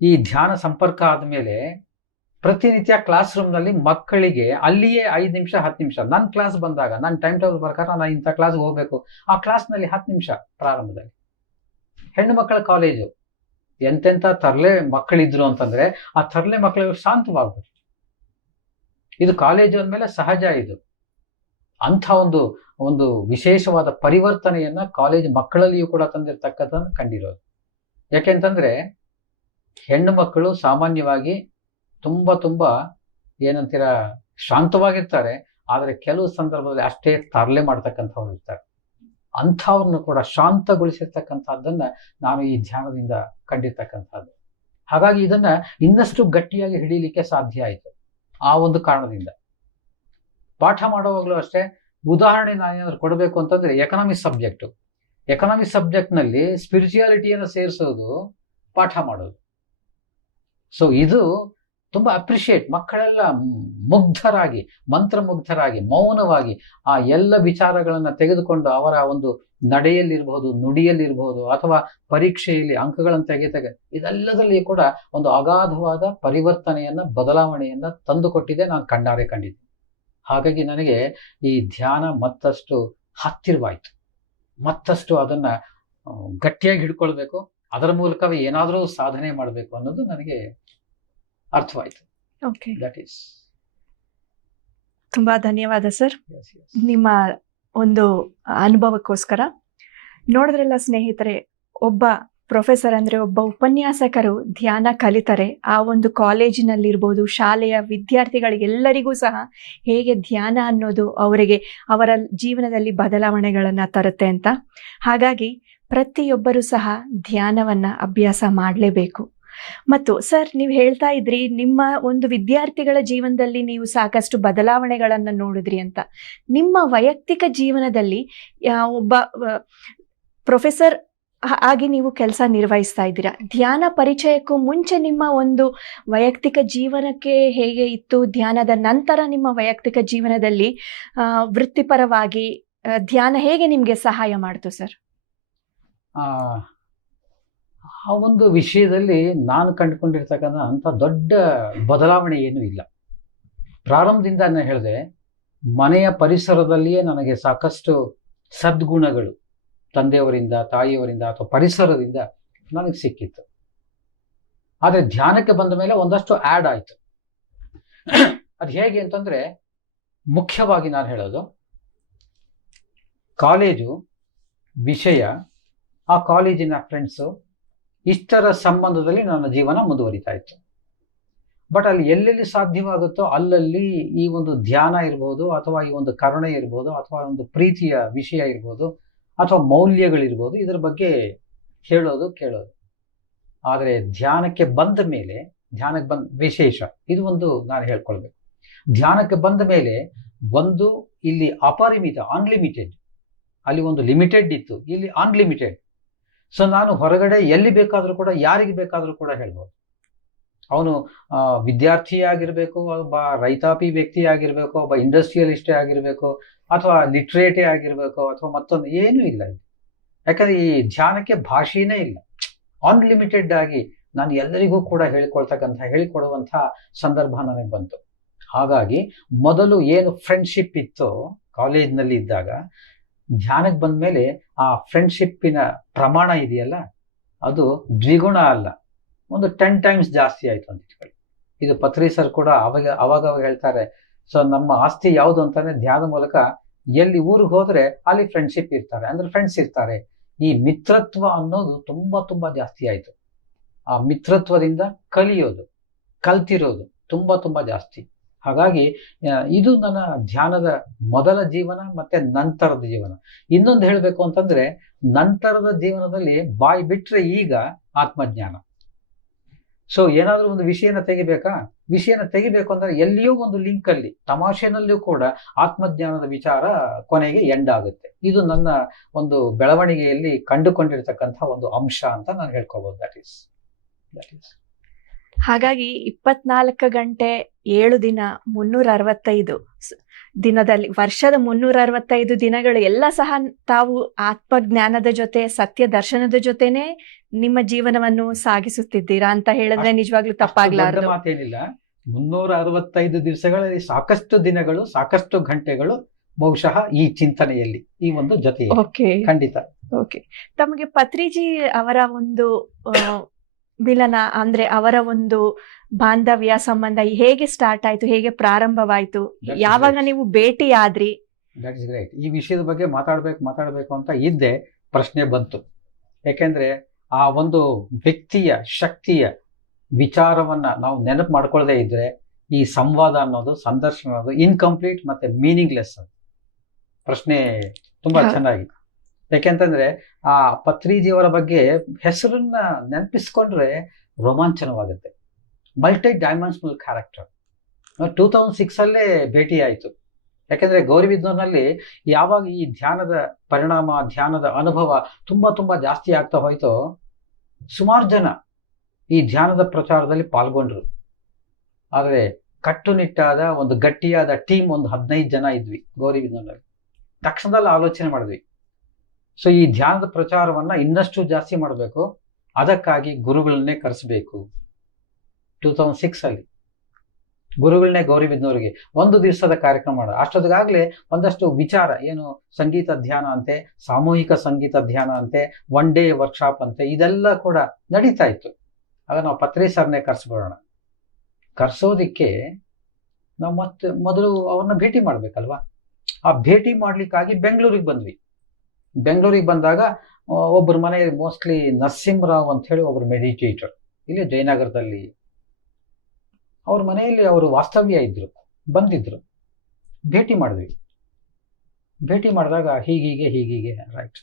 ಈ ಧ್ಯಾನ ಸಂಪರ್ಕ ಆದಮೇಲೆ ಪ್ರತಿನಿತ್ಯ ಕ್ಲಾಸ್ ರೂಮ್ನಲ್ಲಿ ಮಕ್ಕಳಿಗೆ ಅಲ್ಲಿಯೇ 5 ನಿಮಿಷ 10 ನಿಮಿಷ ನನ್ನ ಕ್ಲಾಸ್ ಬಂದಾಗ ನನ್ನ ಟೈಮ್ ಟೇಬಲ್ ಪ್ರಕಾರ ನಾನು ಇಂಥ ಕ್ಲಾಸ್ಗೆ ಹೋಗ್ಬೇಕು, ಆ ಕ್ಲಾಸ್ನಲ್ಲಿ 10 ನಿಮಿಷ ಪ್ರಾರಂಭದಲ್ಲಿ. ಹೆಣ್ಣು ಮಕ್ಕಳ ಕಾಲೇಜು, ಎಂತೆಂಥ ತರಲೆ ಮಕ್ಕಳಿದ್ರು ಅಂತಂದ್ರೆ ಆ ತರಲೆ ಮಕ್ಕಳು ಶಾಂತವಾಗ್ಬಿಟ್ಟು, ಇದು ಕಾಲೇಜು ಅಂದಮೇಲೆ ಸಹಜ. ಇದು ಅಂಥ ಒಂದು ವಿಶೇಷವಾದ ಪರಿವರ್ತನೆಯನ್ನ ಕಾಲೇಜ್ ಮಕ್ಕಳಲ್ಲಿಯೂ ಕೂಡ ತಂದಿರ್ತಕ್ಕಂಥದ್ದನ್ನು ಕಂಡಿರೋದು. ಯಾಕೆಂತಂದ್ರೆ ಹೆಣ್ಣು ಮಕ್ಕಳು ಸಾಮಾನ್ಯವಾಗಿ ತುಂಬಾ ಏನಂತೀರ ಶಾಂತವಾಗಿರ್ತಾರೆ, ಆದರೆ ಕೆಲವು ಸಂದರ್ಭದಲ್ಲಿ ಅಷ್ಟೇ ತರಲೆ ಮಾಡ್ತಕ್ಕಂಥವ್ರು ಇರ್ತಾರೆ. ಅಂಥವ್ರನ್ನು ಕೂಡ ಶಾಂತಗೊಳಿಸಿರ್ತಕ್ಕಂಥದ್ದನ್ನ ನಾನು ಈ ಧ್ಯಾನದಿಂದ ಕಂಡಿರ್ತಕ್ಕಂಥದ್ದು. ಹಾಗಾಗಿ ಇದನ್ನ ಇನ್ನಷ್ಟು ಗಟ್ಟಿಯಾಗಿ ಹಿಡೀಲಿಕ್ಕೆ ಸಾಧ್ಯ ಆಯಿತು ಆ ಒಂದು ಕಾರಣದಿಂದ. ಪಾಠ ಮಾಡುವಾಗಲೂ ಅಷ್ಟೇ, ಉದಾಹರಣೆ ನಾನೇನಾದ್ರು ಕೊಡಬೇಕು ಅಂತಂದ್ರೆ ಎಕನಾಮಿಕ್ಸ್ ಸಬ್ಜೆಕ್ಟ್ನಲ್ಲಿ ಸ್ಪಿರಿಚುಯಾಲಿಟಿಯನ್ನು ಸೇರಿಸೋದು ಪಾಠ ಮಾಡೋದು. ಸೊ ಇದು ತುಂಬಾ ಅಪ್ರಿಷಿಯೇಟ್, ಮಕ್ಕಳೆಲ್ಲ ಮುಗ್ಧರಾಗಿ, ಮಂತ್ರಮುಗ್ಧರಾಗಿ, ಮೌನವಾಗಿ ಆ ಎಲ್ಲ ವಿಚಾರಗಳನ್ನ ತೆಗೆದುಕೊಂಡು ಅವರ ಒಂದು ನಡೆಯಲ್ಲಿರ್ಬಹುದು, ನುಡಿಯಲ್ಲಿರ್ಬಹುದು, ಅಥವಾ ಪರೀಕ್ಷೆಯಲ್ಲಿ ಅಂಕಗಳನ್ನು ತೆಗೆ ಇದೆಲ್ಲದಲ್ಲಿ ಕೂಡ ಒಂದು ಅಗಾಧವಾದ ಪರಿವರ್ತನೆಯನ್ನ, ಬದಲಾವಣೆಯನ್ನ ತಂದುಕೊಟ್ಟಿದೆ. ನಾನು ಕಣ್ಣಾರೆ ಕಂಡಿದ್ದೆ. ಹಾಗಾಗಿ ನನಗೆ ಈ ಧ್ಯಾನ ಮತ್ತಷ್ಟು ಹತ್ತಿರವಾಯಿತು, ಮತ್ತಷ್ಟು ಅದನ್ನ ಗಟ್ಟಿಯಾಗಿ ಹಿಡ್ಕೊಳ್ಬೇಕು, ಅದರ ಮೂಲಕವೇ ಏನಾದರೂ ಸಾಧನೆ ಮಾಡಬೇಕು ಅನ್ನೋದು ನನಗೆ ಅರ್ಥವಾಯಿತು. Okay, that is. ತುಂಬಾ ಧನ್ಯವಾದ ಸರ್ ನಿಮ್ಮ ಒಂದು ಅನುಭವಕ್ಕೋಸ್ಕರ. ನೋಡಿದ್ರಲ್ಲ ಸ್ನೇಹಿತರೆ, ಒಬ್ಬ ಪ್ರೊಫೆಸರ್ ಅಂದರೆ ಒಬ್ಬ ಉಪನ್ಯಾಸಕರು ಧ್ಯಾನ ಕಲಿತಾರೆ. ಆ ಒಂದು ಕಾಲೇಜಿನಲ್ಲಿರ್ಬೋದು, ಶಾಲೆಯ ವಿದ್ಯಾರ್ಥಿಗಳಿಗೆಲ್ಲರಿಗೂ ಸಹ ಹೇಗೆ ಧ್ಯಾನ ಅನ್ನೋದು ಅವರ ಜೀವನದಲ್ಲಿ ಬದಲಾವಣೆಗಳನ್ನು ತರುತ್ತೆ ಅಂತ. ಹಾಗಾಗಿ ಪ್ರತಿಯೊಬ್ಬರೂ ಸಹ ಧ್ಯಾನವನ್ನು ಅಭ್ಯಾಸ ಮಾಡಲೇಬೇಕು. ಮತ್ತು ಸರ್, ನೀವು ಹೇಳ್ತಾ ಇದ್ರಿ ನಿಮ್ಮ ಒಂದು ವಿದ್ಯಾರ್ಥಿಗಳ ಜೀವನದಲ್ಲಿ ನೀವು ಸಾಕಷ್ಟು ಬದಲಾವಣೆಗಳನ್ನು ನೋಡಿದ್ರಿ ಅಂತ. ನಿಮ್ಮ ವೈಯಕ್ತಿಕ ಜೀವನದಲ್ಲಿ ಒಬ್ಬ ಪ್ರೊಫೆಸರ್ ಆಗಿ ನೀವು ಕೆಲಸ ನಿರ್ವಹಿಸ್ತಾ ಇದ್ದೀರಾ. ಧ್ಯಾನ ಪರಿಚಯಕ್ಕೂ ಮುಂಚೆ ನಿಮ್ಮ ಒಂದು ವೈಯಕ್ತಿಕ ಜೀವನಕ್ಕೆ ಹೇಗೆ ಇತ್ತು, ಧ್ಯಾನದ ನಂತರ ನಿಮ್ಮ ವೈಯಕ್ತಿಕ ಜೀವನದಲ್ಲಿ ವೃತ್ತಿಪರವಾಗಿ ಧ್ಯಾನ ಹೇಗೆ ನಿಮಗೆ ಸಹಾಯ ಮಾಡ್ತು ಸರ್? ಆ ಒಂದು ವಿಷಯದಲ್ಲಿ ನಾನು ಕಂಡುಕೊಂಡಿರ್ತಕ್ಕಂಥ ಅಂಥ ದೊಡ್ಡ ಬದಲಾವಣೆ ಏನೂ ಇಲ್ಲ. ಪ್ರಾರಂಭದಿಂದ ನಾನು ಹೇಳಿದೆ, ಮನೆಯ ಪರಿಸರದಲ್ಲಿಯೇ ನನಗೆ ಸಾಕಷ್ಟು ಸದ್ಗುಣಗಳು ತಂದೆಯವರಿಂದ, ತಾಯಿಯವರಿಂದ ಅಥವಾ ಪರಿಸರದಿಂದ ನನಗೆ ಸಿಕ್ಕಿತ್ತು. ಆದರೆ ಧ್ಯಾನಕ್ಕೆ ಬಂದ ಮೇಲೆ ಒಂದಷ್ಟು ಆ್ಯಡ್ ಆಯಿತು. ಅದು ಹೇಗೆ ಅಂತಂದ್ರೆ, ಮುಖ್ಯವಾಗಿ ನಾನು ಹೇಳೋದು, ಕಾಲೇಜು ವಿಷಯ, ಆ ಕಾಲೇಜಿನ ಫ್ರೆಂಡ್ಸು, ಇಷ್ಟರ ಸಂಬಂಧದಲ್ಲಿ ನನ್ನ ಜೀವನ ಮುಂದುವರಿತಾ ಇತ್ತು. ಬಟ್ ಅಲ್ಲಿ ಎಲ್ಲೆಲ್ಲಿ ಸಾಧ್ಯವಾಗುತ್ತೋ ಅಲ್ಲಲ್ಲಿ ಈ ಒಂದು ಧ್ಯಾನ ಇರ್ಬೋದು, ಅಥವಾ ಈ ಒಂದು ಕರುಣೆ ಇರ್ಬೋದು, ಅಥವಾ ಒಂದು ಪ್ರೀತಿಯ ವಿಷಯ ಇರ್ಬೋದು, ಅಥವಾ ಮೌಲ್ಯಗಳಿರ್ಬೋದು, ಇದರ ಬಗ್ಗೆ ಹೇಳೋದು ಕೇಳೋದು. ಆದರೆ ಧ್ಯಾನಕ್ಕೆ ಬಂದ ಮೇಲೆ, ಧ್ಯಾನಕ್ಕೆ ಬಂದ ವಿಶೇಷ ಇದು ಒಂದು ನಾನು ಹೇಳ್ಕೊಳ್ಬೇಕು. ಧ್ಯಾನಕ್ಕೆ ಬಂದ ಮೇಲೆ ಒಂದು ಇಲ್ಲಿ ಅಪರಿಮಿತ, ಅನ್ಲಿಮಿಟೆಡ್, ಅಲ್ಲಿ ಒಂದು ಲಿಮಿಟೆಡ್ ಇತ್ತು, ಇಲ್ಲಿ ಅನ್ಲಿಮಿಟೆಡ್. ಸೊ ನಾನು ಹೊರಗಡೆ ಎಲ್ಲಿ ಬೇಕಾದರೂ ಕೂಡ, ಯಾರಿಗೆ ಬೇಕಾದರೂ ಕೂಡ ಹೇಳ್ಬೋದು. ಅವನು ವಿದ್ಯಾರ್ಥಿ ಆಗಿರಬೇಕು, ಒಬ್ಬ ರೈತಾಪಿ ವ್ಯಕ್ತಿ ಆಗಿರಬೇಕು, ಒಬ್ಬ ಇಂಡಸ್ಟ್ರಿಯಲಿಸ್ಟೇ ಆಗಿರಬೇಕು, ಅಥವಾ ಲಿಟ್ರೇಟೇ ಆಗಿರಬೇಕು, ಅಥವಾ ಮತ್ತೊಂದು, ಏನೂ ಇಲ್ಲ ಇಲ್ಲಿ. ಯಾಕಂದ್ರೆ ಈ ಧ್ಯಾನಕ್ಕೆ ಭಾಷೆನೇ ಇಲ್ಲ. ಅನ್ಲಿಮಿಟೆಡ್ ಆಗಿ ನಾನು ಎಲ್ಲರಿಗೂ ಕೂಡ ಹೇಳಿಕೊಡುವಂಥ ಸಂದರ್ಭ ನನಗೆ ಬಂತು. ಹಾಗಾಗಿ ಮೊದಲು ಏನು ಫ್ರೆಂಡ್ಶಿಪ್ ಇತ್ತೋ ಕಾಲೇಜ್ನಲ್ಲಿ ಇದ್ದಾಗ, ಧ್ಯಾನಕ್ಕೆ ಬಂದ ಮೇಲೆ ಆ ಫ್ರೆಂಡ್ಶಿಪ್ಪಿನ ಪ್ರಮಾಣ ಇದೆಯಲ್ಲ, ಅದು ದ್ವಿಗುಣ ಅಲ್ಲ, ಒಂದು 10 times ಜಾಸ್ತಿ ಆಯಿತು ಅಂತ ಇಟ್ಕೊಳ್ಳಿ. ಇದು ಪತ್ರಿ ಸರ್ ಕೂಡ ಅವಾಗ ಹೇಳ್ತಾರೆ. ಸೊ ನಮ್ಮ ಆಸ್ತಿ ಯಾವುದು ಅಂತಂದ್ರೆ, ಧ್ಯಾನ ಮೂಲಕ ಎಲ್ಲಿ ಊರಿಗೆ ಹೋದ್ರೆ ಅಲ್ಲಿ ಫ್ರೆಂಡ್ಶಿಪ್ ಇರ್ತಾರೆ, ಅಂದ್ರೆ ಫ್ರೆಂಡ್ಸ್ ಇರ್ತಾರೆ. ಈ ಮಿತ್ರತ್ವ ಅನ್ನೋದು ತುಂಬಾ ಜಾಸ್ತಿ ಆಯಿತು. ಆ ಮಿತ್ರತ್ವದಿಂದ ಕಲ್ತಿರೋದು ತುಂಬಾ ಜಾಸ್ತಿ. ಹಾಗಾಗಿ ಇದು ನನ್ನ ಧ್ಯಾನದ ಮೊದಲ ಜೀವನ ಮತ್ತೆ ನಂತರದ ಜೀವನ. ಇನ್ನೊಂದು ಹೇಳಬೇಕು ಅಂತಂದ್ರೆ, ನಂತರದ ಜೀವನದಲ್ಲಿ ಬಾಯಿ ಬಿಟ್ರೆ ಈಗ ಆತ್ಮಜ್ಞಾನ. ಸೊ ಏನಾದ್ರೂ ಒಂದು ವಿಷಯನ ತೆಗಿಬೇಕು ಅಂದ್ರೆ ಎಲ್ಲಿಯೋ ಒಂದು ಲಿಂಕ್ ಅಲ್ಲಿ, ತಮಾಷೆನಲ್ಲಿಯೂ ಕೂಡ ಆತ್ಮಜ್ಞಾನದ ವಿಚಾರ ಕೊನೆಗೆ ಎಂಡ್ ಆಗುತ್ತೆ. ಇದು ನನ್ನ ಒಂದು ಬೆಳವಣಿಗೆಯಲ್ಲಿ ಕಂಡುಕೊಂಡಿರ್ತಕ್ಕಂಥ ಒಂದು ಅಂಶ ಅಂತ ನಾನು ಹೇಳ್ಕೋಬಹುದು. ದಟ್ ಈಸ್ ಹಾಗಾಗಿ 24 ಗಂಟೆ 7 ದಿನ 365 ದಿನದಲ್ಲಿ, ವರ್ಷದ 365 ದಿನಗಳು ಎಲ್ಲ ಸಹ ತಾವು ಆತ್ಮಜ್ಞಾನದ ಜೊತೆ ಸತ್ಯ ದರ್ಶನದ ಜೊತೆನೆ ನಿಮ್ಮ ಜೀವನವನ್ನು ಸಾಗಿಸುತ್ತಿದ್ದೀರಾ ಅಂತ ಹೇಳಿದ್ರೆ ನಿಜವಾಗ್ಲೂ ತಪ್ಪಾಗ್ಲಾರ್ದು. ಮಾತೇನಿಲ್ಲ. 365 ದಿವಸಗಳಲ್ಲಿ ಸಾಕಷ್ಟು ದಿನಗಳು, ಸಾಕಷ್ಟು ಗಂಟೆಗಳು ಬಹುಶಃ ಈ ಚಿಂತನೆಯಲ್ಲಿ, ಈ ಒಂದು ಜೊತೆ. ಓಕೆ, ಖಂಡಿತ. ಓಕೆ. ತಮಗೆ ಪತ್ರಿಜಿ ಅವರ ಒಂದು ಮಿಲನ ಅಂದ್ರೆ ಅವರ ಒಂದು ಬಾಂಧವ್ಯ ಸಂಬಂಧ ಹೇಗೆ ಸ್ಟಾರ್ಟ್ ಆಯ್ತು, ಹೇಗೆ ಪ್ರಾರಂಭವಾಯ್ತು, ಯಾವಾಗ ನೀವು ಭೇಟಿ ಆದ್ರಿ? That is great. ಈ ವಿಷಯದ ಬಗ್ಗೆ ಮಾತಾಡ್ಬೇಕು ಅಂತ ಇದ್ದೆ, ಪ್ರಶ್ನೆ ಬಂತು. ಯಾಕೆಂದ್ರೆ ಆ ಒಂದು ವ್ಯಕ್ತಿಯ ಶಕ್ತಿಯ ವಿಚಾರವನ್ನ ನಾವು ನೆನಪು ಮಾಡ್ಕೊಳ್ಳದೆ ಇದ್ರೆ ಈ ಸಂವಾದ ಅನ್ನೋದು, ಸಂದರ್ಶನ ಅನ್ನೋದು ಇನ್ಕಂಪ್ಲೀಟ್ ಮತ್ತೆ ಮೀನಿಂಗ್ಲೆಸ್. ಪ್ರಶ್ನೆ ತುಂಬಾ ಚೆನ್ನಾಗಿ. ಯಾಕೆಂತಂದ್ರೆ ಆ ಪತ್ರಿಜಿಯವರ ಬಗ್ಗೆ ಹೆಸರನ್ನ ನೆನಪಿಸ್ಕೊಂಡ್ರೆ ರೋಮಾಂಚನವಾಗುತ್ತೆ. Multi dimensional character. 2006 ಅಲ್ಲೇ ಭೇಟಿ ಆಯಿತು. ಯಾಕೆಂದ್ರೆ ಗೌರಿಬಿದನೂರಿನಲ್ಲಿ ಯಾವಾಗ ಈ ಧ್ಯಾನದ ಪರಿಣಾಮ, ಧ್ಯಾನದ ಅನುಭವ ತುಂಬಾ ಜಾಸ್ತಿ ಆಗ್ತಾ ಹೋಯ್ತೋ, ಸುಮಾರು ಜನ ಈ ಧ್ಯಾನದ ಪ್ರಚಾರದಲ್ಲಿ ಪಾಲ್ಗೊಂಡ್ರು. ಆದರೆ ಕಟ್ಟುನಿಟ್ಟಾದ ಒಂದು ಗಟ್ಟಿಯಾದ ಟೀಮ್ ಒಂದು 15 ಜನ ಇದ್ವಿ ಗೌರಿಬಿದನೂರಿನಲ್ಲಿ. ತಕ್ಷಣದಲ್ಲಿ ಆಲೋಚನೆ ಮಾಡಿದ್ವಿ, ಸೊ ಈ ಧ್ಯಾನದ ಪ್ರಚಾರವನ್ನ ಇನ್ನಷ್ಟು ಜಾಸ್ತಿ ಮಾಡಬೇಕು, ಅದಕ್ಕಾಗಿ ಗುರುಗಳನ್ನೇ ಕರೆಸಬೇಕು. 2006 ಅಲ್ಲಿ ಗುರುಗಳನ್ನೇ ಗೌರಿಬಿದನೂರಿಗೆ ಒಂದು ದಿವಸದ ಕಾರ್ಯಕ್ರಮ ಮಾಡೋದು. ಅಷ್ಟೊತ್ತಿಗಾಗಲೇ ಒಂದಷ್ಟು ವಿಚಾರ, ಏನು ಸಂಗೀತ ಧ್ಯಾನ ಅಂತೆ, ಸಾಮೂಹಿಕ ಸಂಗೀತ ಧ್ಯಾನ ಅಂತೆ, 1 ಡೇ ವರ್ಕ್ಶಾಪ್ ಅಂತೆ, ಇದೆಲ್ಲ ಕೂಡ ನಡೀತಾ ಇತ್ತು. ಆಗ ನಾವು ಪತ್ರಿ ಸರ್ನೇ ಕರೆಸ್ಬಿಡೋಣ. ಕರೆಸೋದಿಕ್ಕೆ ನಾವು ಮತ್ತೆ ಮೊದಲು ಅವ್ರನ್ನ ಭೇಟಿ ಮಾಡ್ಬೇಕಲ್ವಾ. ಆ ಭೇಟಿ ಮಾಡ್ಲಿಕ್ಕಾಗಿ ಬೆಂಗಳೂರಿಗೆ ಬಂದ್ವಿ. ಬೆಂಗಳೂರಿಗೆ ಬಂದಾಗ ಒಬ್ಬರ ಮನೆಯಲ್ಲಿ, ಮೋಸ್ಟ್ಲಿ ನರಸಿಂಹರಾವ್ ಅಂತ ಹೇಳಿ ಒಬ್ಬರು ಮೆಡಿಟೇಟರ್, ಇಲ್ಲಿ ಜಯನಗರದಲ್ಲಿ, ಅವ್ರ ಮನೆಯಲ್ಲಿ ಅವರು ವಾಸ್ತವ್ಯ ಇದ್ರು, ಬಂದಿದ್ರು. ಭೇಟಿ ಮಾಡಿದ್ವಿ. ಭೇಟಿ ಮಾಡಿದಾಗ ಹೀಗೀಗೆ ರೈಟ್.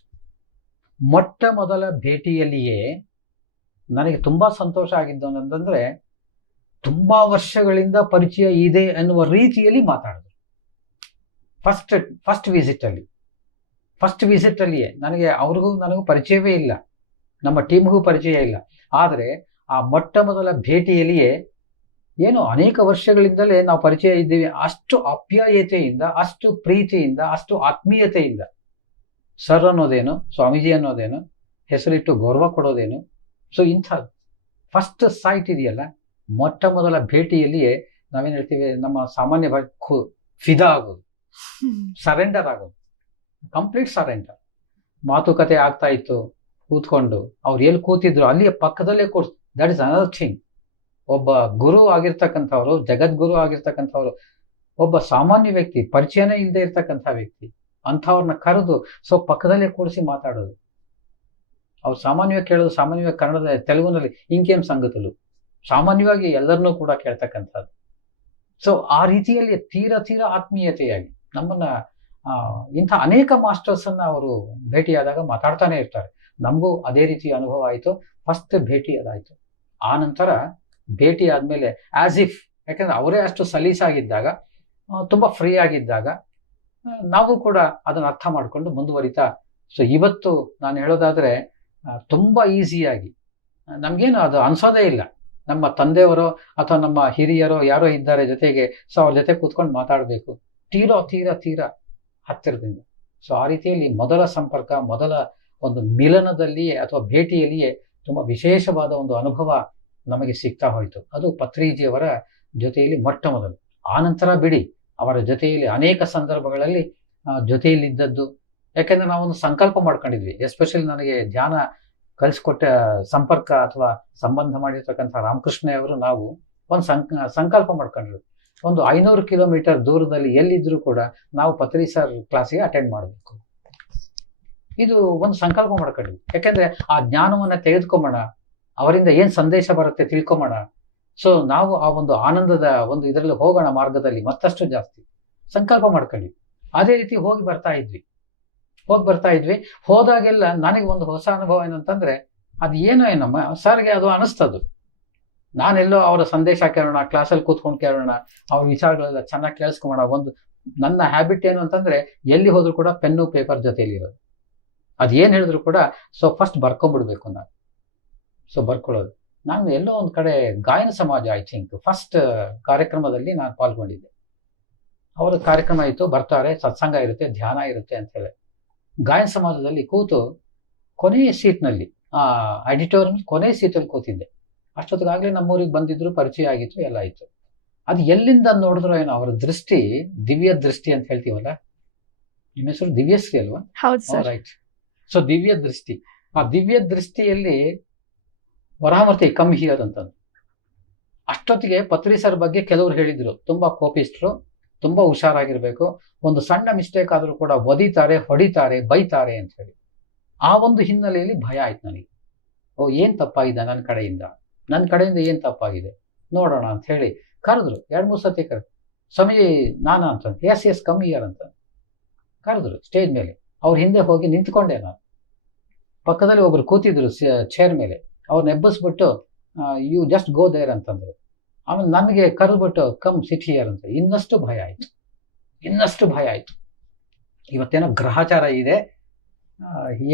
ಮೊಟ್ಟ ಮೊದಲ ಭೇಟಿಯಲ್ಲಿಯೇ ನನಗೆ ತುಂಬಾ ಸಂತೋಷ ಆಗಿದ್ದು ಅಂತಂದ್ರೆ, ತುಂಬಾ ವರ್ಷಗಳಿಂದ ಪರಿಚಯ ಇದೆ ಅನ್ನುವ ರೀತಿಯಲ್ಲಿ ಮಾತಾಡಿದ್ರು. ಫಸ್ಟ್ ವಿಸಿಟ್ ಅಲ್ಲಿಯೇ ನನಗೆ ನನಗೂ ಪರಿಚಯವೇ ಇಲ್ಲ, ನಮ್ಮ ಟೀಮ್ಗೂ ಪರಿಚಯ ಇಲ್ಲ. ಆದರೆ ಆ ಮೊಟ್ಟ ಮೊದಲ ಭೇಟಿಯಲ್ಲಿಯೇ ಏನು ಅನೇಕ ವರ್ಷಗಳಿಂದಲೇ ನಾವು ಪರಿಚಯ ಇದ್ದೀವಿ, ಅಷ್ಟು ಆಪ್ಯಾಯತೆಯಿಂದ, ಅಷ್ಟು ಪ್ರೀತಿಯಿಂದ, ಅಷ್ಟು ಆತ್ಮೀಯತೆಯಿಂದ ಸರ್ ಅನ್ನೋದೇನು, ಸ್ವಾಮೀಜಿ ಅನ್ನೋದೇನು, ಹೆಸರಿಟ್ಟು ಗೌರವ ಕೊಡೋದೇನು. ಸೊ ಇಂಥ ಫಸ್ಟ್ ಸೈಟ್ ಇದೆಯಲ್ಲ, ಮೊಟ್ಟ ಮೊದಲ ಭೇಟಿಯಲ್ಲಿಯೇ ನಾವೇನು ಹೇಳ್ತೀವಿ, ನಮ್ಮ ಸಾಮಾನ್ಯ ಫಿದಾ ಆಗೋದು, ಸರೆಂಡರ್ ಆಗೋದು, ಕಂಪ್ಲೀಟ್ ಸರೆಂಡರ್. ಮಾತುಕತೆ ಆಗ್ತಾ ಇತ್ತು. ಕೂತ್ಕೊಂಡು ಅವ್ರು ಎಲ್ಲಿ ಕೂತಿದ್ರು ಅಲ್ಲಿಯ ಪಕ್ಕದಲ್ಲೇ ದಟ್ ಇಸ್ ಅನದರ್ ಥಿಂಗ್. ಒಬ್ಬ ಗುರು ಆಗಿರ್ತಕ್ಕಂಥವ್ರು, ಜಗದ್ಗುರು ಆಗಿರ್ತಕ್ಕಂಥವ್ರು, ಒಬ್ಬ ಸಾಮಾನ್ಯ ವ್ಯಕ್ತಿ, ಪರಿಚಯನೇ ಇಲ್ಲದೆ ಇರ್ತಕ್ಕಂಥ ವ್ಯಕ್ತಿ, ಅಂಥವ್ರನ್ನ ಕರೆದು ಪಕ್ಕದಲ್ಲೇ ಕೂಡಿಸಿ ಮಾತಾಡೋದು. ಅವ್ರು ಸಾಮಾನ್ಯವಾಗಿ ಕೇಳೋದು, ಸಾಮಾನ್ಯವಾಗಿ ಕನ್ನಡದ, ತೆಲುಗುನಲ್ಲಿ ಇಂಕೇಂ ಸಂಗತಲು, ಸಾಮಾನ್ಯವಾಗಿ ಎಲ್ಲರನ್ನೂ ಕೂಡ ಕೇಳ್ತಕ್ಕಂಥದ್ದು. ಸೊ ಆ ರೀತಿಯಲ್ಲಿ ತೀರಾ ಆತ್ಮೀಯತೆಯಾಗಿ ನಮ್ಮನ್ನ ಇಂಥ ಅನೇಕ ಮಾಸ್ಟರ್ಸ್ ಅನ್ನ ಅವರು ಭೇಟಿಯಾದಾಗ ಮಾತಾಡ್ತಾನೆ ಇರ್ತಾರೆ. ನಮಗೂ ಅದೇ ರೀತಿಯ ಅನುಭವ ಆಯಿತು. ಫಸ್ಟ್ ಭೇಟಿ ಅದಾಯ್ತು. ಆ ನಂತರ ಭೇಟಿ ಆದ್ಮೇಲೆ ಆಸ್ ಇಫ್, ಯಾಕಂದ್ರೆ ಅವರೇ ಅಷ್ಟು ಸಲೀಸಾಗಿದ್ದಾಗ, ತುಂಬಾ ಫ್ರೀ ಆಗಿದ್ದಾಗ, ನಾವು ಕೂಡ ಅದನ್ನ ಅರ್ಥ ಮಾಡ್ಕೊಂಡು ಮುಂದುವರಿತಾ. ಸೊ ಇವತ್ತು ನಾನು ಹೇಳೋದಾದ್ರೆ ತುಂಬಾ ಈಸಿಯಾಗಿ, ನಮ್ಗೇನು ಅದು ಅನ್ಸೋದೇ ಇಲ್ಲ. ನಮ್ಮ ತಂದೆಯವರೋ ಅಥವಾ ನಮ್ಮ ಹಿರಿಯರೋ ಯಾರೋ ಇದ್ದಾರೆ ಜೊತೆಗೆ, ಸೊ ಅವ್ರ ಜೊತೆ ಕೂತ್ಕೊಂಡು ಮಾತಾಡಬೇಕು, ತೀರಾ ಹತ್ತಿರದಿಂದ. ಸೊ ಆ ರೀತಿಯಲ್ಲಿ ಮೊದಲ ಸಂಪರ್ಕ, ಮೊದಲ ಒಂದು ಮಿಲನದಲ್ಲಿಯೇ ಅಥವಾ ಭೇಟಿಯಲ್ಲಿಯೇ ತುಂಬಾ ವಿಶೇಷವಾದ ಒಂದು ಅನುಭವ ನಮಗೆ ಸಿಗ್ತಾ ಹೋಯಿತು. ಅದು ಪತ್ರಿಜಿಯವರ ಜೊತೆಯಲ್ಲಿ ಮೊಟ್ಟ ಮೊದಲು. ಆನಂತರ ಬಿಡಿ, ಅವರ ಜೊತೆಯಲ್ಲಿ ಅನೇಕ ಸಂದರ್ಭಗಳಲ್ಲಿ ಜೊತೆಯಲ್ಲಿದ್ದದ್ದು. ಯಾಕೆಂದ್ರೆ ನಾವೊಂದು ಸಂಕಲ್ಪ ಮಾಡ್ಕೊಂಡಿದ್ವಿ. ಎಸ್ಪೆಷಲಿ ನನಗೆ ಧ್ಯಾನ ಕಲಿಸ್ಕೊಟ್ಟ ಸಂಪರ್ಕ ಅಥವಾ ಸಂಬಂಧ ಮಾಡಿರ್ತಕ್ಕಂಥ ರಾಮಕೃಷ್ಣ ಅವರು, ನಾವು ಒಂದು ಸಂಕಲ್ಪ ಮಾಡ್ಕೊಂಡ್ರು. ಒಂದು 500 ಕಿಲೋಮೀಟರ್ ದೂರದಲ್ಲಿ ಎಲ್ಲಿದ್ರು ಕೂಡ ನಾವು ಪತ್ರಿ ಸರ್ ಕ್ಲಾಸಿಗೆ ಅಟೆಂಡ್ ಮಾಡಬೇಕು. ಇದು ಒಂದು ಸಂಕಲ್ಪ ಮಾಡ್ಕೊಂಡ್ವಿ. ಯಾಕೆಂದ್ರೆ ಆ ಜ್ಞಾನವನ್ನ ತೆಗೆದುಕೊಂಬೋಣ, ಅವರಿಂದ ಏನ್ ಸಂದೇಶ ಬರುತ್ತೆ ತಿಳ್ಕೊಂಬೋಣ. ಸೊ ನಾವು ಆ ಒಂದು ಆನಂದದ ಒಂದು ಇದರಲ್ಲಿ ಹೋಗೋಣ, ಮಾರ್ಗದಲ್ಲಿ ಮತ್ತಷ್ಟು ಜಾಸ್ತಿ ಸಂಕಲ್ಪ ಮಾಡ್ಕೊಂಡ್ವಿ. ಅದೇ ರೀತಿ ಹೋಗಿ ಬರ್ತಾ ಇದ್ವಿ. ಹೋದಾಗೆಲ್ಲ ನನಗೆ ಒಂದು ಹೊಸ ಅನುಭವ ಏನಂತಂದ್ರೆ, ಅದು ಏನಮ್ಮ ಸರ್ಗೆ ಅದು ಅನಿಸ್ತದು. ನಾನೆಲ್ಲೋ ಅವರ ಸಂದೇಶ ಕೇಳೋಣ, ಕ್ಲಾಸಲ್ಲಿ ಕೂತ್ಕೊಂಡು ಕೇಳೋಣ, ಅವ್ರ ವಿಚಾರಗಳೆಲ್ಲ ಚೆನ್ನಾಗಿ ಕೇಳಿಸ್ಕೊಂಬೋಣ. ಒಂದು ನನ್ನ ಹ್ಯಾಬಿಟ್ ಏನು ಅಂತಂದ್ರೆ, ಎಲ್ಲಿ ಹೋದ್ರು ಕೂಡ ಪೆನ್ನು ಪೇಪರ್ ಜೊತೆಯಲ್ಲಿ ಇರೋದು. ಅದೇನು ಹೇಳಿದ್ರು ಕೂಡ ಸೊ ಫಸ್ಟ್ ಬರ್ಕೊಂಡ್ಬಿಡ್ಬೇಕು ನಾನು. ಸೊ ಬರ್ಕೊಳ್ಳೋದು. ನಾನು ಎಲ್ಲೋ ಒಂದು ಕಡೆ ಗಾಯನ ಸಮಾಜ ಐ ಥಿಂಕ್ ಫಸ್ಟ್ ಕಾರ್ಯಕ್ರಮದಲ್ಲಿ ನಾನು ಪಾಲ್ಗೊಂಡಿದ್ದೆ. ಅವರ ಕಾರ್ಯಕ್ರಮ ಇತ್ತು, ಬರ್ತಾರೆ, ಸತ್ಸಂಗ ಇರುತ್ತೆ, ಧ್ಯಾನ ಇರುತ್ತೆ ಅಂತ ಹೇಳಿ. ಗಾಯನ ಸಮಾಜದಲ್ಲಿ ಕೂತು ಕೊನೆಯ ಸೀಟ್ನಲ್ಲಿ, ಆ ಆಡಿಟೋರಿಯಂ ಕೊನೆಯ ಸೀಟಲ್ಲಿ ಕೂತಿದ್ದೆ. ಅಷ್ಟೊತ್ತಿಗಾಗಲೇ ನಮ್ಮೂರಿಗೆ ಬಂದಿದ್ರು, ಪರಿಚಯ ಆಗಿತ್ತು, ಎಲ್ಲ ಆಯ್ತು. ಅದು ಎಲ್ಲಿಂದ ನೋಡಿದ್ರು ಏನೋ ಅವರ ದೃಷ್ಟಿ, ದಿವ್ಯ ದೃಷ್ಟಿ ಅಂತ ಹೇಳ್ತೀವಲ್ಲ, ನಿಮ್ಮ ಹೆಸರು ದಿವ್ಯಶ್ರೀ ಅಲ್ವಾ? ಹೌದು ಸರ್. ರೈಟ್. ಸೊ ದಿವ್ಯ ದೃಷ್ಟಿ, ಆ ದಿವ್ಯ ದೃಷ್ಟಿಯಲ್ಲಿ ವರಹಮೂರ್ತಿ ಕಮ್ ಹಿಯರ್ ಅಂತ. ಅಷ್ಟೊತ್ತಿಗೆ ಪತ್ರಿ ಸರ್ ಬಗ್ಗೆ ಕೆಲವರು ಹೇಳಿದ್ರು, ತುಂಬಾ ಕೋಪಿಸ್ಟ್ರು, ತುಂಬಾ ಹುಷಾರಾಗಿರ್ಬೇಕು, ಒಂದು ಸಣ್ಣ ಮಿಸ್ಟೇಕ್ ಆದ್ರೂ ಕೂಡ ಒದಿತಾರೆ, ಹೊಡಿತಾರೆ, ಬೈತಾರೆ ಅಂತ ಹೇಳಿ. ಆ ಒಂದು ಹಿನ್ನೆಲೆಯಲ್ಲಿ ಭಯ ಆಯ್ತು ನನಗೆ. ಓ, ಏನ್ ತಪ್ಪಾಗಿದೆ ನನ್ನ ಕಡೆಯಿಂದ ಏನ್ ತಪ್ಪಾಗಿದೆ ನೋಡೋಣ ಅಂತ ಹೇಳಿ ಕರೆದ್ರು. 2-3 ಸತಿ ಕರೆದ್ರು. ಸ್ವಾಮಿ ನಾನಾ ಅಂತ, ಎಸ್ ಕಮ್ ಹಿಯರ್ ಅಂತ ಕರೆದ್ರು ಸ್ಟೇಜ್ ಮೇಲೆ. ಅವ್ರ ಹಿಂದೆ ಹೋಗಿ ನಿಂತ್ಕೊಂಡೆ ನಾನು. ಪಕ್ಕದಲ್ಲಿ ಒಬ್ರು ಕೂತಿದ್ರು ಚೇರ್ ಮೇಲೆ. ಅವ್ರನ್ನ ಎಬ್ಬಿಸ್ಬಿಟ್ಟು ಯು ಜಸ್ಟ್ ಗೋ ದೇರ್ ಅಂತಂದ್ರು. ಆಮೇಲೆ ನನಗೆ ಕರೆದ್ಬಿಟ್ಟು ಕಮ್ ಸಿಟ್ ಹಿಯರ್ ಅಂತ. ಇನ್ನಷ್ಟು ಭಯ ಆಯ್ತು. ಇವತ್ತೇನೋ ಗ್ರಹಚಾರ ಇದೆ,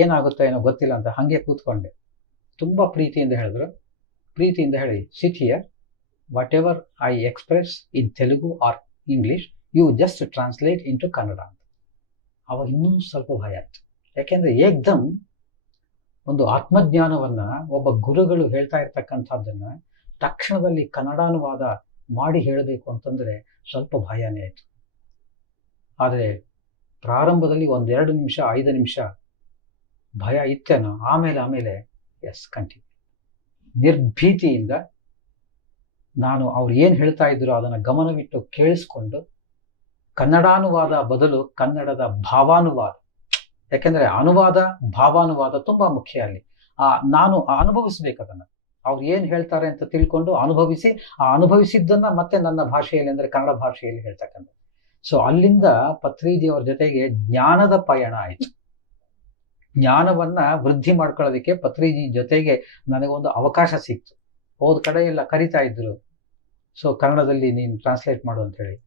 ಏನಾಗುತ್ತೋ ಏನೋ ಗೊತ್ತಿಲ್ಲ ಅಂತ ಹಂಗೆ ಕೂತ್ಕೊಂಡೆ. ತುಂಬಾ ಪ್ರೀತಿಯಿಂದ ಹೇಳಿದ್ರು. ಪ್ರೀತಿಯಿಂದ ಹೇಳಿ, sit here, whatever I express in Telugu or English, you just translate into Kannada ಅಂತ. ಅವಾಗ ಇನ್ನೂ ಸ್ವಲ್ಪ ಭಯ ಆಯ್ತು. ಯಾಕೆಂದ್ರೆ ಏಕ್ದಮ್ ಒಂದು ಆತ್ಮಜ್ಞಾನವನ್ನ ಒಬ್ಬ ಗುರುಗಳು ಹೇಳ್ತಾ ಇರ್ತಕ್ಕಂಥದ್ದನ್ನ ತಕ್ಷಣದಲ್ಲಿ ಕನ್ನಡಾನುವಾದ ಮಾಡಿ ಹೇಳಬೇಕು ಅಂತಂದ್ರೆ ಸ್ವಲ್ಪ ಭಯನೇ ಆಯ್ತು. ಆದರೆ ಪ್ರಾರಂಭದಲ್ಲಿ 1-2 ನಿಮಿಷ, 5 ನಿಮಿಷ ಭಯ ಇತ್ತೇನೋ. ಆಮೇಲೆ ಎಸ್ ಕಂಟಿನ್ಯೂ. ನಿರ್ಭೀತಿಯಿಂದ ನಾನು ಅವ್ರು ಏನ್ ಹೇಳ್ತಾ ಇದ್ರು ಅದನ್ನ ಗಮನವಿಟ್ಟು ಕೇಳಿಸ್ಕೊಂಡು, ಕನ್ನಡಾನುವಾದ ಬದಲು ಕನ್ನಡದ ಭಾವಾನುವಾದ, ಯಾಕೆಂದ್ರೆ ಅನುವಾದ ಭಾವಾನುವಾದ ತುಂಬಾ ಮುಖ್ಯ ಅಲ್ಲಿ. ನಾನು ಅನುಭವಿಸ್ಬೇಕು ಅದನ್ನ. ಅವ್ರು ಏನ್ ಹೇಳ್ತಾರೆ ಅಂತ ತಿಳ್ಕೊಂಡು ಅನುಭವಿಸಿ, ಆ ಅನುಭವಿಸಿದ್ದನ್ನ ಮತ್ತೆ ನನ್ನ ಭಾಷೆಯಲ್ಲಿ, ಅಂದ್ರೆ ಕನ್ನಡ ಭಾಷೆಯಲ್ಲಿ ಹೇಳ್ತಕ್ಕಂಥ. ಸೊ ಅಲ್ಲಿಂದ ಪತ್ರಿಜಿಯವರ ಜೊತೆಗೆ ಜ್ಞಾನದ ಪಯಣ ಆಯ್ತು. ಜ್ಞಾನವನ್ನ ವೃದ್ಧಿ ಮಾಡ್ಕೊಳ್ಳೋದಕ್ಕೆ ಪತ್ರಿಜಿ ಜೊತೆಗೆ ನನಗೊಂದು ಅವಕಾಶ ಸಿಕ್ತು. ಹೋದ ಕಡೆ ಎಲ್ಲ ಕರಿತಾ ಇದ್ರು, ಸೊ ಕನ್ನಡದಲ್ಲಿ ನೀನು ಟ್ರಾನ್ಸ್ಲೇಟ್ ಮಾಡು ಅಂತ ಹೇಳಿ.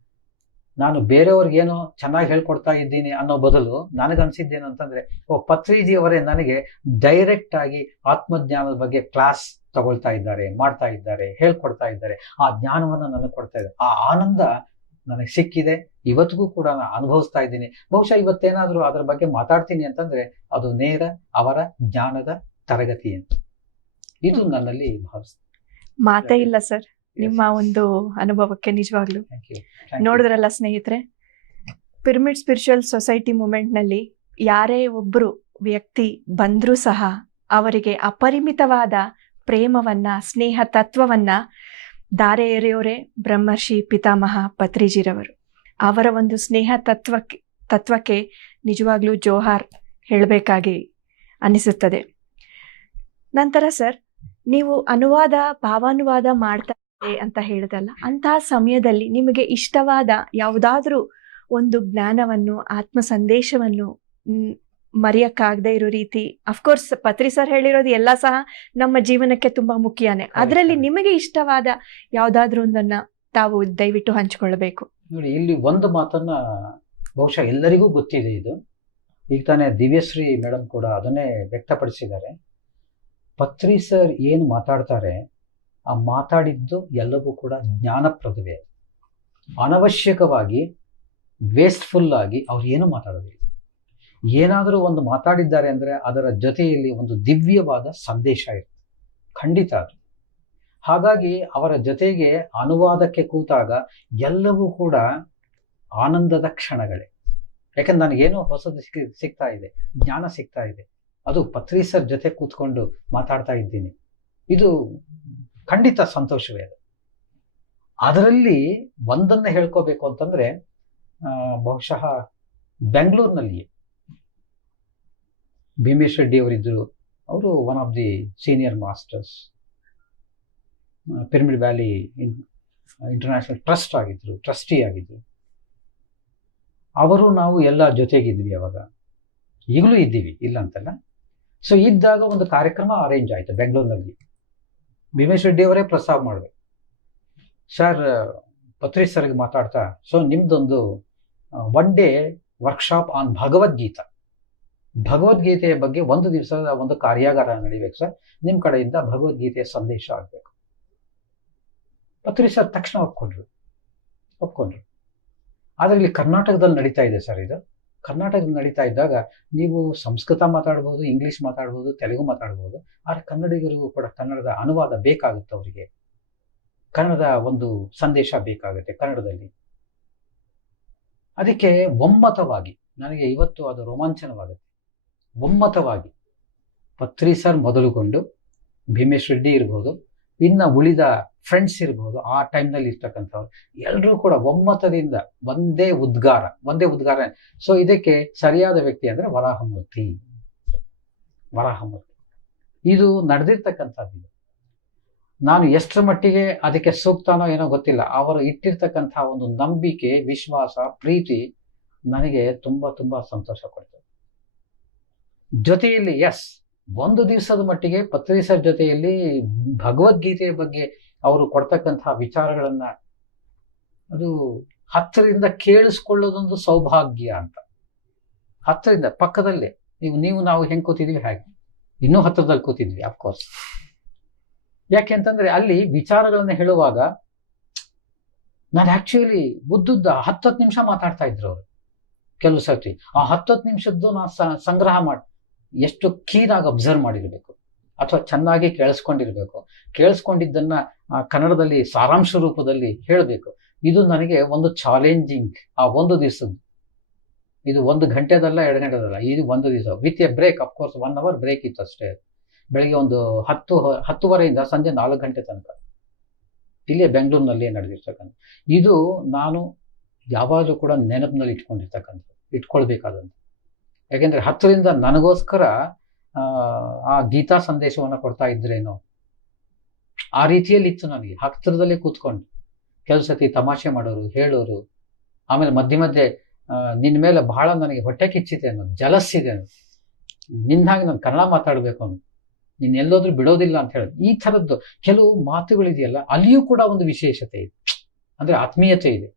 ನಾನು ಬೇರೆಯವ್ರಿಗೇನೋ ಚೆನ್ನಾಗಿ ಹೇಳ್ಕೊಡ್ತಾ ಇದ್ದೀನಿ ಅನ್ನೋ ಬದಲು ನನಗನ್ಸಿದ್ದೇನು ಅಂತಂದ್ರೆ, ಪತ್ರಿಜಿ ಅವರೇ ನನಗೆ ಡೈರೆಕ್ಟ್ ಆಗಿ ಆತ್ಮಜ್ಞಾನದ ಬಗ್ಗೆ ಕ್ಲಾಸ್ ತಗೊಳ್ತಾ ಇದ್ದಾರೆ, ಮಾಡ್ತಾ ಇದ್ದಾರೆ, ಹೇಳ್ಕೊಡ್ತಾ ಇದ್ದಾರೆ, ಆ ಜ್ಞಾನವನ್ನ ನನಗೆ ಕೊಡ್ತಾ ಇದ್ದಾರೆ. ಆ ಆನಂದ ನನಗೆ ಸಿಕ್ಕಿದೆ. ಇವತ್ತಿಗೂ ಕೂಡ ನಾನು ಅನುಭವಿಸ್ತಾ ಇದ್ದೀನಿ. ಬಹುಶಃ ಇವತ್ತೇನಾದ್ರೂ ಅದ್ರ ಬಗ್ಗೆ ಮಾತಾಡ್ತೀನಿ ಅಂತಂದ್ರೆ ಅದು ನೇರ ಅವರ ಜ್ಞಾನದ ತರಗತಿ ಅಂತ ಇದು ನನ್ನಲ್ಲಿ ಭಾವಿಸ್ತೇನೆ. ಮಾತೇ ಇಲ್ಲ ಸರ್ ನಿಮ್ಮ ಒಂದು ಅನುಭವಕ್ಕೆ. ನಿಜವಾಗ್ಲು ನೋಡಿದ್ರಲ್ಲ ಸ್ನೇಹಿತರೆ, ಪಿರಮಿಡ್ ಸ್ಪಿರಿಚುವಲ್ ಸೊಸೈಟಿ ಮೂವ್ಮೆಂಟ್ ನಲ್ಲಿ ಯಾರೇ ಒಬ್ರು ವ್ಯಕ್ತಿ ಬಂದ್ರೂ ಸಹ ಅವರಿಗೆ ಅಪರಿಮಿತವಾದ ಪ್ರೇಮವನ್ನ, ಸ್ನೇಹ ತತ್ವವನ್ನ ದಾರೆ ಎರೆಯೋರೆ ಬ್ರಹ್ಮರ್ಷಿ ಪಿತಾಮಹ ಪತ್ರಿಜಿರವರು. ಅವರ ಒಂದು ಸ್ನೇಹ ತತ್ವಕ್ಕೆ ನಿಜವಾಗ್ಲೂ ಜೋಹಾರ್ ಹೇಳಬೇಕಾಗಿ ಅನಿಸುತ್ತದೆ. ನಂತರ ಸರ್, ನೀವು ಅನುವಾದ ಭಾವಾನುವಾದ ಮಾಡ್ತಾ ಅಂತ ಹೇಳಿದಲ್ಲ, ಅಂತಹ ಸಮಯದಲ್ಲಿ ನಿಮಗೆ ಇಷ್ಟವಾದ ಯಾವುದಾದ್ರೂ ಒಂದು ಜ್ಞಾನವನ್ನು, ಆತ್ಮ ಸಂದೇಶವನ್ನು ಮರೆಯಕ್ಕಾಗದೇ ಇರೋ ರೀತಿ, ಅಫ್ಕೋರ್ಸ್ ಪತ್ರಿ ಸರ್ ಹೇಳಿರೋದು ಎಲ್ಲ ಸಹ ನಮ್ಮ ಜೀವನಕ್ಕೆ ತುಂಬಾ ಮುಖ್ಯನೇ, ಅದರಲ್ಲಿ ನಿಮಗೆ ಇಷ್ಟವಾದ ಯಾವುದಾದ್ರೂ ಒಂದನ್ನ ತಾವು ದಯವಿಟ್ಟು ಹಂಚಿಕೊಳ್ಳಬೇಕು. ನೋಡಿ, ಇಲ್ಲಿ ಒಂದು ಮಾತನ್ನ ಬಹುಶಃ ಎಲ್ಲರಿಗೂ ಗೊತ್ತಿದೆ. ಇದು ಈಗ ತಾನೇ ದಿವ್ಯಶ್ರೀ ಮೇಡಮ್ ಕೂಡ ಅದನ್ನೇ ವ್ಯಕ್ತಪಡಿಸಿದ್ದಾರೆ. ಪತ್ರಿ ಸರ್ ಏನು ಮಾತಾಡ್ತಾರೆ, ಆ ಮಾತಾಡಿದ್ದು ಎಲ್ಲವೂ ಕೂಡ ಜ್ಞಾನಪ್ರದವೇ. ಅನವಶ್ಯಕವಾಗಿ ವೇಸ್ಟ್ಫುಲ್ ಆಗಿ ಅವ್ರು ಏನು ಮಾತಾಡೋದಿಲ್ಲ. ಏನಾದರೂ ಒಂದು ಮಾತಾಡಿದ್ದಾರೆ ಅಂದ್ರೆ ಅದರ ಜೊತೆಯಲ್ಲಿ ಒಂದು ದಿವ್ಯವಾದ ಸಂದೇಶ ಇರುತ್ತೆ, ಖಂಡಿತ ಅದು. ಹಾಗಾಗಿ ಅವರ ಜೊತೆಗೆ ಅನುವಾದಕ್ಕೆ ಕೂತಾಗ ಎಲ್ಲವೂ ಕೂಡ ಆನಂದದ ಕ್ಷಣಗಳೇ. ಯಾಕಂದ್ರೆ ನನಗೇನೋ ಹೊಸದು ಸಿಗ್ತಾ ಇದೆ, ಜ್ಞಾನ ಸಿಗ್ತಾ ಇದೆ. ಅದು ಪತ್ರಿ ಸರ್ ಜೊತೆ ಕೂತ್ಕೊಂಡು ಮಾತಾಡ್ತಾ ಇದ್ದೀನಿ, ಇದು ಖಂಡಿತ ಸಂತೋಷವೇ. ಅದು ಅದರಲ್ಲಿ ಒಂದನ್ನು ಹೇಳ್ಕೋಬೇಕು ಅಂತಂದ್ರೆ, ಬಹುಶಃ ಬೆಂಗಳೂರಿನಲ್ಲಿಯೇ ಭೀಮೇಶ್ ರೆಡ್ಡಿ ಅವರಿದ್ದರು. ಅವರು one of the senior masters, pyramid valley international trust ಆಗಿದ್ರು, ಟ್ರಸ್ಟಿ ಆಗಿದ್ರು. ಅವರು ನಾವು ಎಲ್ಲ ಜೊತೆಗಿದ್ವಿ ಅವಾಗ, ಈಗಲೂ ಇದ್ದೀವಿ, ಇಲ್ಲ ಅಂತಲ್ಲ. ಸೊ ಇದ್ದಾಗ ಒಂದು ಕಾರ್ಯಕ್ರಮ ಅರೇಂಜ್ ಆಯಿತು ಬೆಂಗಳೂರಿನಲ್ಲಿ. ಭೀಮೇಶ್ ರೆಡ್ಡಿ ಅವರೇ ಪ್ರಸ್ತಾವ ಮಾಡಬೇಕು, ಸರ್ ಪತ್ರಿ ಸರ್ಗೆ ಮಾತಾಡ್ತಾ, ಸೊ ನಿಮ್ದೊಂದು 1 ಡೇ ವರ್ಕ್ಶಾಪ್ ಆನ್ ಭಗವದ್ಗೀತೆಯ ಬಗ್ಗೆ 1 ದಿವಸದ ಒಂದು ಕಾರ್ಯಾಗಾರ ನಡಿಬೇಕು ಸರ್, ನಿಮ್ಮ ಕಡೆಯಿಂದ ಭಗವದ್ಗೀತೆಯ ಸಂದೇಶ ಆಗಬೇಕು. ಪತ್ರಿ ಸರ್ ತಕ್ಷಣ ಒಪ್ಕೊಂಡ್ರು. ಆದರೆ ಇಲ್ಲಿ ಕರ್ನಾಟಕದಲ್ಲಿ ನಡೀತಾ ಇದೆ ಸರ್ ಇದು. ಕರ್ನಾಟಕದಲ್ಲಿ ನಡೀತಾ ಇದ್ದಾಗ ನೀವು ಸಂಸ್ಕೃತ ಮಾತಾಡ್ಬೋದು, ಇಂಗ್ಲಿಷ್ ಮಾತಾಡ್ಬೋದು, ತೆಲುಗು ಮಾತಾಡ್ಬೋದು, ಆದರೆ ಕನ್ನಡಿಗರಿಗೂ ಕೂಡ ಕನ್ನಡದ ಅನುವಾದ ಬೇಕಾಗುತ್ತೆ. ಅವರಿಗೆ ಕನ್ನಡದ ಒಂದು ಸಂದೇಶ ಬೇಕಾಗುತ್ತೆ ಕನ್ನಡದಲ್ಲಿ. ಅದಕ್ಕೆ ಒಮ್ಮತವಾಗಿ ನನಗೆ ಇವತ್ತು ಅದು ರೋಮಾಂಚನವಾಗುತ್ತೆ. ಒಮ್ಮತವಾಗಿ ಪತ್ರಿ ಸರ್ ಮೊದಲುಗೊಂಡು ಭೀಮೇಶ್ ರೆಡ್ಡಿ ಇರ್ಬೋದು, ಇನ್ನ ಉಳಿದ ಫ್ರೆಂಡ್ಸ್ ಇರ್ಬೋದು, ಆ ಟೈಮ್ನಲ್ಲಿ ಇರ್ತಕ್ಕಂಥವ್ರು ಎಲ್ಲರೂ ಕೂಡ ಒಮ್ಮತದಿಂದ ಒಂದೇ ಉದ್ಗಾರ. ಸೊ ಇದಕ್ಕೆ ಸರಿಯಾದ ವ್ಯಕ್ತಿ ಅಂದ್ರೆ ವರಾಹಮೂರ್ತಿ. ಇದು ನಡೆದಿರ್ತಕ್ಕಂಥದ್ದು. ನಾನು ಎಷ್ಟರ ಮಟ್ಟಿಗೆ ಅದಕ್ಕೆ ಸೂಕ್ತನೋ ಏನೋ ಗೊತ್ತಿಲ್ಲ. ಅವರು ಇಟ್ಟಿರ್ತಕ್ಕಂಥ ಒಂದು ನಂಬಿಕೆ, ವಿಶ್ವಾಸ, ಪ್ರೀತಿ ನನಗೆ ತುಂಬಾ ತುಂಬಾ ಸಂತೋಷ ಕೊಡ್ತದೆ. ಜೊತೆಯಲ್ಲಿ ಒಂದು ದಿವಸದ ಮಟ್ಟಿಗೆ ಪತ್ರಿ ಸರ್ ಜೊತೆಯಲ್ಲಿ ಭಗವದ್ಗೀತೆಯ ಬಗ್ಗೆ ಅವರು ಕೊಡ್ತಕ್ಕಂತಹ ವಿಚಾರಗಳನ್ನ ಅದು ಹತ್ತಿರದಿಂದ ಕೇಳಿಸ್ಕೊಳ್ಳೋದೊಂದು ಸೌಭಾಗ್ಯ ಅಂತ. ಹತ್ತಿರದಿಂದ ಪಕ್ಕದಲ್ಲೇ ನೀವು ನಾವು ಹೆಂಗ್ ಕೂತಿದ್ವಿ ಹಾಗೆ ಇನ್ನೂ ಹತ್ತಿರದಲ್ಲಿ ಕೂತಿದ್ವಿ ಅಫ್ಕೋರ್ಸ್. ಯಾಕೆ ಅಂತಂದ್ರೆ ಅಲ್ಲಿ ವಿಚಾರಗಳನ್ನ ಹೇಳುವಾಗ ನಾನು ಆಕ್ಚುಲಿ ಉದ್ದುದ್ದ 10 ನಿಮಿಷ ಮಾತಾಡ್ತಾ ಇದ್ರು ಅವರು. ಕೆಲವು ಸರ್ತಿ ಆ 10 ನಿಮಿಷದ್ದು ನಾನು ಸಂಗ್ರಹ ಮಾಡಿ ಎಷ್ಟು ಕೀನಾಗಿ ಅಬ್ಸರ್ವ್ ಮಾಡಿರ್ಬೇಕು, ಅಥವಾ ಚೆನ್ನಾಗಿ ಕೇಳಿಸ್ಕೊಂಡಿದ್ದನ್ನ ಕನ್ನಡದಲ್ಲಿ ಸಾರಾಂಶ ರೂಪದಲ್ಲಿ ಹೇಳಬೇಕು. ಇದು ನನಗೆ ಒಂದು ಚಾಲೆಂಜಿಂಗ್. ಆ ಒಂದು ದಿವಸದ್ದು ಇದು 1 ಗಂಟೆದಲ್ಲ 2 ಗಂಟೆದಲ್ಲ, ಇದು ಒಂದು ದಿವಸ with a break. Of course 1 hour break ಇತ್ತು ಅಷ್ಟೇ. ಬೆಳಿಗ್ಗೆ ಒಂದು 10:30 ಸಂಜೆ 4 ಗಂಟೆ ತನಕ ಇಲ್ಲೇ ಬೆಂಗಳೂರಿನಲ್ಲಿ ನಡೆದಿರ್ತಕ್ಕಂಥ. ಇದು ನಾನು ಯಾವಾಗಲೂ ಕೂಡ ನೆನಪಿನಲ್ಲಿ ಇಟ್ಕೊಳ್ಬೇಕಾದಂಥ. ಯಾಕೆಂದ್ರೆ ಹತ್ತಿರದಿಂದ ನನಗೋಸ್ಕರ ಆ ಗೀತಾ ಸಂದೇಶವನ್ನ ಕೊಡ್ತಾ ಇದ್ರೇನೋ ಆ ರೀತಿಯಲ್ಲಿ ಇತ್ತು. ನನಗೆ ಹತ್ತಿರದಲ್ಲೇ ಕೂತ್ಕೊಂಡು ಕೆಲವು ಸತಿ ತಮಾಷೆ ಮಾಡೋರು, ಹೇಳೋರು. ಆಮೇಲೆ ಮಧ್ಯೆ ನಿನ್ನ ಮೇಲೆ ಬಹಳ ನನಗೆ ಹೊಟ್ಟೆ ಕಿಚ್ಚಿದೆ ಅನ್ನೋದು, ಜಲಸ್ ಇದೆ ಅನ್ನೋದು, ನಿನ್ನಾಗಿ ನಾನು ಕನ್ನಡ ಮಾತಾಡಬೇಕು ಅನ್ನೋದು, ನೀನ್ ಎಲ್ಲೋದ್ರೂ ಬಿಡೋದಿಲ್ಲ ಅಂತ ಹೇಳೋದು. ಈ ಥರದ್ದು ಕೆಲವು ಮಾತುಗಳಿದೆಯಲ್ಲ, ಅಲ್ಲಿಯೂ ಕೂಡ ಒಂದು ವಿಶೇಷತೆ ಇದೆ, ಅಂದ್ರೆ ಆತ್ಮೀಯತೆ ಇದೆ.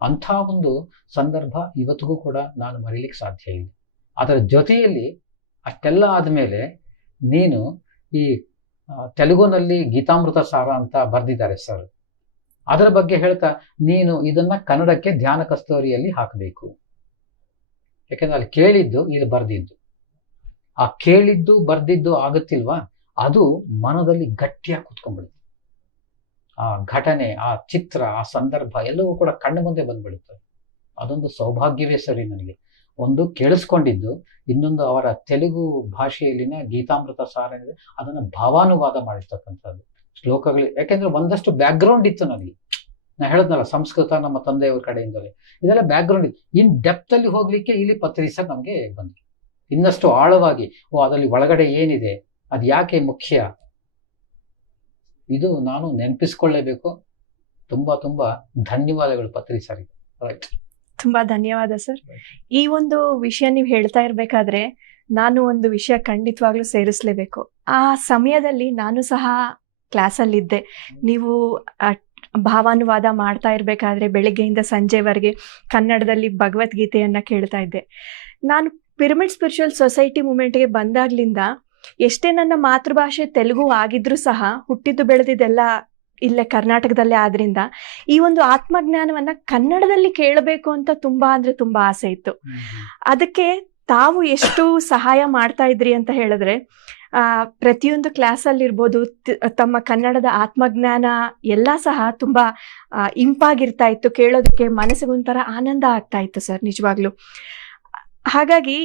ಅಂಥ ಒಂದು ಸಂದರ್ಭ ಇವತ್ತಿಗೂ ಕೂಡ ನಾನು ಮರೀಲಿಕ್ಕೆ ಸಾಧ್ಯ ಇಲ್ಲ. ಅದರ ಜೊತೆಯಲ್ಲಿ ಅಷ್ಟೆಲ್ಲ ಆದಮೇಲೆ ನೀನು ಈ ತೆಲುಗುನಲ್ಲಿ ಗೀತಾಮೃತ ಸಾರ ಅಂತ ಬರೆದಿದ್ದಾರೆ ಸರ್. ಅದರ ಬಗ್ಗೆ ಹೇಳ್ತಾ ನೀನು ಇದನ್ನ ಕನ್ನಡಕ್ಕೆ ಧ್ಯಾನ ಕಸ್ತೂರಿಯಲ್ಲಿ ಹಾಕಬೇಕು. ಯಾಕೆಂದ್ರೆ ಅಲ್ಲಿ ಕೇಳಿದ್ದು ಇಲ್ಲಿ ಬರ್ದಿದ್ದು, ಆ ಕೇಳಿದ್ದು ಬರ್ದಿದ್ದು ಆಗುತ್ತಿಲ್ವಾ, ಅದು ಮನದಲ್ಲಿ ಗಟ್ಟಿಯಾಗಿ ಕುತ್ಕೊಂಡ್ಬಿಡುತ್ತೆ. ಆ ಘಟನೆ, ಆ ಚಿತ್ರ, ಆ ಸಂದರ್ಭ ಎಲ್ಲವೂ ಕೂಡ ಕಣ್ಣು ಮುಂದೆ ಬಂದ್ಬಿಡುತ್ತೆ. ಅದೊಂದು ಸೌಭಾಗ್ಯವೇ ಸರಿ ನನಗೆ. ಒಂದು ಕೇಳಿಸ್ಕೊಂಡಿದ್ದು, ಇನ್ನೊಂದು ಅವರ ತೆಲುಗು ಭಾಷೆಯಲ್ಲಿನ ಗೀತಾಮೃತ ಸಾರ ಏನಿದೆ ಅದನ್ನ ಭಾವಾನುವಾದ ಮಾಡಿರ್ತಕ್ಕಂಥದ್ದು ಶ್ಲೋಕಗಳು. ಯಾಕೆಂದ್ರೆ ಒಂದಷ್ಟು ಬ್ಯಾಕ್ಗ್ರೌಂಡ್ ಇತ್ತು ನನಗೆ. ನಾ ಹೇಳದ್ನಲ್ಲ, ಸಂಸ್ಕೃತ ನಮ್ಮ ತಂದೆಯವ್ರ ಕಡೆಯಿಂದಲೇ ಇದೆಲ್ಲ ಬ್ಯಾಕ್ಗ್ರೌಂಡ್ ಇತ್ತು. ಇನ್ ಡೆಪ್ತ್ ಅಲ್ಲಿ ಹೋಗ್ಲಿಕ್ಕೆ ಇಲ್ಲಿ ಪತ್ರಿ ಸರ್ ನಮ್ಗೆ ಬಂದ್ರು. ಇನ್ನಷ್ಟು ಆಳವಾಗಿ ಅದರಲ್ಲಿ ಒಳಗಡೆ ಏನಿದೆ, ಅದು ಯಾಕೆ ಮುಖ್ಯ, ಇದು ನಾನು ನೆನಪಿಸ್ಕೊಳ್ಳೇಬೇಕು. ತುಂಬಾ ತುಂಬಾ ಧನ್ಯವಾದಗಳು ಪತ್ರಿ ಸರ್. ರೈಟ್, ತುಂಬಾ ಧನ್ಯವಾದ ಸರ್. ಈ ಒಂದು ವಿಷಯ ನೀವು ಹೇಳ್ತಾ ಇರ್ಬೇಕಾದ್ರೆ ನಾನು ಒಂದು ವಿಷಯ ಖಂಡಿತವಾಗ್ಲೂ ಸೇರಿಸ್ಲೇಬೇಕು. ಆ ಸಮಯದಲ್ಲಿ ನಾನು ಸಹ ಕ್ಲಾಸಲ್ಲಿದ್ದೆ. ನೀವು ಭಾವಾನುವಾದ ಮಾಡ್ತಾ ಇರ್ಬೇಕಾದ್ರೆ ಬೆಳಗ್ಗೆಯಿಂದ ಸಂಜೆವರೆಗೆ ಕನ್ನಡದಲ್ಲಿ ಭಗವದ್ಗೀತೆಯನ್ನ ಕೇಳ್ತಾ ಇದ್ದೆ. ನಾನು ಪಿರಮಿಡ್ ಸ್ಪಿರಿಚುವಲ್ ಸೊಸೈಟಿ ಮೂವ್ಮೆಂಟ್ಗೆ ಬಂದಾಗ್ಲಿಂದ ಎಷ್ಟೇ ನನ್ನ ಮಾತೃಭಾಷೆ ತೆಲುಗು ಆಗಿದ್ರೂ ಸಹ, ಹುಟ್ಟಿದ್ದು ಬೆಳೆದಿದ್ದೆಲ್ಲ ಇಲ್ಲೇ ಕರ್ನಾಟಕದಲ್ಲೇ ಆದ್ರಿಂದ ಈ ಒಂದು ಆತ್ಮಜ್ಞಾನವನ್ನ ಕನ್ನಡದಲ್ಲಿ ಕೇಳಬೇಕು ಅಂತ ತುಂಬಾ ಅಂದ್ರೆ ತುಂಬಾ ಆಸೆ ಇತ್ತು. ಅದಕ್ಕೆ ತಾವು ಎಷ್ಟು ಸಹಾಯ ಮಾಡ್ತಾ ಇದ್ರಿ ಅಂತ ಹೇಳಿದ್ರೆ, ಪ್ರತಿಯೊಂದು ಕ್ಲಾಸಲ್ಲಿರ್ಬೋದು ತಮ್ಮ ಕನ್ನಡದ ಆತ್ಮಜ್ಞಾನ ಎಲ್ಲ ಸಹ ತುಂಬಾ ಇಂಪಾಗಿರ್ತಾ ಇತ್ತು. ಕೇಳೋದಕ್ಕೆ ಮನಸ್ಸಿಗೊಂಥರ ಆನಂದ ಆಗ್ತಾ ಇತ್ತು ಸರ್, ನಿಜವಾಗ್ಲು. ಹಾಗಾಗಿ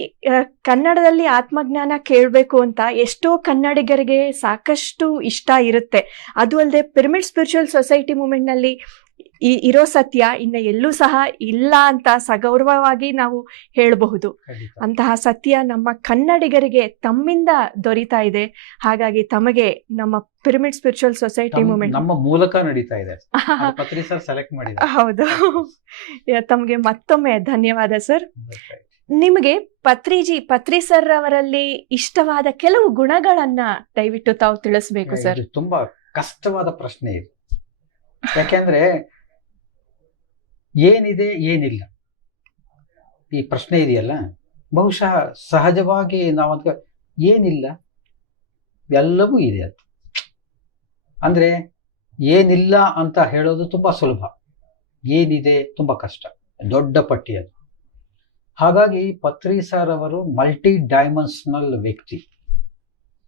ಕನ್ನಡದಲ್ಲಿ ಆತ್ಮಜ್ಞಾನ ಕೇಳಬೇಕು ಅಂತ ಎಷ್ಟೋ ಕನ್ನಡಿಗರಿಗೆ ಸಾಕಷ್ಟು ಇಷ್ಟ ಇರುತ್ತೆ. ಅದು ಅಲ್ಲದೆ ಪಿರಮಿಡ್ ಸ್ಪಿರಿಚುವಲ್ ಸೊಸೈಟಿ ಮೂವ್ಮೆಂಟ್ನಲ್ಲಿ ಇರೋ ಸತ್ಯ ಇನ್ನು ಎಲ್ಲೂ ಸಹ ಇಲ್ಲ ಅಂತ ಸಗೌರವವಾಗಿ ನಾವು ಹೇಳಬಹುದು. ಅಂತಹ ಸತ್ಯ ನಮ್ಮ ಕನ್ನಡಿಗರಿಗೆ ತಮ್ಮಿಂದ ದೊರೀತಾ ಇದೆ. ಹಾಗಾಗಿ ತಮಗೆ ನಮ್ಮ ಪಿರಮಿಡ್ ಸ್ಪಿರಿಚುವಲ್ ಸೊಸೈಟಿ ಮೂವ್ಮೆಂಟ್ ನಮ್ಮ ಮೂಲಕ ನಡೀತಾ ಇದೆ. ಪತ್ರಿ ಸರ್ ಸೆಲೆಕ್ಟ್ ಮಾಡಿದ್ದಾರೆ. ಹೌದು, ತಮಗೆ ಮತ್ತೊಮ್ಮೆ ಧನ್ಯವಾದ ಸರ್. ನಿಮಗೆ ಪತ್ರಿ ಸರ್ ಅವರಲ್ಲಿ ಇಷ್ಟವಾದ ಕೆಲವು ಗುಣಗಳನ್ನ ದಯವಿಟ್ಟು ತಾವು ತಿಳಿಸ್ಬೇಕು ಸರ್. ತುಂಬಾ ಕಷ್ಟವಾದ ಪ್ರಶ್ನೆ ಇದು. ಯಾಕೆಂದ್ರೆ ಏನಿದೆ ಏನಿಲ್ಲ ಈ ಪ್ರಶ್ನೆ ಇದೆಯಲ್ಲ, ಬಹುಶಃ ಸಹಜವಾಗಿ ನಾವು ಏನಿಲ್ಲ ಎಲ್ಲವೂ ಇದೆ ಅಂತ ಅಂದ್ರೆ ಏನಿಲ್ಲ ಅಂತ ಹೇಳೋದು ತುಂಬಾ ಸುಲಭ, ಏನಿದೆ ತುಂಬಾ ಕಷ್ಟ, ದೊಡ್ಡ ಪಟ್ಟಿ ಅದು. ಹಾಗಾಗಿ ಪತ್ರಿ ಸರ್ ಅವರು ಮಲ್ಟಿ ಡೈಮೆನ್ಷನಲ್ ವ್ಯಕ್ತಿ.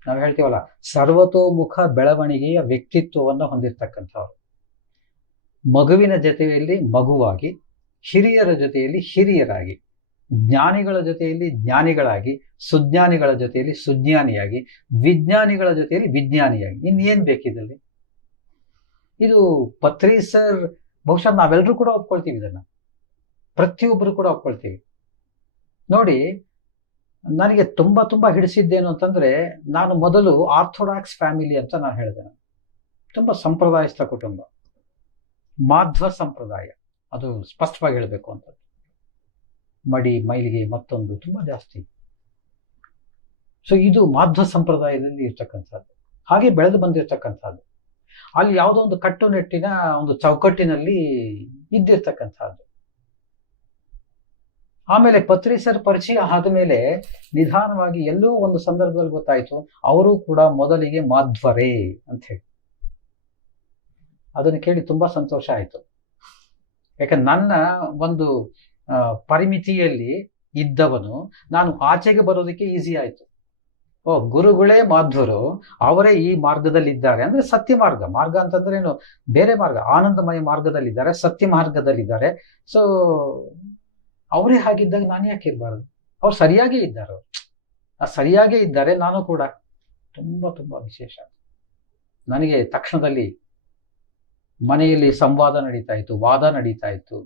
ನಾವು ಹೇಳ್ತೀವಲ್ಲ, ಸರ್ವತೋಮುಖ ಬೆಳವಣಿಗೆಯ ವ್ಯಕ್ತಿತ್ವವನ್ನು ಹೊಂದಿರತಕ್ಕಂಥವ್ರು. ಮಗುವಿನ ಜೊತೆಯಲ್ಲಿ ಮಗುವಾಗಿ, ಹಿರಿಯರ ಜೊತೆಯಲ್ಲಿ ಹಿರಿಯರಾಗಿ, ಜ್ಞಾನಿಗಳ ಜೊತೆಯಲ್ಲಿ ಜ್ಞಾನಿಗಳಾಗಿ, ಸುಜ್ಞಾನಿಗಳ ಜೊತೆಯಲ್ಲಿ ಸುಜ್ಞಾನಿಯಾಗಿ, ವಿಜ್ಞಾನಿಗಳ ಜೊತೆಯಲ್ಲಿ ವಿಜ್ಞಾನಿಯಾಗಿ, ಇನ್ನೇನ್ ಬೇಕಿದಲ್ಲಿ? ಇದು ಪತ್ರಿ ಸರ್ ಬಹುಶಃ ನಾವೆಲ್ಲರೂ ಕೂಡ ಒಪ್ಕೊಳ್ತೀವಿ, ಇದನ್ನ ಪ್ರತಿಯೊಬ್ಬರು ಕೂಡ ಒಪ್ಕೊಳ್ತೀವಿ. ನೋಡಿ, ನನಗೆ ತುಂಬಾ ತುಂಬಾ ಹಿಡಿಸಿದ್ದೇನು ಅಂತಂದ್ರೆ, ನಾನು ಮೊದಲು ಆರ್ಥೋಡಾಕ್ಸ್ ಫ್ಯಾಮಿಲಿ ಅಂತ ನಾನು ಹೇಳಿದೆ. ತುಂಬಾ ಸಂಪ್ರದಾಯಸ್ಥ ಕುಟುಂಬ, ಮಾಧ್ವ ಸಂಪ್ರದಾಯ, ಅದು ಸ್ಪಷ್ಟವಾಗಿ ಹೇಳಬೇಕು ಅಂತ. ಮಡಿ ಮೈಲಿಗೆ ಮತ್ತೊಂದು ತುಂಬಾ ಜಾಸ್ತಿ. ಸೊ ಇದು ಮಾಧ್ವ ಸಂಪ್ರದಾಯದಲ್ಲಿ ಇರ್ತಕ್ಕಂಥದ್ದು, ಹಾಗೆ ಬೆಳೆದು ಬಂದಿರತಕ್ಕಂಥದ್ದು. ಅಲ್ಲಿ ಯಾವುದೋ ಒಂದು ಕಟ್ಟುನಿಟ್ಟಿನ ಒಂದು ಚೌಕಟ್ಟಿನಲ್ಲಿ ಇದ್ದಿರ್ತಕ್ಕಂಥದ್ದು. ಆಮೇಲೆ ಪತ್ರಿ ಸರ್ ಪರಿಚಯ ಆದ ಮೇಲೆ ನಿಧಾನವಾಗಿ ಎಲ್ಲೋ ಒಂದು ಸಂದರ್ಭದಲ್ಲಿ ಗೊತ್ತಾಯ್ತು, ಅವರು ಕೂಡ ಮೊದಲಿಗೆ ಮಾಧ್ವರೇ ಅಂತ ಹೇಳಿ. ಅದನ್ನು ಕೇಳಿ ತುಂಬಾ ಸಂತೋಷ ಆಯ್ತು. ಯಾಕಂದ್ರೆ ನನ್ನ ಒಂದು ಪರಿಮಿತಿಯಲ್ಲಿ ಇದ್ದವನು ನಾನು ಆಚೆಗೆ ಬರೋದಕ್ಕೆ ಈಸಿ ಆಯ್ತು. ಗುರುಗಳೇ ಮಾಧ್ವರು, ಅವರೇ ಈ ಮಾರ್ಗದಲ್ಲಿ ಇದ್ದಾರೆ ಅಂದ್ರೆ ಸತ್ಯ ಮಾರ್ಗ. ಮಾರ್ಗ ಅಂತಂದ್ರೆ ಏನು, ಬೇರೆ ಮಾರ್ಗ, ಆನಂದಮಯ ಮಾರ್ಗದಲ್ಲಿದ್ದಾರೆ, ಸತ್ಯ ಮಾರ್ಗದಲ್ಲಿದ್ದಾರೆ. ಸೊ ಅವರೇ ಹಾಗಿದ್ದಾಗ ನಾನು ಯಾಕೆ ಇರಬಾರದು? ಅವ್ರು ಸರಿಯಾಗೇ ಇದ್ದಾರೆ, ಅವ್ರು ಸರಿಯಾಗೇ ಇದ್ದಾರೆ. ನಾನು ಕೂಡ ತುಂಬಾ ತುಂಬಾ ವಿಶೇಷ. ನನಗೆ ತಕ್ಷಣದಲ್ಲಿ ಮನೆಯಲ್ಲಿ ಸಂವಾದ ನಡೀತಾ ಇತ್ತು, ವಾದ ನಡೀತಾ ಇತ್ತು.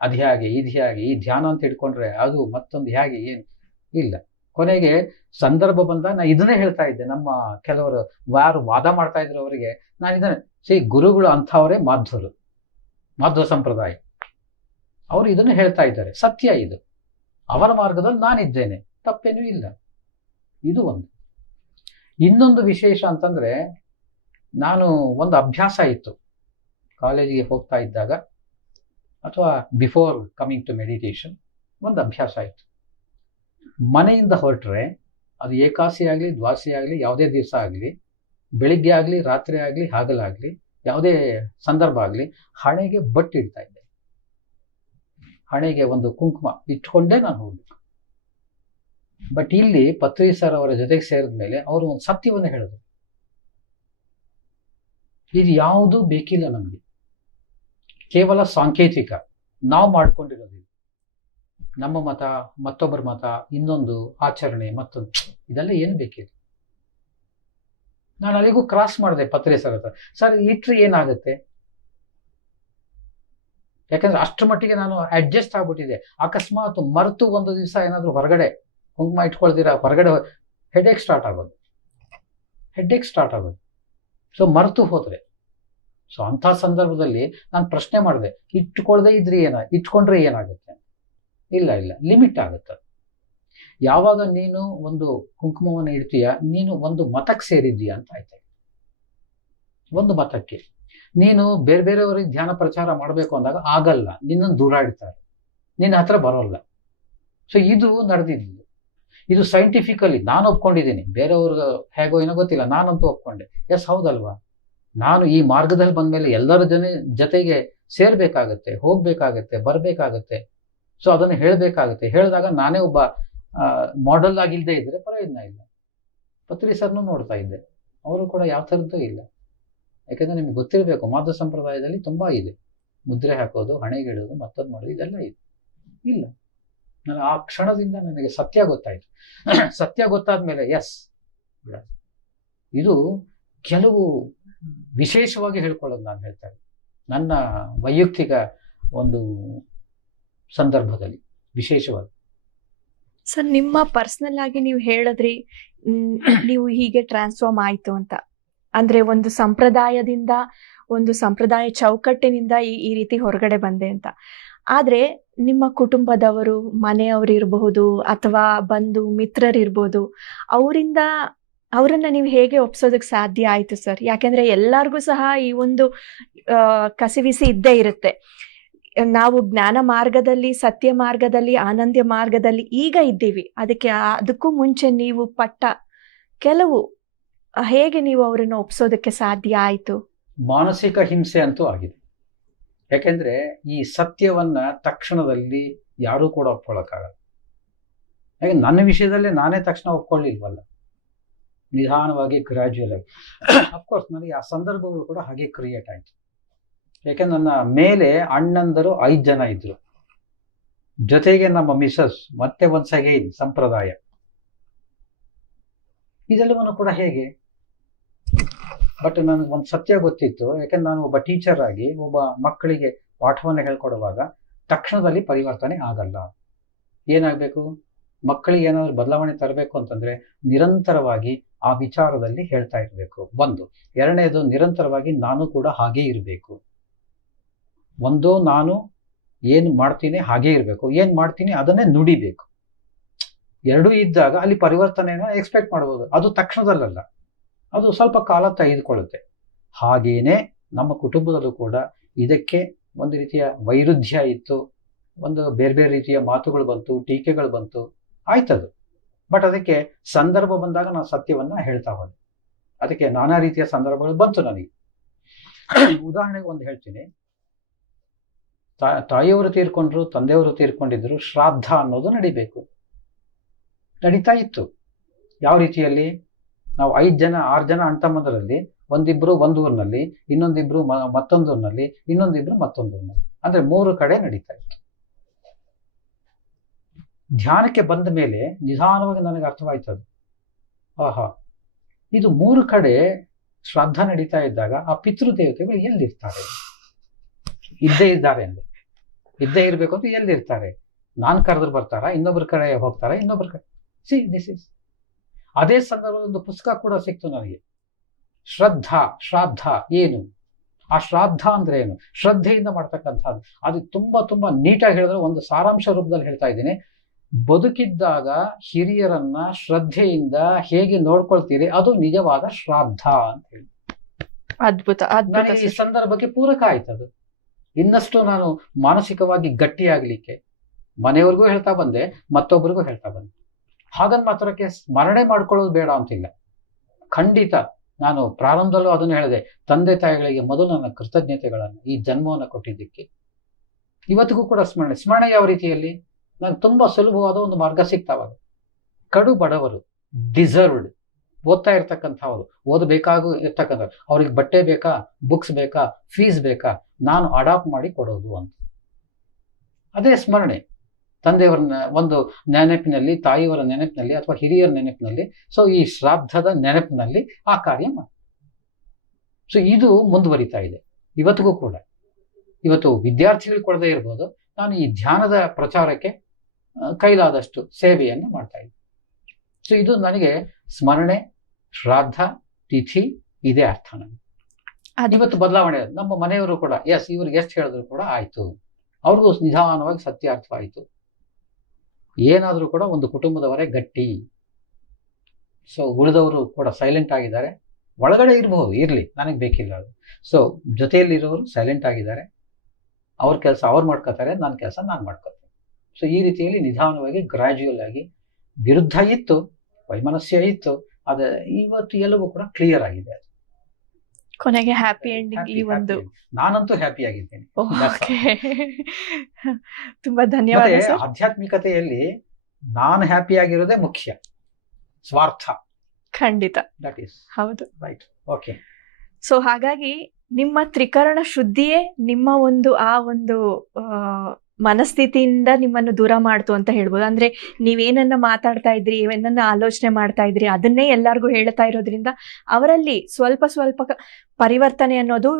ಅದು ಹೇಗೆ, ಇದು ಹೇಗೆ, ಈ ಧ್ಯಾನ ಅಂತ ಇಟ್ಕೊಂಡ್ರೆ ಅದು ಮತ್ತೊಂದು ಹೇಗೆ, ಏನು ಇಲ್ಲ. ಕೊನೆಗೆ ಸಂದರ್ಭ ಬಂದಾಗ ನಾನು ಇದನ್ನೇ ಹೇಳ್ತಾ ಇದ್ದೆ. ನಮ್ಮ ಕೆಲವರು ಯಾರು ವಾದ ಮಾಡ್ತಾ ಇದ್ರು ಅವರಿಗೆ ನಾನು ಇದನ್ನೇ, ಗುರುಗಳು ಅಂಥವರೇ ಮಾಧ್ವರು, ಮಾಧ್ವ ಸಂಪ್ರದಾಯ, ಅವರು ಇದನ್ನು ಹೇಳ್ತಾ ಇದ್ದಾರೆ. ಸತ್ಯ ಇದು, ಅವರ ಮಾರ್ಗದಲ್ಲಿ ನಾನಿದ್ದೇನೆ, ತಪ್ಪೇನೂ ಇಲ್ಲ. ಇದು ಒಂದು. ಇನ್ನೊಂದು ವಿಶೇಷ ಅಂತಂದ್ರೆ, ನಾನು ಒಂದು ಅಭ್ಯಾಸ ಇತ್ತು ಕಾಲೇಜಿಗೆ ಹೋಗ್ತಾ ಇದ್ದಾಗ, ಅಥವಾ ಬಿಫೋರ್ ಕಮಿಂಗ್ ಟು ಮೆಡಿಟೇಷನ್, ಒಂದು ಅಭ್ಯಾಸ ಇತ್ತು. ಮನೆಯಿಂದ ಹೊರಟ್ರೆ ಅದು ಏಕಾಸಿ ಆಗಲಿ ದ್ವಾಸಿ ಆಗಲಿ, ಯಾವುದೇ ದಿವಸ ಆಗಲಿ, ಬೆಳಿಗ್ಗೆ ಆಗಲಿ ರಾತ್ರಿ ಆಗಲಿ ಹಗಲಾಗಲಿ, ಯಾವುದೇ ಸಂದರ್ಭ ಆಗಲಿ, ಹಣೆಗೆ ಬಟ್ಟು ಇಡ್ತಾ ಇದ್ದೆ. ಹಣೆಗೆ ಒಂದು ಕುಂಕುಮ ಇಟ್ಕೊಂಡೇ ನಾನು ಹೋಗ್ಬೇಕು. ಬಟ್ ಇಲ್ಲಿ ಪತ್ರಿ ಸರ್ ಅವರ ಜೊತೆಗೆ ಸೇರಿದ ಮೇಲೆ ಅವರು ಒಂದು ಸತ್ಯವನ್ನು ಹೇಳಿದ್ರು, ಇದು ಯಾವುದೂ ಬೇಕಿಲ್ಲ ನಮಗೆ, ಕೇವಲ ಸಾಂಕೇತಿಕ, ನಾವು ಮಾಡ್ಕೊಂಡಿರೋದು. ನಮ್ಮ ಮತ, ಮತ್ತೊಬ್ಬರ ಮತ, ಇನ್ನೊಂದು ಆಚರಣೆ, ಮತ್ತೊಂದು, ಇದೆಲ್ಲ ಏನು ಬೇಕಿಲ್ಲ. ನಾನು ಅಲ್ಲಿಗೂ ಕ್ರಾಸ್ ಮಾಡಿದೆ ಪತ್ರಿ ಸರ್ ಹತ್ರ. ಸರ್ ಇಟ್ರೆ ಏನಾಗುತ್ತೆ? ಯಾಕಂದ್ರೆ ಅಷ್ಟರ ಮಟ್ಟಿಗೆ ನಾನು ಅಡ್ಜಸ್ಟ್ ಆಗ್ಬಿಟ್ಟಿದೆ. ಅಕಸ್ಮಾತ್ ಮರೆತು ಒಂದು ದಿವಸ ಏನಾದ್ರು ಹೊರಗಡೆ ಕುಂಕುಮ ಇಟ್ಕೊಳ್ತೀರಾ, ಹೊರಗಡೆ ಹೆಡ್ಏಕ್ ಸ್ಟಾರ್ಟ್ ಆಗೋದು. ಸೊ ಮರೆತು ಹೋದ್ರೆ, ಸೊ ಅಂಥ ಸಂದರ್ಭದಲ್ಲಿ ನಾನು ಪ್ರಶ್ನೆ ಮಾಡಿದೆ, ಇಟ್ಕೊಳ್ದೆ ಇದ್ರೆ ಇಟ್ಕೊಂಡ್ರೆ ಏನಾಗುತ್ತೆ? ಇಲ್ಲ, ಲಿಮಿಟ್ ಆಗುತ್ತೆ. ಯಾವಾಗ ನೀನು ಒಂದು ಕುಂಕುಮವನ್ನು ಇಡ್ತೀಯ, ನೀನು ಒಂದು ಮತಕ್ಕೆ ಸೇರಿದ್ದೀಯ ಅಂತ ಆಯ್ತು. ಒಂದು ಮತಕ್ಕೆ ನೀನು ಬೇರೆ ಬೇರೆಯವರಿಗೆ ಧ್ಯಾನ ಪ್ರಚಾರ ಮಾಡಬೇಕು ಅಂದಾಗ ಆಗಲ್ಲ, ನಿನ್ನನ್ನು ದೂರ ಇಡ್ತಾರೆ, ನಿನ್ನ ಹತ್ರ ಬರೋಲ್ಲ. ಸೊ ಇದು ನಡೆದಿದ್ದು. ಇದು ಸೈಂಟಿಫಿಕಲಿ ನಾನು ಒಪ್ಕೊಂಡಿದ್ದೀನಿ. ಬೇರೆಯವ್ರಿಗೆ ಹೇಗೋ ಏನೋ ಗೊತ್ತಿಲ್ಲ, ನಾನಂತೂ ಒಪ್ಕೊಂಡೆ. ಎಸ್, ಹೌದಲ್ವಾ? ನಾನು ಈ ಮಾರ್ಗದಲ್ಲಿ ಬಂದ್ಮೇಲೆ ಎಲ್ಲರ ಜೊತೆಗೆ ಸೇರ್ಬೇಕಾಗತ್ತೆ, ಹೋಗ್ಬೇಕಾಗತ್ತೆ, ಬರ್ಬೇಕಾಗತ್ತೆ. ಸೊ ಅದನ್ನು ಹೇಳಬೇಕಾಗುತ್ತೆ. ಹೇಳಿದಾಗ ನಾನೇ ಒಬ್ಬ ಮಾಡೆಲ್ ಆಗಿಲ್ದೇ ಇದ್ರೆ ಪ್ರಯೋಜನ ಇಲ್ಲ. ಪತ್ರಿ ಸರ್ನು ನೋಡ್ತಾ ಇದ್ದೆ, ಅವರು ಕೂಡ ಯಾವ ಥರದ್ದು ಇಲ್ಲ. ಯಾಕಂದ್ರೆ ನಿಮ್ಗೆ ಗೊತ್ತಿರಬೇಕು, ಮಾಧ್ವ ಸಂಪ್ರದಾಯದಲ್ಲಿ ತುಂಬಾ ಇದೆ. ಮುದ್ರೆ ಹಾಕೋದು, ಹಣೆಗಿಡೋದು, ಮತ್ತೊಂದು ಮಾಡೋದು, ಇದೆಲ್ಲ ಇದೆ. ಇಲ್ಲ, ನಾನು ಆ ಕ್ಷಣದಿಂದ ನನಗೆ ಸತ್ಯ ಗೊತ್ತಾಯ್ತು. ಸತ್ಯ ಗೊತ್ತಾದ್ಮೇಲೆ ಎಸ್, ಇದು ಕೆಲವು ವಿಶೇಷವಾಗಿ ಹೇಳ್ಕೊಳ್ಳೋದು ನಾನು ಹೇಳ್ತಾ ಇದ್ದೆ. ನನ್ನ ವೈಯಕ್ತಿಕ ಒಂದು ಸಂದರ್ಭದಲ್ಲಿ ವಿಶೇಷವಾಗಿ. ಸರ್, ನಿಮ್ಮ ಪರ್ಸನಲ್ ಆಗಿ ನೀವು ಹೇಳಿದ್ರಿ, ನೀವು ಹೀಗೆ ಟ್ರಾನ್ಸ್ಫಾರ್ಮ್ ಆಯ್ತು ಅಂತ. ಅಂದ್ರೆ ಒಂದು ಸಂಪ್ರದಾಯದಿಂದ, ಒಂದು ಸಂಪ್ರದಾಯ ಚೌಕಟ್ಟಿನಿಂದ ಈ ರೀತಿ ಹೊರಗಡೆ ಬಂದೆ ಅಂತ. ಆದ್ರೆ ನಿಮ್ಮ ಕುಟುಂಬದವರು, ಮನೆಯವರು ಇರಬಹುದು, ಅಥವಾ ಬಂಧು ಮಿತ್ರರಿರ್ಬೋದು, ಅವರನ್ನ ನೀವು ಹೇಗೆ ಒಪ್ಸೋದಕ್ಕೆ ಸಾಧ್ಯ ಆಯ್ತು ಸರ್? ಯಾಕೆಂದ್ರೆ ಎಲ್ಲರಿಗೂ ಸಹ ಈ ಒಂದು ಕಸಿವಿಸಿ ಇದ್ದೇ ಇರುತ್ತೆ. ನಾವು ಜ್ಞಾನ ಮಾರ್ಗದಲ್ಲಿ, ಸತ್ಯ ಮಾರ್ಗದಲ್ಲಿ, ಆನಂದ ಮಾರ್ಗದಲ್ಲಿ ಈಗ ಇದ್ದೀವಿ. ಅದಕ್ಕೂ ಮುಂಚೆ ನೀವು ಪಟ್ಟ ಕೆಲವು, ಹೇಗೆ ನೀವು ಅವರನ್ನು ಒಪ್ಸೋದಕ್ಕೆ ಸಾಧ್ಯ ಆಯ್ತು? ಮಾನಸಿಕ ಹಿಂಸೆ ಅಂತೂ ಆಗಿದೆ. ಯಾಕೆಂದ್ರೆ ಈ ಸತ್ಯವನ್ನ ತಕ್ಷಣದಲ್ಲಿ ಯಾರೂ ಕೂಡ ಒಪ್ಕೊಳ್ಳೋಕ್ಕಾಗಲ್ಲ. ಯಾಕೆ ನನ್ನ ವಿಷಯದಲ್ಲೇ ನಾನೇ ತಕ್ಷಣ ಒಪ್ಕೊಳ್ಳಿಲ್ವಲ್ಲ, ನಿಧಾನವಾಗಿ ಗ್ರಾಜ್ಯುಯಲ್ ಆಗಿ. ಅಫ್ಕೋರ್ಸ್ ನನಗೆ ಆ ಸಂದರ್ಭಗಳು ಕೂಡ ಹಾಗೆ ಕ್ರಿಯೇಟ್ ಆಯ್ತು. ಯಾಕೆಂದ್ರೆ ನನ್ನ ಮೇಲೆ ಅಣ್ಣಂದರು 5 ಜನ ಇದ್ರು, ಜೊತೆಗೆ ನಮ್ಮ ಮಿಸಸ್, ಮತ್ತೆ ಒನ್ಸ್ ಅಗೈನ್ ಸಂಪ್ರದಾಯ. ಇದೆಲ್ಲವನ್ನು ಕೂಡ ಹೇಗೆ? ಬಟ್ ನನಗೆ ಒಂದು ಸತ್ಯ ಗೊತ್ತಿತ್ತು. ಯಾಕಂದ್ರೆ ನಾನು ಒಬ್ಬ ಟೀಚರ್ ಆಗಿ ಒಬ್ಬ ಮಕ್ಕಳಿಗೆ ಪಾಠವನ್ನು ಹೇಳ್ಕೊಡುವಾಗ ತಕ್ಷಣದಲ್ಲಿ ಪರಿವರ್ತನೆ ಆಗಲ್ಲ. ಏನಾಗಬೇಕು? ಮಕ್ಕಳಿಗೆ ಏನಾದ್ರು ಬದಲಾವಣೆ ತರಬೇಕು ಅಂತಂದ್ರೆ ನಿರಂತರವಾಗಿ ಆ ವಿಚಾರದಲ್ಲಿ ಹೇಳ್ತಾ ಇರಬೇಕು. ಒಂದು. ಎರಡನೇದು, ನಿರಂತರವಾಗಿ ನಾನು ಕೂಡ ಹಾಗೇ ಇರಬೇಕು. ಒಂದು, ನಾನು ಏನು ಮಾಡ್ತೀನಿ ಹಾಗೇ ಇರಬೇಕು, ಏನು ಮಾಡ್ತೀನಿ ಅದನ್ನೇ ನುಡಿಬೇಕು. ಎರಡೂ ಇದ್ದಾಗ ಅಲ್ಲಿ ಪರಿವರ್ತನೆಯನ್ನು ಎಕ್ಸ್ಪೆಕ್ಟ್ ಮಾಡ್ಬೋದು. ಅದು ತಕ್ಷಣದಲ್ಲ, ಅದು ಸ್ವಲ್ಪ ಕಾಲ ತೆಗೆದುಕೊಳ್ಳುತ್ತೆ. ಹಾಗೇನೆ ನಮ್ಮ ಕುಟುಂಬದಲ್ಲೂ ಕೂಡ ಇದಕ್ಕೆ ಒಂದು ರೀತಿಯ ವೈರುಧ್ಯ ಇತ್ತು, ಒಂದು ಬೇರೆ ಬೇರೆ ರೀತಿಯ ಮಾತುಗಳು ಬಂತು, ಟೀಕೆಗಳು ಬಂತು, ಆಯ್ತದು. ಬಟ್ ಅದಕ್ಕೆ ಸಂದರ್ಭ ಬಂದಾಗ ನಾನು ಸತ್ಯವನ್ನ ಹೇಳ್ತಾ ಹೋದೆ. ಅದಕ್ಕೆ ನಾನಾ ರೀತಿಯ ಸಂದರ್ಭಗಳು ಬಂತು ನನಗೆ. ಉದಾಹರಣೆಗೆ ಒಂದು ಹೇಳ್ತೀನಿ. ತಾಯಿಯವರು ತೀರ್ಕೊಂಡ್ರು, ತಂದೆಯವರು ತೀರ್ಕೊಂಡಿದ್ರು, ಶ್ರಾದ್ದ ಅನ್ನೋದು ನಡೀತಾ ಇತ್ತು. ಯಾವ ರೀತಿಯಲ್ಲಿ? ನಾವು 5 ಜನ 6 ಜನ ಅಣ್ತಮ್ಮಂದರಲ್ಲಿ ಒಂದಿಬ್ರು ಒಂದು ಊರಿನಲ್ಲಿ, ಇನ್ನೊಂದಿಬ್ರು ಮತ್ತೊಂದೂರಿನಲ್ಲಿ, ಇನ್ನೊಂದಿಬ್ರು ಮತ್ತೊಂದೂರಿನಲ್ಲಿ, ಅಂದ್ರೆ 3 ಕಡೆ ನಡೀತಾ ಇತ್ತು. ಧ್ಯಾನಕ್ಕೆ ಬಂದ ಮೇಲೆ ನಿಧಾನವಾಗಿ ನನಗೆ ಅರ್ಥವಾಯ್ತದು. ಆಹಾ, ಇದು 3 ಕಡೆ ಶ್ರಾದ್ದ ನಡೀತಾ ಇದ್ದಾಗ ಆ ಪಿತೃದೇವತೆಗಳು ಎಲ್ಲಿರ್ತಾರೆ? ಇದ್ದೇ ಇದ್ದಾರೆ ಅಂದ್ರೆ ಇದ್ದೇ ಇರಬೇಕು ಅಂತ ಎಲ್ಲಿರ್ತಾರೆ? ನಾನು ಕರೆದ್ರು ಬರ್ತಾರಾ? ಇನ್ನೊಬ್ರ ಕಡೆ ಹೋಗ್ತಾರಾ? ಇನ್ನೊಬ್ರ ಕಡೆ ದಿಸ್ ಇಸ್. ಅದೇ ಸಂದರ್ಭದಲ್ಲಿ ಒಂದು ಪುಸ್ತಕ ಕೂಡ ಸಿಕ್ತು ನನಗೆ. ಶ್ರಾದ್ದ ಏನು? ಆ ಶ್ರಾದ್ದ ಅಂದ್ರೆ ಏನು? ಶ್ರದ್ಧೆಯಿಂದ ಮಾಡ್ತಕ್ಕಂಥದ್ದು. ಅದು ತುಂಬಾ ನೀಟಾಗಿ ಹೇಳಿದ್ರೆ, ಒಂದು ಸಾರಾಂಶ ರೂಪದಲ್ಲಿ ಹೇಳ್ತಾ ಇದ್ದೀನಿ. ಬದುಕಿದ್ದಾಗ ಹಿರಿಯರನ್ನ ಶ್ರದ್ಧೆಯಿಂದ ಹೇಗೆ ನೋಡ್ಕೊಳ್ತೀರಿ, ಅದು ನಿಜವಾದ ಶ್ರಾದ್ದ ಅಂತ ಹೇಳಿ. ಅದ್ಭುತ. ನನಗೆ ಈ ಸಂದರ್ಭಕ್ಕೆ ಪೂರಕ ಆಯ್ತದು. ಇನ್ನಷ್ಟು ನಾನು ಮಾನಸಿಕವಾಗಿ ಗಟ್ಟಿಯಾಗ್ಲಿಕ್ಕೆ ಮನೆಯವ್ರಿಗೂ ಹೇಳ್ತಾ ಬಂದೆ, ಮತ್ತೊಬ್ಬರಿಗೂ ಹೇಳ್ತಾ ಬಂದೆ. ಹಾಗನ್ ಮಾತ್ರಕ್ಕೆ ಸ್ಮರಣೆ ಮಾಡ್ಕೊಳ್ಳೋದು ಬೇಡ ಅಂತಿಲ್ಲ. ಖಂಡಿತ ನಾನು ಪ್ರಾರಂಭದಲ್ಲೂ ಅದನ್ನು ಹೇಳಿದೆ, ತಂದೆ ತಾಯಿಗಳಿಗೆ ಮೊದಲು ನನ್ನ ಕೃತಜ್ಞತೆಗಳನ್ನು, ಈ ಜನ್ಮವನ್ನು ಕೊಟ್ಟಿದ್ದಕ್ಕೆ. ಇವತ್ತಿಗೂ ಕೂಡ ಸ್ಮರಣೆ ಯಾವ ರೀತಿಯಲ್ಲಿ? ನಂಗೆ ತುಂಬಾ ಸುಲಭವಾದ ಒಂದು ಮಾರ್ಗ ಸಿಗ್ತಾವಾಗ. ಕಡು ಬಡವರು, ಡಿಸರ್ವ್ಡ್, ಓದ್ತಾ ಇರ್ತಕ್ಕಂಥವ್ರು, ಇರ್ತಕ್ಕಂಥವ್ರು, ಅವ್ರಿಗೆ ಬಟ್ಟೆ ಬೇಕಾ, ಬುಕ್ಸ್ ಬೇಕಾ, ಫೀಸ್ ಬೇಕಾ, ನಾನು ಅಡಾಪ್ಟ್ ಮಾಡಿ ಕೊಡೋದು ಅಂತ. ಅದೇ ಸ್ಮರಣೆ. ತಂದೆಯವರ ಒಂದು ನೆನಪಿನಲ್ಲಿ, ತಾಯಿಯವರ ನೆನಪಿನಲ್ಲಿ, ಅಥವಾ ಹಿರಿಯರ ನೆನಪಿನಲ್ಲಿ, ಸೊ ಈ ಶ್ರಾದ್ದದ ನೆನಪಿನಲ್ಲಿ ಆ ಕಾರ್ಯ ಮಾಡಿ. ಸೊ ಇದು ಮುಂದುವರಿತಾ ಇದೆ ಇವತ್ತಿಗೂ ಕೂಡ. ಇವತ್ತು ವಿದ್ಯಾರ್ಥಿಗಳು ಕೊಡದೇ ಇರ್ಬೋದು, ನಾನು ಈ ಧ್ಯಾನದ ಪ್ರಚಾರಕ್ಕೆ ಕೈಲಾದಷ್ಟು ಸೇವೆಯನ್ನು ಮಾಡ್ತಾ ಇದ್ದೀನಿ. ಸೊ ಇದು ನನಗೆ ಸ್ಮರಣೆ, ಶ್ರಾದ್ದ, ತಿಥಿ ಇದೇ ಅರ್ಥ. ನನಗೆ ಇವತ್ತು ಬದಲಾವಣೆ. ನಮ್ಮ ಮನೆಯವರು ಕೂಡ ಇವ್ರಿಗೆ ಎಷ್ಟು ಹೇಳಿದ್ರು ಕೂಡ ಆಯ್ತು, ಅವ್ರಿಗೂ ನಿಧಾನವಾಗಿ ಸತ್ಯಾರ್ಥವಾಯಿತು. ಏನಾದರೂ ಕೂಡ ಒಂದು ಕುಟುಂಬದವರೇ ಗಟ್ಟಿ. ಸೊ ಉಳಿದವರು ಕೂಡ ಸೈಲೆಂಟ್ ಆಗಿದ್ದಾರೆ. ಒಳಗಡೆ ಇರಬಹುದು, ಇರ್ಲಿ, ನನಗೆ ಬೇಕಿಲ್ಲ ಅದು. ಸೊ ಜೊತೆಯಲ್ಲಿರೋರು ಸೈಲೆಂಟ್ ಆಗಿದ್ದಾರೆ, ಅವ್ರ ಕೆಲಸ ಅವ್ರು ಮಾಡ್ಕೋತಾರೆ, ನನ್ನ ಕೆಲಸ ನಾನು ಮಾಡ್ಕೋತೀನಿ. ಸೊ ಈ ರೀತಿಯಲ್ಲಿ ನಿಧಾನವಾಗಿ ಗ್ರಾಜ್ಯುಯಲ್ ಆಗಿ ವಿರುದ್ಧ ಇತ್ತು, ವೈಮನಸ್ಯ ಇತ್ತು, ಅದ ಇವತ್ತು ಎಲ್ಲವೂ ಕೂಡ ಕ್ಲಿಯರ್ ಆಗಿದೆ. ಕೊನೆಗೆ ಹ್ಯಾಪಿ ಎಂಡಿಂಗ್. ಈ ಒಂದು ನಾನಂತೂ ಹ್ಯಾಪಿ ಆಗಿದ್ದೇನೆ. ತುಂಬಾ ಧನ್ಯವಾದ. ಆಧ್ಯಾತ್ಮಿಕತೆಯಲ್ಲಿ ನಾನು ಹ್ಯಾಪಿ ಆಗಿರೋದೇ ಮುಖ್ಯ, ಸ್ವಾರ್ಥ ಖಂಡಿತ. ದಟ್ ಈಸ್ ಹೌದು, ರೈಟ್. ಓಕೆ. ಸೊ ಹಾಗಾಗಿ ನಿಮ್ಮ ತ್ರಿಕರಣ ಶುದ್ಧಿಯೇ ನಿಮ್ಮ ಆ ಒಂದು ಮನಸ್ಥಿತಿಯಿಂದ ನಿಮ್ಮನ್ನು ದೂರ ಮಾಡ್ತು ಅಂತ ಹೇಳ್ಬೋದು. ಅಂದ್ರೆ ನೀವೇನನ್ನ ಮಾತಾಡ್ತಾ ಇದ್ರಿ, ಏನನ್ನ ಆಲೋಚನೆ ಮಾಡ್ತಾ ಇದ್ರಿ, ಅದನ್ನೇ ಎಲ್ಲರಿಗೂ ಹೇಳ್ತಾ ಇರೋದ್ರಿಂದ ಅವರಲ್ಲಿ ಸ್ವಲ್ಪ ಪರಿವರ್ತನೆ ಅನ್ನೋದು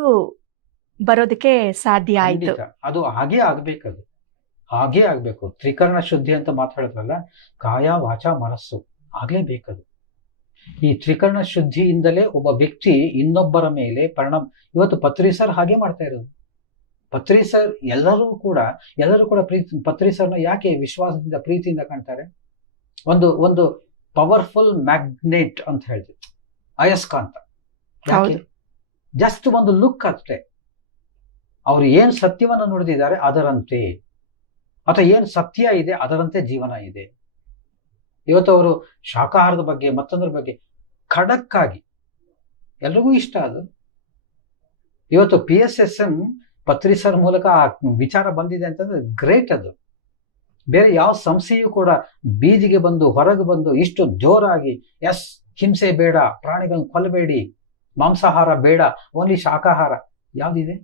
ಬರೋದಕ್ಕೆ ಸಾಧ್ಯ ಆಯ್ತು. ಅದು ಹಾಗೆ ಆಗ್ಬೇಕು. ತ್ರಿಕರಣ ಶುದ್ಧಿ ಅಂತ ಮಾತಾಡಿದ್ರಲ್ಲ, ಕಾಯ ವಾಚ ಮನಸ್ಸು ಆಗ್ಲೇಬೇಕದು. ಈ ತ್ರಿಕರಣ ಶುದ್ಧಿಯಿಂದಲೇ ಒಬ್ಬ ವ್ಯಕ್ತಿ ಇನ್ನೊಬ್ಬರ ಮೇಲೆ ಪರಿಣಾಮ. ಇವತ್ತು ಪತ್ರಿ ಸರ್ ಹಾಗೆ ಮಾಡ್ತಾ ಇರೋದು. ಪತ್ರಿ ಸರ್ ಎಲ್ಲರೂ ಕೂಡ ಪತ್ರಿ ಸರ್ನ ಯಾಕೆ ವಿಶ್ವಾಸದಿಂದ, ಪ್ರೀತಿಯಿಂದ ಕಾಣ್ತಾರೆ? ಒಂದು ಪವರ್ಫುಲ್ ಮ್ಯಾಗ್ನೆಟ್ ಅಂತ ಹೇಳ್ತೀವಿ, ಅಯಸ್ಕಾಂತ. ಜಸ್ಟ್ ಒಂದು ಲುಕ್ ಅಷ್ಟೇ. ಅವ್ರು ಏನ್ ಸತ್ಯವನ್ನು ನುಡಿದಿದ್ದಾರೆ ಅದರಂತೆ, ಅಥವಾ ಏನ್ ಸತ್ಯ ಇದೆ ಅದರಂತೆ ಜೀವನ ಇದೆ. ಇವತ್ತು ಅವರು ಶಾಕಾಹಾರದ ಬಗ್ಗೆ, ಮತ್ತೊಂದ್ರ ಬಗ್ಗೆ ಖಡಕ್ಕಾಗಿ, ಎಲ್ರಿಗೂ ಇಷ್ಟ ಅದು. ಇವತ್ತು PSSM ಪತ್ರಿ ಸರ್ ಮೂಲಕ ಆ ವಿಚಾರ ಬಂದಿದೆ ಅಂತಂದ್ರೆ ಗ್ರೇಟ್. ಅದು ಬೇರೆ ಯಾವ ಸಂಸ್ಥೆಯೂ ಕೂಡ ಬೀದಿಗೆ ಬಂದು ಹೊರಗೆ ಬಂದು ಇಷ್ಟು ಜೋರಾಗಿ ಎಸ್ ಹಿಂಸೆ ಬೇಡ, ಪ್ರಾಣಿಗಳನ್ನು ಕೊಲ್ಲಬೇಡಿ, ಮಾಂಸಾಹಾರ ಬೇಡ, ಓನ್ಲಿ ಶಾಕಾಹಾರ ಯಾವ್ದಿದೆ?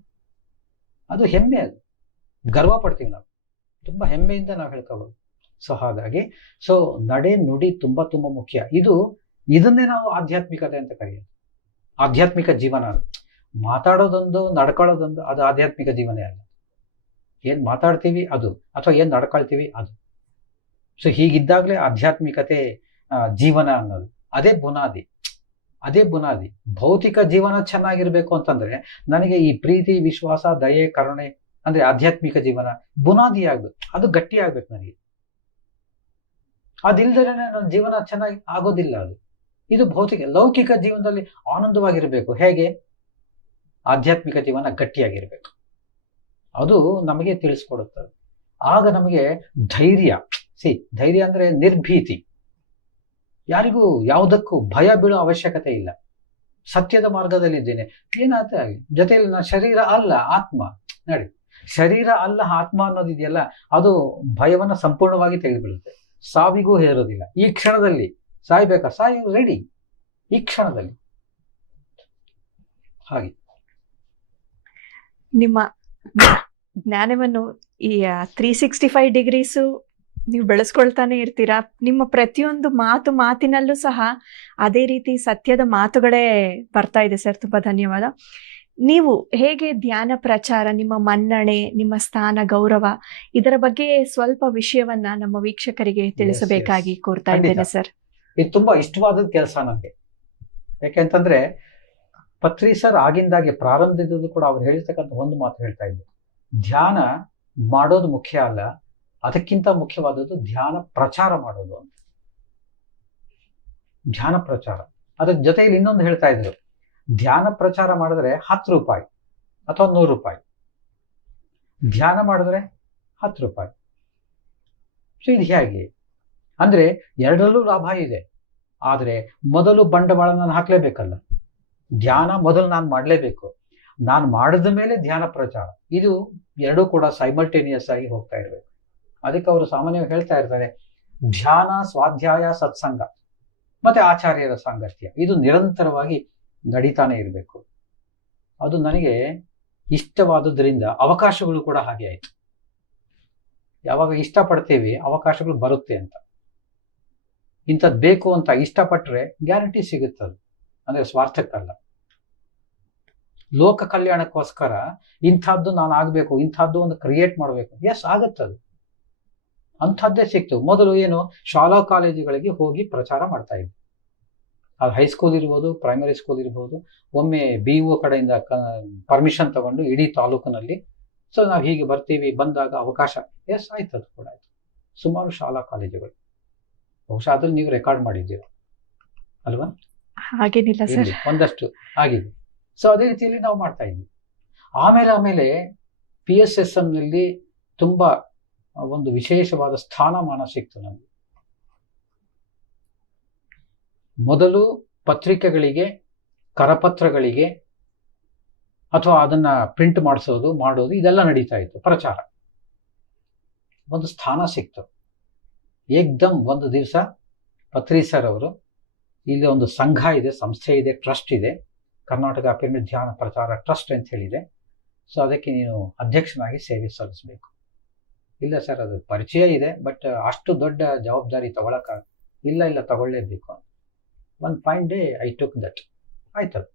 ಅದು ಹೆಮ್ಮೆ, ಅದು ಗರ್ವ ಪಡ್ತೀವಿ ನಾವು, ತುಂಬಾ ಹೆಮ್ಮೆಯಿಂದ ನಾವು ಹೇಳ್ಕೋಬಹುದು. ಸೊ ಹಾಗಾಗಿ ನಡೆ ನುಡಿ ತುಂಬಾ ತುಂಬಾ ಮುಖ್ಯ. ಇದನ್ನೇ ನಾವು ಆಧ್ಯಾತ್ಮಿಕತೆ ಅಂತ ಕರೆಯೋದು. ಆಧ್ಯಾತ್ಮಿಕ ಜೀವನ ಮಾತಾಡೋದೊಂದು ನಡ್ಕೊಳ್ಳೋದೊಂದು, ಅದು ಆಧ್ಯಾತ್ಮಿಕ ಜೀವನೇ ಅಲ್ಲ. ಏನ್ ಮಾತಾಡ್ತೀವಿ ಅದು, ಅಥವಾ ಏನ್ ನಡ್ಕೊಳ್ತೀವಿ ಅದು. ಸೊ ಹೀಗಿದ್ದಾಗಲೇ ಆಧ್ಯಾತ್ಮಿಕತೆ ಜೀವನ ಅನ್ನೋದು ಅದೇ ಬುನಾದಿ. ಅದೇ ಬುನಾದಿ. ಭೌತಿಕ ಜೀವನ ಚೆನ್ನಾಗಿರ್ಬೇಕು ಅಂತಂದ್ರೆ ನನಗೆ ಈ ಪ್ರೀತಿ, ವಿಶ್ವಾಸ, ದಯೆ, ಕರುಣೆ ಅಂದ್ರೆ ಆಧ್ಯಾತ್ಮಿಕ ಜೀವನ ಬುನಾದಿ ಆಗ್ಬೇಕು, ಅದು ಗಟ್ಟಿ ಆಗ್ಬೇಕು ನನಗೆ. ಅದಿಲ್ದರೆ ನನ್ನ ಜೀವನ ಚೆನ್ನಾಗಿ ಆಗೋದಿಲ್ಲ. ಇದು ಭೌತಿಕ. ಲೌಕಿಕ ಜೀವನದಲ್ಲಿ ಆನಂದವಾಗಿರ್ಬೇಕು. ಹೇಗೆ? ಆಧ್ಯಾತ್ಮಿಕ ಜೀವನ ಗಟ್ಟಿಯಾಗಿರ್ಬೇಕು. ಅದು ನಮಗೆ ತಿಳಿಸ್ಕೊಡುತ್ತದೆ. ಆಗ ನಮಗೆ ಧೈರ್ಯ. ಧೈರ್ಯ ಅಂದ್ರೆ ನಿರ್ಭೀತಿ. ಯಾರಿಗೂ ಯಾವುದಕ್ಕೂ ಭಯ ಬೀಳೋ ಅವಶ್ಯಕತೆ ಇಲ್ಲ. ಸತ್ಯದ ಮಾರ್ಗದಲ್ಲಿದ್ದೇನೆ, ಏನಾಗುತ್ತೆ ಆಗಲಿ. ಜೊತೆಯಲ್ಲಿ ನಾನು ಶರೀರ ಅಲ್ಲ ಆತ್ಮ. ನೋಡಿ, ಶರೀರ ಅಲ್ಲ ಆತ್ಮ ಅನ್ನೋದಿದೆಯಲ್ಲ, ಅದು ಭಯವನ್ನ ಸಂಪೂರ್ಣವಾಗಿ ತೆಗೆದುಬಿಡುತ್ತೆ. ಸಾವಿಗೂ ಹೇರೋದಿಲ್ಲ. ಈ ಕ್ಷಣದಲ್ಲಿ ಸಾಯ್ಬೇಕಾ? ಸಾಯಿ ರೆಡಿ ಈ ಕ್ಷಣದಲ್ಲಿ. ಹಾಗೆ ನಿಮ್ಮ ಜ್ಞಾನವನ್ನು ಈ 365 ಡಿಗ್ರೀಸು ನೀವು ಬೆಳೆಸ್ಕೊಳ್ತಾನೆ ಇರ್ತೀರಾ. ನಿಮ್ಮ ಪ್ರತಿಯೊಂದು ಮಾತಿನಲ್ಲೂ ಸಹ ಅದೇ ರೀತಿ ಸತ್ಯದ ಮಾತುಗಳೇ ಬರ್ತಾ ಇದೆ ಸರ್. ತುಂಬಾ ಧನ್ಯವಾದ. ನೀವು ಹೇಗೆ ಧ್ಯಾನ ಪ್ರಚಾರ, ನಿಮ್ಮ ಮನ್ನಣೆ, ನಿಮ್ಮ ಸ್ಥಾನ, ಗೌರವ, ಇದರ ಬಗ್ಗೆ ಸ್ವಲ್ಪ ವಿಷಯವನ್ನ ನಮ್ಮ ವೀಕ್ಷಕರಿಗೆ ತಿಳಿಸಬೇಕಾಗಿ ಕೋರ್ತಾ ಇದ್ದೇನೆ ಸರ್. ಇದು ತುಂಬಾ ಇಷ್ಟವಾದ ಕೆಲಸ ನನಗೆ. ಯಾಕೆಂತಂದ್ರೆ ಪತ್ರಿ ಸರ್ ಆಗಿಂದಾಗೆ ಪ್ರಾರಂಭದಲ್ಲೂ ಕೂಡ ಅವ್ರು ಹೇಳಿರ್ತಕ್ಕಂಥ ಒಂದು ಮಾತು ಹೇಳ್ತಾ ಇದ್ರು, ಧ್ಯಾನ ಮಾಡೋದು ಮುಖ್ಯ ಅಲ್ಲ, ಅದಕ್ಕಿಂತ ಮುಖ್ಯವಾದದ್ದು ಧ್ಯಾನ ಪ್ರಚಾರ ಮಾಡೋದು ಅಂತ. ಧ್ಯಾನ ಪ್ರಚಾರ. ಅದ್ರ ಜೊತೆಯಲ್ಲಿ ಇನ್ನೊಂದು ಹೇಳ್ತಾ ಇದ್ರು, ಧ್ಯಾನ ಪ್ರಚಾರ ಮಾಡಿದ್ರೆ 10 ರೂಪಾಯಿ ಅಥವಾ 100 ರೂಪಾಯಿ, ಧ್ಯಾನ ಮಾಡಿದ್ರೆ 10 ರೂಪಾಯಿ. ಸೊ ಇದು ಹೇಗೆ ಅಂದ್ರೆ ಎರಡರಲ್ಲೂ ಲಾಭ ಇದೆ. ಆದ್ರೆ ಮೊದಲು ಬಂಡವಾಳ ನಾನು ಹಾಕ್ಲೇಬೇಕಲ್ಲ. ಧ್ಯಾನ ಮೊದಲು ನಾನು ಮಾಡಲೇಬೇಕು. ನಾನು ಮಾಡಿದ ಮೇಲೆ ಧ್ಯಾನ ಪ್ರಚಾರ. ಇದು ಎರಡೂ ಕೂಡ ಸೈಮಲ್ಟೇನಿಯಸ್ ಆಗಿ ಹೋಗ್ತಾ ಇರಬೇಕು. ಅದಕ್ಕೆ ಅವರು ಸಾಮಾನ್ಯವಾಗಿ ಹೇಳ್ತಾ ಇರ್ತಾರೆ, ಧ್ಯಾನ, ಸ್ವಾಧ್ಯಾಯ, ಸತ್ಸಂಗ ಮತ್ತೆ ಆಚಾರ್ಯರ ಸಾಂಗತ್ಯ ಇದು ನಿರಂತರವಾಗಿ ನಡೀತಾನೆ ಇರಬೇಕು. ಅದು ನನಗೆ ಇಷ್ಟವಾದುದರಿಂದ ಅವಕಾಶಗಳು ಕೂಡ ಹಾಗೆ ಆಯ್ತು. ಯಾವಾಗ ಇಷ್ಟಪಡ್ತೇವೆ ಅವಕಾಶಗಳು ಬರುತ್ತೆ ಅಂತ. ಇಂಥದ್ದು ಬೇಕು ಅಂತ ಇಷ್ಟಪಟ್ಟರೆ ಗ್ಯಾರಂಟಿ ಸಿಗುತ್ತದು. ಅಂದ್ರೆ ಸ್ವಾರ್ಥಕ್ಕಲ್ಲ, ಲೋಕ ಕಲ್ಯಾಣಕ್ಕೋಸ್ಕರ ಇಂಥದ್ದು ನಾನು ಆಗ್ಬೇಕು, ಇಂಥದ್ದು ಒಂದು ಕ್ರಿಯೇಟ್ ಮಾಡಬೇಕು. ಎಸ್, ಆಗುತ್ತದು. ಅಂಥದ್ದೇ ಸಿಕ್ತು. ಮೊದಲು ಏನು, ಶಾಲಾ ಕಾಲೇಜುಗಳಿಗೆ ಹೋಗಿ ಪ್ರಚಾರ ಮಾಡ್ತಾ ಇದ್ವಿ. ಅದು ಹೈಸ್ಕೂಲ್ ಇರ್ಬೋದು, ಪ್ರೈಮರಿ ಸ್ಕೂಲ್ ಇರ್ಬೋದು. ಒಮ್ಮೆ BO ಕಡೆಯಿಂದ ಪರ್ಮಿಷನ್ ತಗೊಂಡು ಇಡೀ ತಾಲೂಕಿನಲ್ಲಿ ಸೊ ನಾವು ಹೀಗೆ ಬರ್ತೀವಿ, ಬಂದಾಗ ಅವಕಾಶ ಎಸ್ ಆಯ್ತು. ಅದು ಕೂಡ ಆಯ್ತು. ಸುಮಾರು ಶಾಲಾ ಕಾಲೇಜುಗಳು. ಬಹುಶಃ ಅದ್ರಲ್ಲಿ ನೀವು ರೆಕಾರ್ಡ್ ಮಾಡಿದ್ದೀರ ಅಲ್ವಾ? ಹಾಗೇನಿಲ್ಲ ಸರ್, ಒಂದಷ್ಟು ಆಗಿದೆ. ಸೊ ಅದೇ ರೀತಿಯಲ್ಲಿ ನಾವು ಮಾಡ್ತಾ ಇದ್ವಿ. ಆಮೇಲೆ PSSM ನಲ್ಲಿ ತುಂಬಾ ಒಂದು ವಿಶೇಷವಾದ ಸ್ಥಾನಮಾನ ಸಿಕ್ತು ನಮಗೆ. ಮೊದಲು ಪತ್ರಿಕೆಗಳಿಗೆ, ಕರಪತ್ರಗಳಿಗೆ ಅಥವಾ ಅದನ್ನ ಪ್ರಿಂಟ್ ಮಾಡೋದು ಇದೆಲ್ಲ ನಡೀತಾ ಇತ್ತು. ಪ್ರಚಾರ ಒಂದು ಸ್ಥಾನ ಸಿಕ್ತು. ಏಕ್ದಮ್ ಒಂದು ದಿವಸ ಪತ್ರಿ ಸರ್ ಅವರು, ಇಲ್ಲಿ ಒಂದು ಸಂಘ ಇದೆ, ಸಂಸ್ಥೆ ಇದೆ, ಟ್ರಸ್ಟ್ ಇದೆ, ಕರ್ನಾಟಕ ಪಿರಮಿಡ್ ಧ್ಯಾನ ಪ್ರಚಾರ ಟ್ರಸ್ಟ್ ಅಂತ ಹೇಳಿದೆ. ಸೊ ಅದಕ್ಕೆ ನೀನು ಅಧ್ಯಕ್ಷನಾಗಿ ಸೇವೆ ಸಲ್ಲಿಸಬೇಕು. ಇಲ್ಲ ಸರ್, ಅದು ಪರಿಚಯ ಇದೆ, ಬಟ್ ಅಷ್ಟು ದೊಡ್ಡ ಜವಾಬ್ದಾರಿ ತಗೊಳಕ ಇಲ್ಲ ತಗೊಳ್ಳೇಬೇಕು. One fine day I took that. ಆಯ್ತದು.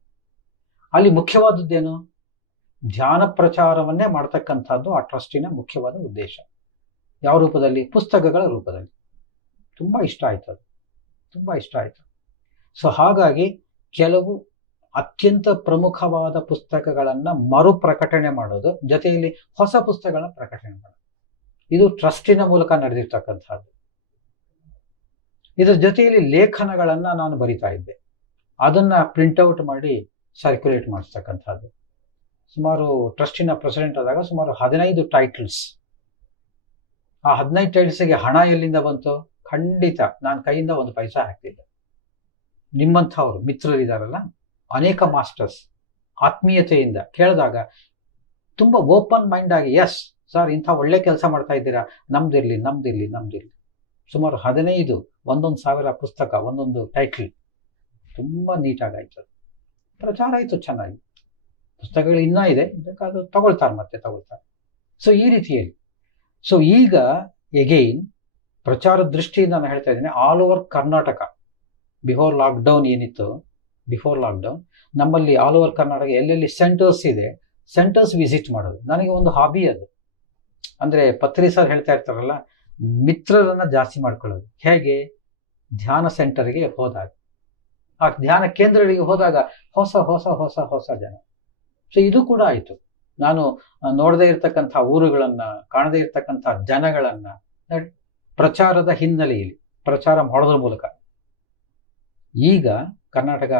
ಅಲ್ಲಿ ಮುಖ್ಯವಾದದ್ದೇನು, ಧ್ಯಾನ ಪ್ರಚಾರವನ್ನೇ ಮಾಡ್ತಕ್ಕಂಥದ್ದು ಆ ಟ್ರಸ್ಟಿನ ಮುಖ್ಯವಾದ ಉದ್ದೇಶ. ಯಾವ ರೂಪದಲ್ಲಿ? ಪುಸ್ತಕಗಳ ರೂಪದಲ್ಲಿ. ತುಂಬಾ ಇಷ್ಟ ಆಯ್ತು ಅದು, ತುಂಬಾ ಇಷ್ಟ ಆಯ್ತು. ಸೊ ಹಾಗಾಗಿ ಕೆಲವು ಅತ್ಯಂತ ಪ್ರಮುಖವಾದ ಪುಸ್ತಕಗಳನ್ನ ಮರುಪ್ರಕಟಣೆ ಮಾಡೋದು, ಜೊತೆಯಲ್ಲಿ ಹೊಸ ಪುಸ್ತಕಗಳನ್ನ ಪ್ರಕಟಣೆ ಮಾಡೋದು, ಇದು ಟ್ರಸ್ಟಿನ ಮೂಲಕ ನಡೆದಿರ್ತಕ್ಕಂಥದ್ದು. ಇದರ ಜೊತೆಯಲ್ಲಿ ಲೇಖನಗಳನ್ನ ನಾನು ಬರಿತಾ ಇದ್ದೆ, ಅದನ್ನ ಪ್ರಿಂಟ್ಔಟ್ ಮಾಡಿ ಸರ್ಕ್ಯುಲೇಟ್ ಮಾಡಿಸ್ತಕ್ಕಂಥದ್ದು. ಸುಮಾರು ಟ್ರಸ್ಟಿನ ಪ್ರೆಸಿಡೆಂಟ್ ಆದಾಗ ಸುಮಾರು 15 ಟೈಟಲ್ಸ್. ಆ 15 ಟೈಟಲ್ಸ್ಗೆ ಹಣ ಎಲ್ಲಿಂದ ಬಂತು? ಖಂಡಿತ ನಾನು ಕೈಯಿಂದ 1 ಪೈಸಾ ಹಾಕ್ತಿದ್ದೆ. ನಿಮ್ಮಂಥವ್ರು ಮಿತ್ರರಿದಾರಲ್ಲ, ಅನೇಕ ಮಾಸ್ಟರ್ಸ್ ಆತ್ಮೀಯತೆಯಿಂದ ಕೇಳಿದಾಗ ತುಂಬ ಓಪನ್ ಮೈಂಡ್ ಆಗಿ, ಎಸ್ ಸರ್ ಇಂಥ ಒಳ್ಳೆ ಕೆಲಸ ಮಾಡ್ತಾ ಇದ್ದೀರಾ, ನಮ್ದಿರ್ಲಿ ನಮ್ದಿರ್ಲಿ ನಮ್ದಿರ್ಲಿ. ಸುಮಾರು 15 1,000 ಪುಸ್ತಕ, ಒಂದೊಂದು ಟೈಟ್ಲ್, ತುಂಬ ನೀಟಾಗಾಯ್ತು, ಪ್ರಚಾರ ಆಯಿತು ಚೆನ್ನಾಗಿ. ಪುಸ್ತಕಗಳು ಇನ್ನೂ ಇದೆ, ಬೇಕಾದ್ರೂ ತಗೊಳ್ತಾರೆ. ಸೊ ಈ ರೀತಿಯಲ್ಲಿ, ಸೊ ಈಗ ಎಗೈನ್ ಪ್ರಚಾರ ದೃಷ್ಟಿಯಿಂದ ನಾನು ಹೇಳ್ತಾ ಇದ್ದೀನಿ, all over Karnataka, before lockdown ನಮ್ಮಲ್ಲಿ ಆಲ್ ಓವರ್ ಕರ್ನಾಟಕ ಎಲ್ಲೆಲ್ಲಿ ಸೆಂಟರ್ಸ್ ಇದೆ, ಸೆಂಟರ್ಸ್ ವಿಸಿಟ್ ಮಾಡೋದು ನನಗೆ ಒಂದು ಹಾಬಿ. ಅದು ಅಂದರೆ ಪತ್ರಿ ಸರ್ ಹೇಳ್ತಾ ಇರ್ತಾರಲ್ಲ, ಮಿತ್ರರನ್ನ ಜಾಸ್ತಿ ಮಾಡ್ಕೊಳ್ಳೋದು. ಹೇಗೆ? ಧ್ಯಾನ ಸೆಂಟರ್ಗೆ ಹೋದಾಗ, ಆ ಧ್ಯಾನ ಕೇಂದ್ರಗಳಿಗೆ ಹೋದಾಗ ಹೊಸ ಹೊಸ ಹೊಸ ಹೊಸ ಜನ. ಸೊ ಇದು ಕೂಡ ಆಯಿತು. ನಾನು ನೋಡದೇ ಇರ್ತಕ್ಕಂಥ ಊರುಗಳನ್ನ, ಕಾಣದೇ ಇರ್ತಕ್ಕಂಥ ಜನಗಳನ್ನ ಪ್ರಚಾರದ ಹಿನ್ನೆಲೆಯಲ್ಲಿ ಪ್ರಚಾರ ಮಾಡೋದ್ರ ಮೂಲಕ ಈಗ ಕರ್ನಾಟಕ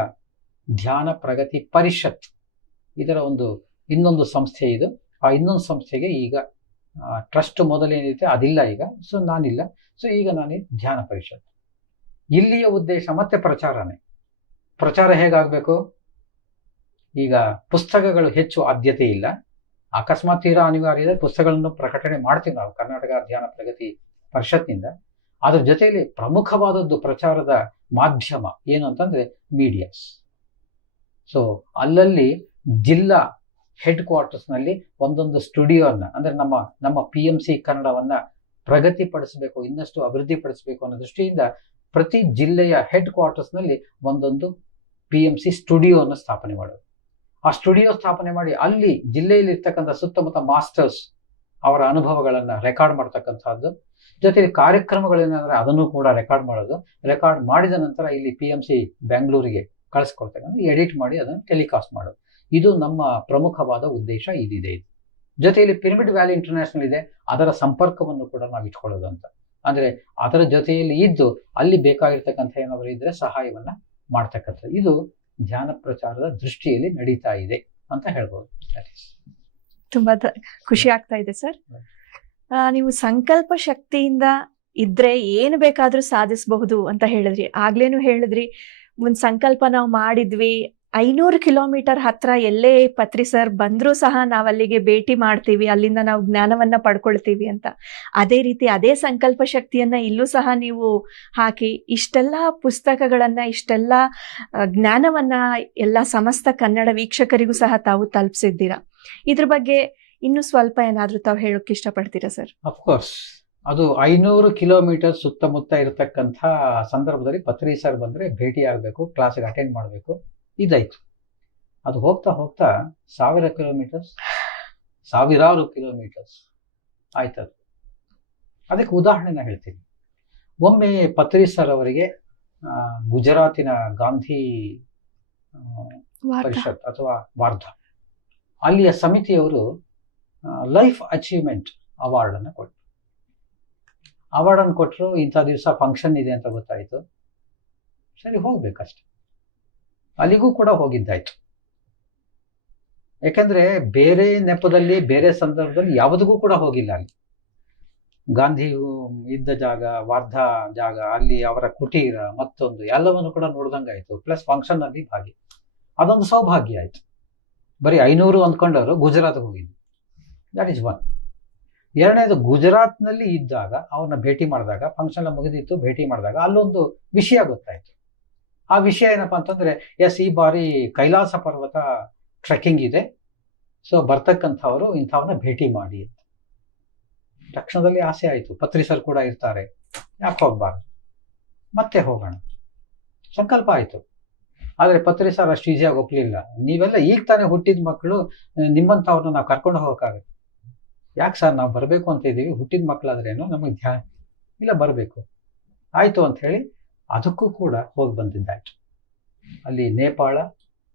ಧ್ಯಾನ ಪ್ರಗತಿ ಪರಿಷತ್ ಇದರ ಇನ್ನೊಂದು ಸಂಸ್ಥೆ ಇದು. ಆ ಇನ್ನೊಂದು ಸಂಸ್ಥೆಗೆ ಈಗ ಟ್ರಸ್ಟ್ ಮೊದಲೇನಿದೆ ಅದಿಲ್ಲ ಈಗ, ಸೊ ನಾನಿಲ್ಲ. ಸೊ ಈಗ ನಾನು ಧ್ಯಾನ ಪರಿಷತ್. ಇಲ್ಲಿಯ ಉದ್ದೇಶ ಮತ್ತೆ ಪ್ರಚಾರನೇ. ಪ್ರಚಾರ ಹೇಗಾಗಬೇಕು? ಈಗ ಪುಸ್ತಕಗಳು ಹೆಚ್ಚು ಆದ್ಯತೆ ಇಲ್ಲ, ಅಕಸ್ಮಾತ್ ತೀರಾ ಅನಿವಾರ್ಯ ಇದೆ ಪುಸ್ತಕಗಳನ್ನು ಪ್ರಕಟಣೆ ಮಾಡ್ತೀವಿ ನಾವು ಕರ್ನಾಟಕ ಧ್ಯಾನ ಪ್ರಗತಿ ಪರಿಷತ್ನಿಂದ. ಅದ್ರ ಜೊತೆಯಲ್ಲಿ ಪ್ರಮುಖವಾದದ್ದು ಪ್ರಚಾರದ ಮಾಧ್ಯಮ ಏನು ಅಂತಂದ್ರೆ ಮೀಡಿಯಾಸ್. ಸೊ ಅಲ್ಲಲ್ಲಿ ಜಿಲ್ಲಾ ಹೆಡ್ ಕ್ವಾರ್ಟರ್ಸ್ನಲ್ಲಿ ಒಂದೊಂದು ಸ್ಟುಡಿಯೋನ, ಅಂದ್ರೆ ನಮ್ಮ PMC ಕನ್ನಡವನ್ನ ಪ್ರಗತಿಪಡಿಸಬೇಕು, ಇನ್ನಷ್ಟು ಅಭಿವೃದ್ಧಿಪಡಿಸಬೇಕು ಅನ್ನೋ ದೃಷ್ಟಿಯಿಂದ ಪ್ರತಿ ಜಿಲ್ಲೆಯ ಹೆಡ್ ಕ್ವಾರ್ಟರ್ಸ್ನಲ್ಲಿ ಒಂದೊಂದು PMC ಸ್ಟುಡಿಯೋನ ಸ್ಥಾಪನೆ ಮಾಡೋದು. ಆ ಸ್ಟುಡಿಯೋ ಸ್ಥಾಪನೆ ಮಾಡಿ ಅಲ್ಲಿ ಜಿಲ್ಲೆಯಲ್ಲಿ ಇರ್ತಕ್ಕಂಥ ಸುತ್ತಮುತ್ತ ಮಾಸ್ಟರ್ಸ್ ಅವರ ಅನುಭವಗಳನ್ನ ರೆಕಾರ್ಡ್ ಮಾಡ್ತಕ್ಕಂಥದ್ದು, ಜೊತೆಲಿ ಕಾರ್ಯಕ್ರಮಗಳೇನಾದ್ರೆ ಅದನ್ನು ಕೂಡ ರೆಕಾರ್ಡ್ ಮಾಡೋದು. ರೆಕಾರ್ಡ್ ಮಾಡಿದ ನಂತರ ಇಲ್ಲಿ PMC ಬೆಂಗಳೂರಿಗೆ ಕಳಿಸ್ಕೊಡ್ತಕ್ಕಂಥ, ಎಡಿಟ್ ಮಾಡಿ ಅದನ್ನು ಟೆಲಿಕಾಸ್ಟ್ ಮಾಡೋದು. ಇದು ನಮ್ಮ ಪ್ರಮುಖವಾದ ಉದ್ದೇಶ ಇದಿದೆ. ಜೊತೆಯಲ್ಲಿ ಪಿರಮಿಡ್ ವ್ಯಾಲಿ ಇಂಟರ್ನ್ಯಾಷನಲ್ ಇದೆ, ಅದರ ಸಂಪರ್ಕವನ್ನು ಕೂಡ ನಾವು ಇಟ್ಕೊಳ್ಳೋದು ಅಂತ. ಅಂದ್ರೆ ಅದರ ಜೊತೆಯಲ್ಲಿ ಇದ್ದು ಅಲ್ಲಿ ಬೇಕಾಗಿರ್ತಕ್ಕಂಥ ಏನಾದರೂ ಇದ್ರೆ ಸಹಾಯವನ್ನ ಮಾಡ್ತಕ್ಕಂಥ, ಇದು ಧ್ಯಾನ ಪ್ರಚಾರದ ದೃಷ್ಟಿಯಲ್ಲಿ ನಡೀತಾ ಇದೆ ಅಂತ ಹೇಳ್ಬೋದು. ತುಂಬಾ ಖುಷಿ ಆಗ್ತಾ ಇದೆ ಸರ್. ನೀವು ಸಂಕಲ್ಪ ಶಕ್ತಿಯಿಂದ ಇದ್ರೆ ಏನು ಬೇಕಾದ್ರೂ ಸಾಧಿಸಬಹುದು ಅಂತ ಹೇಳಿದ್ರಿ. ಆಗ್ಲೇನು ಹೇಳಿದ್ರಿ, ಒಂದ್ ಸಂಕಲ್ಪ ನಾವು ಮಾಡಿದ್ವಿ, 500 ಕಿಲೋಮೀಟರ್ ಹತ್ರ ಎಲ್ಲೇ ಪತ್ರಿ ಸರ್ ಬಂದ್ರೂ ಸಹ ನಾವು ಅಲ್ಲಿಗೆ ಭೇಟಿ ಮಾಡ್ತೀವಿ, ಅಲ್ಲಿಂದ ನಾವು ಜ್ಞಾನವನ್ನ ಪಡ್ಕೊಳ್ತೀವಿ ಅಂತ. ಅದೇ ರೀತಿ ಅದೇ ಸಂಕಲ್ಪ ಶಕ್ತಿಯನ್ನ ಇಲ್ಲೂ ಸಹ ನೀವು ಹಾಕಿ ಇಷ್ಟೆಲ್ಲ ಪುಸ್ತಕಗಳನ್ನ, ಇಷ್ಟೆಲ್ಲ ಜ್ಞಾನವನ್ನ ಎಲ್ಲ ಸಮಸ್ತ ಕನ್ನಡ ವೀಕ್ಷಕರಿಗೂ ಸಹ ತಾವು ತಲುಪಿಸಿದ್ದೀರಾ. ಇದ್ರ ಬಗ್ಗೆ ಇನ್ನು ಸ್ವಲ್ಪ ಏನಾದ್ರೂ ತಾವು ಹೇಳೋಕೆ ಇಷ್ಟಪಡ್ತೀರಾ ಸರ್? ಅಫ್ಕೋರ್ಸ್, ಅದು 500 ಕಿಲೋಮೀಟರ್ ಸುತ್ತಮುತ್ತ ಇರತಕ್ಕಂಥ ಸಂದರ್ಭದಲ್ಲಿ ಪತ್ರಿ ಸರ್ ಬಂದ್ರೆ ಭೇಟಿ ಆಗಬೇಕು, ಕ್ಲಾಸ್ಗೆ ಅಟೆಂಡ್ ಮಾಡಬೇಕು, ಇದಾಯ್ತು. ಅದು ಹೋಗ್ತಾ ಹೋಗ್ತಾ 1000 ಕಿಲೋಮೀಟರ್ಸ್, ಸಾವಿರಾರು ಕಿಲೋಮೀಟರ್ಸ್ ಆಯ್ತದು. ಅದಕ್ಕೆ ಉದಾಹರಣೆನ ಹೇಳ್ತೀನಿ. ಒಮ್ಮೆ ಪತ್ರಿ ಸರ್ ಅವರಿಗೆ ಗುಜರಾತಿನ ಗಾಂಧಿ ಪರಿಷತ್ ಅಥವಾ ವಾರ್ಧಾ, ಅಲ್ಲಿಯ ಸಮಿತಿಯವರು ಲೈಫ್ ಅಚೀವ್ಮೆಂಟ್ ಅವಾರ್ಡ್ ಅನ್ನು ಕೊಟ್ಟರು. ಇಂಥ ದಿವಸ ಫಂಕ್ಷನ್ ಇದೆ ಅಂತ ಗೊತ್ತಾಯ್ತು, ಸರಿ ಹೋಗ್ಬೇಕಷ್ಟೆ. ಅಲ್ಲಿಗೂ ಕೂಡ ಹೋಗಿದ್ದಾಯ್ತು. ಯಾಕಂದ್ರೆ ಬೇರೆ ನೆಪದಲ್ಲಿ, ಬೇರೆ ಸಂದರ್ಭದಲ್ಲಿ ಯಾವುದಕ್ಕೂ ಕೂಡ ಹೋಗಿಲ್ಲ. ಅಲ್ಲಿ ಗಾಂಧಿ ಇದ್ದ ಜಾಗ, ವಾರ್ಧಾ ಜಾಗ, ಅಲ್ಲಿ ಅವರ ಕುಟೀರ, ಮತ್ತೊಂದು ಎಲ್ಲವನ್ನು ಕೂಡ ನೋಡ್ದಂಗಾಯ್ತು. ಪ್ಲಸ್ ಫಂಕ್ಷನ್ ಅಲ್ಲಿ ಭಾಗಿ, ಅದೊಂದು ಸೌಭಾಗ್ಯ ಆಯ್ತು. ಬರೀ 500 ಅಂದ್ಕೊಂಡವರು ಗುಜರಾತ್ಗೆ ಹೋಗಿದ್ದು, ದಟ್ ಇಸ್ ಒನ್. ಎರಡನೇದು, ಗುಜರಾತ್ನಲ್ಲಿ ಇದ್ದಾಗ ಅವ್ರನ್ನ ಭೇಟಿ ಮಾಡಿದಾಗ, ಫಂಕ್ಷನ್ ಮುಗಿದಿತ್ತು, ಭೇಟಿ ಮಾಡಿದಾಗ ಅಲ್ಲೊಂದು ವಿಷಯ ಗೊತ್ತಾಯ್ತು. ಆ ವಿಷಯ ಏನಪ್ಪಾ ಅಂತಂದ್ರೆ, ಎಸ್ ಈ ಬಾರಿ ಕೈಲಾಸ ಪರ್ವತ ಟ್ರೆಕ್ಕಿಂಗ್ ಇದೆ, ಸೊ ಬರ್ತಕ್ಕಂಥವರು ಇಂಥವ್ರನ್ನ ಭೇಟಿ ಮಾಡಿ ಅಂತ. ತಕ್ಷಣದಲ್ಲಿ ಆಸೆ ಆಯ್ತು, ಪತ್ರಿ ಸರ್ ಕೂಡ ಇರ್ತಾರೆ, ಯಾಕೆ ಹೋಗ್ಬಾರ್ದು, ಮತ್ತೆ ಹೋಗೋಣ ಸಂಕಲ್ಪ ಆಯ್ತು. ಆದ್ರೆ ಪತ್ರಿ ಸರ್ ಅಷ್ಟು ಈಸಿಯಾಗಿ ಒಪ್ಲಿಲ್ಲ. ನೀವೆಲ್ಲ ಈಗ ತಾನೇ ಹುಟ್ಟಿದ ಮಕ್ಕಳು, ನಿಮ್ಮಂಥವ್ರನ್ನ ನಾವು ಕರ್ಕೊಂಡು ಹೋಗೋಕ್ಕಾಗತ್ತೆ? ಯಾಕೆ ಸರ್, ನಾವು ಬರಬೇಕು ಅಂತ ಇದ್ದೀವಿ, ಹುಟ್ಟಿದ ಮಕ್ಕಳಾದ್ರೇನು, ನಮಗೆ ಧ್ಯಾನ ಇಲ್ಲ, ಬರಬೇಕು. ಆಯ್ತು ಅಂತ ಹೇಳಿ ಅದಕ್ಕೂ ಕೂಡ ಹೋಗಿ ಬಂದಿದ್ದಾಯ್ತು. ಅಲ್ಲಿ ನೇಪಾಳ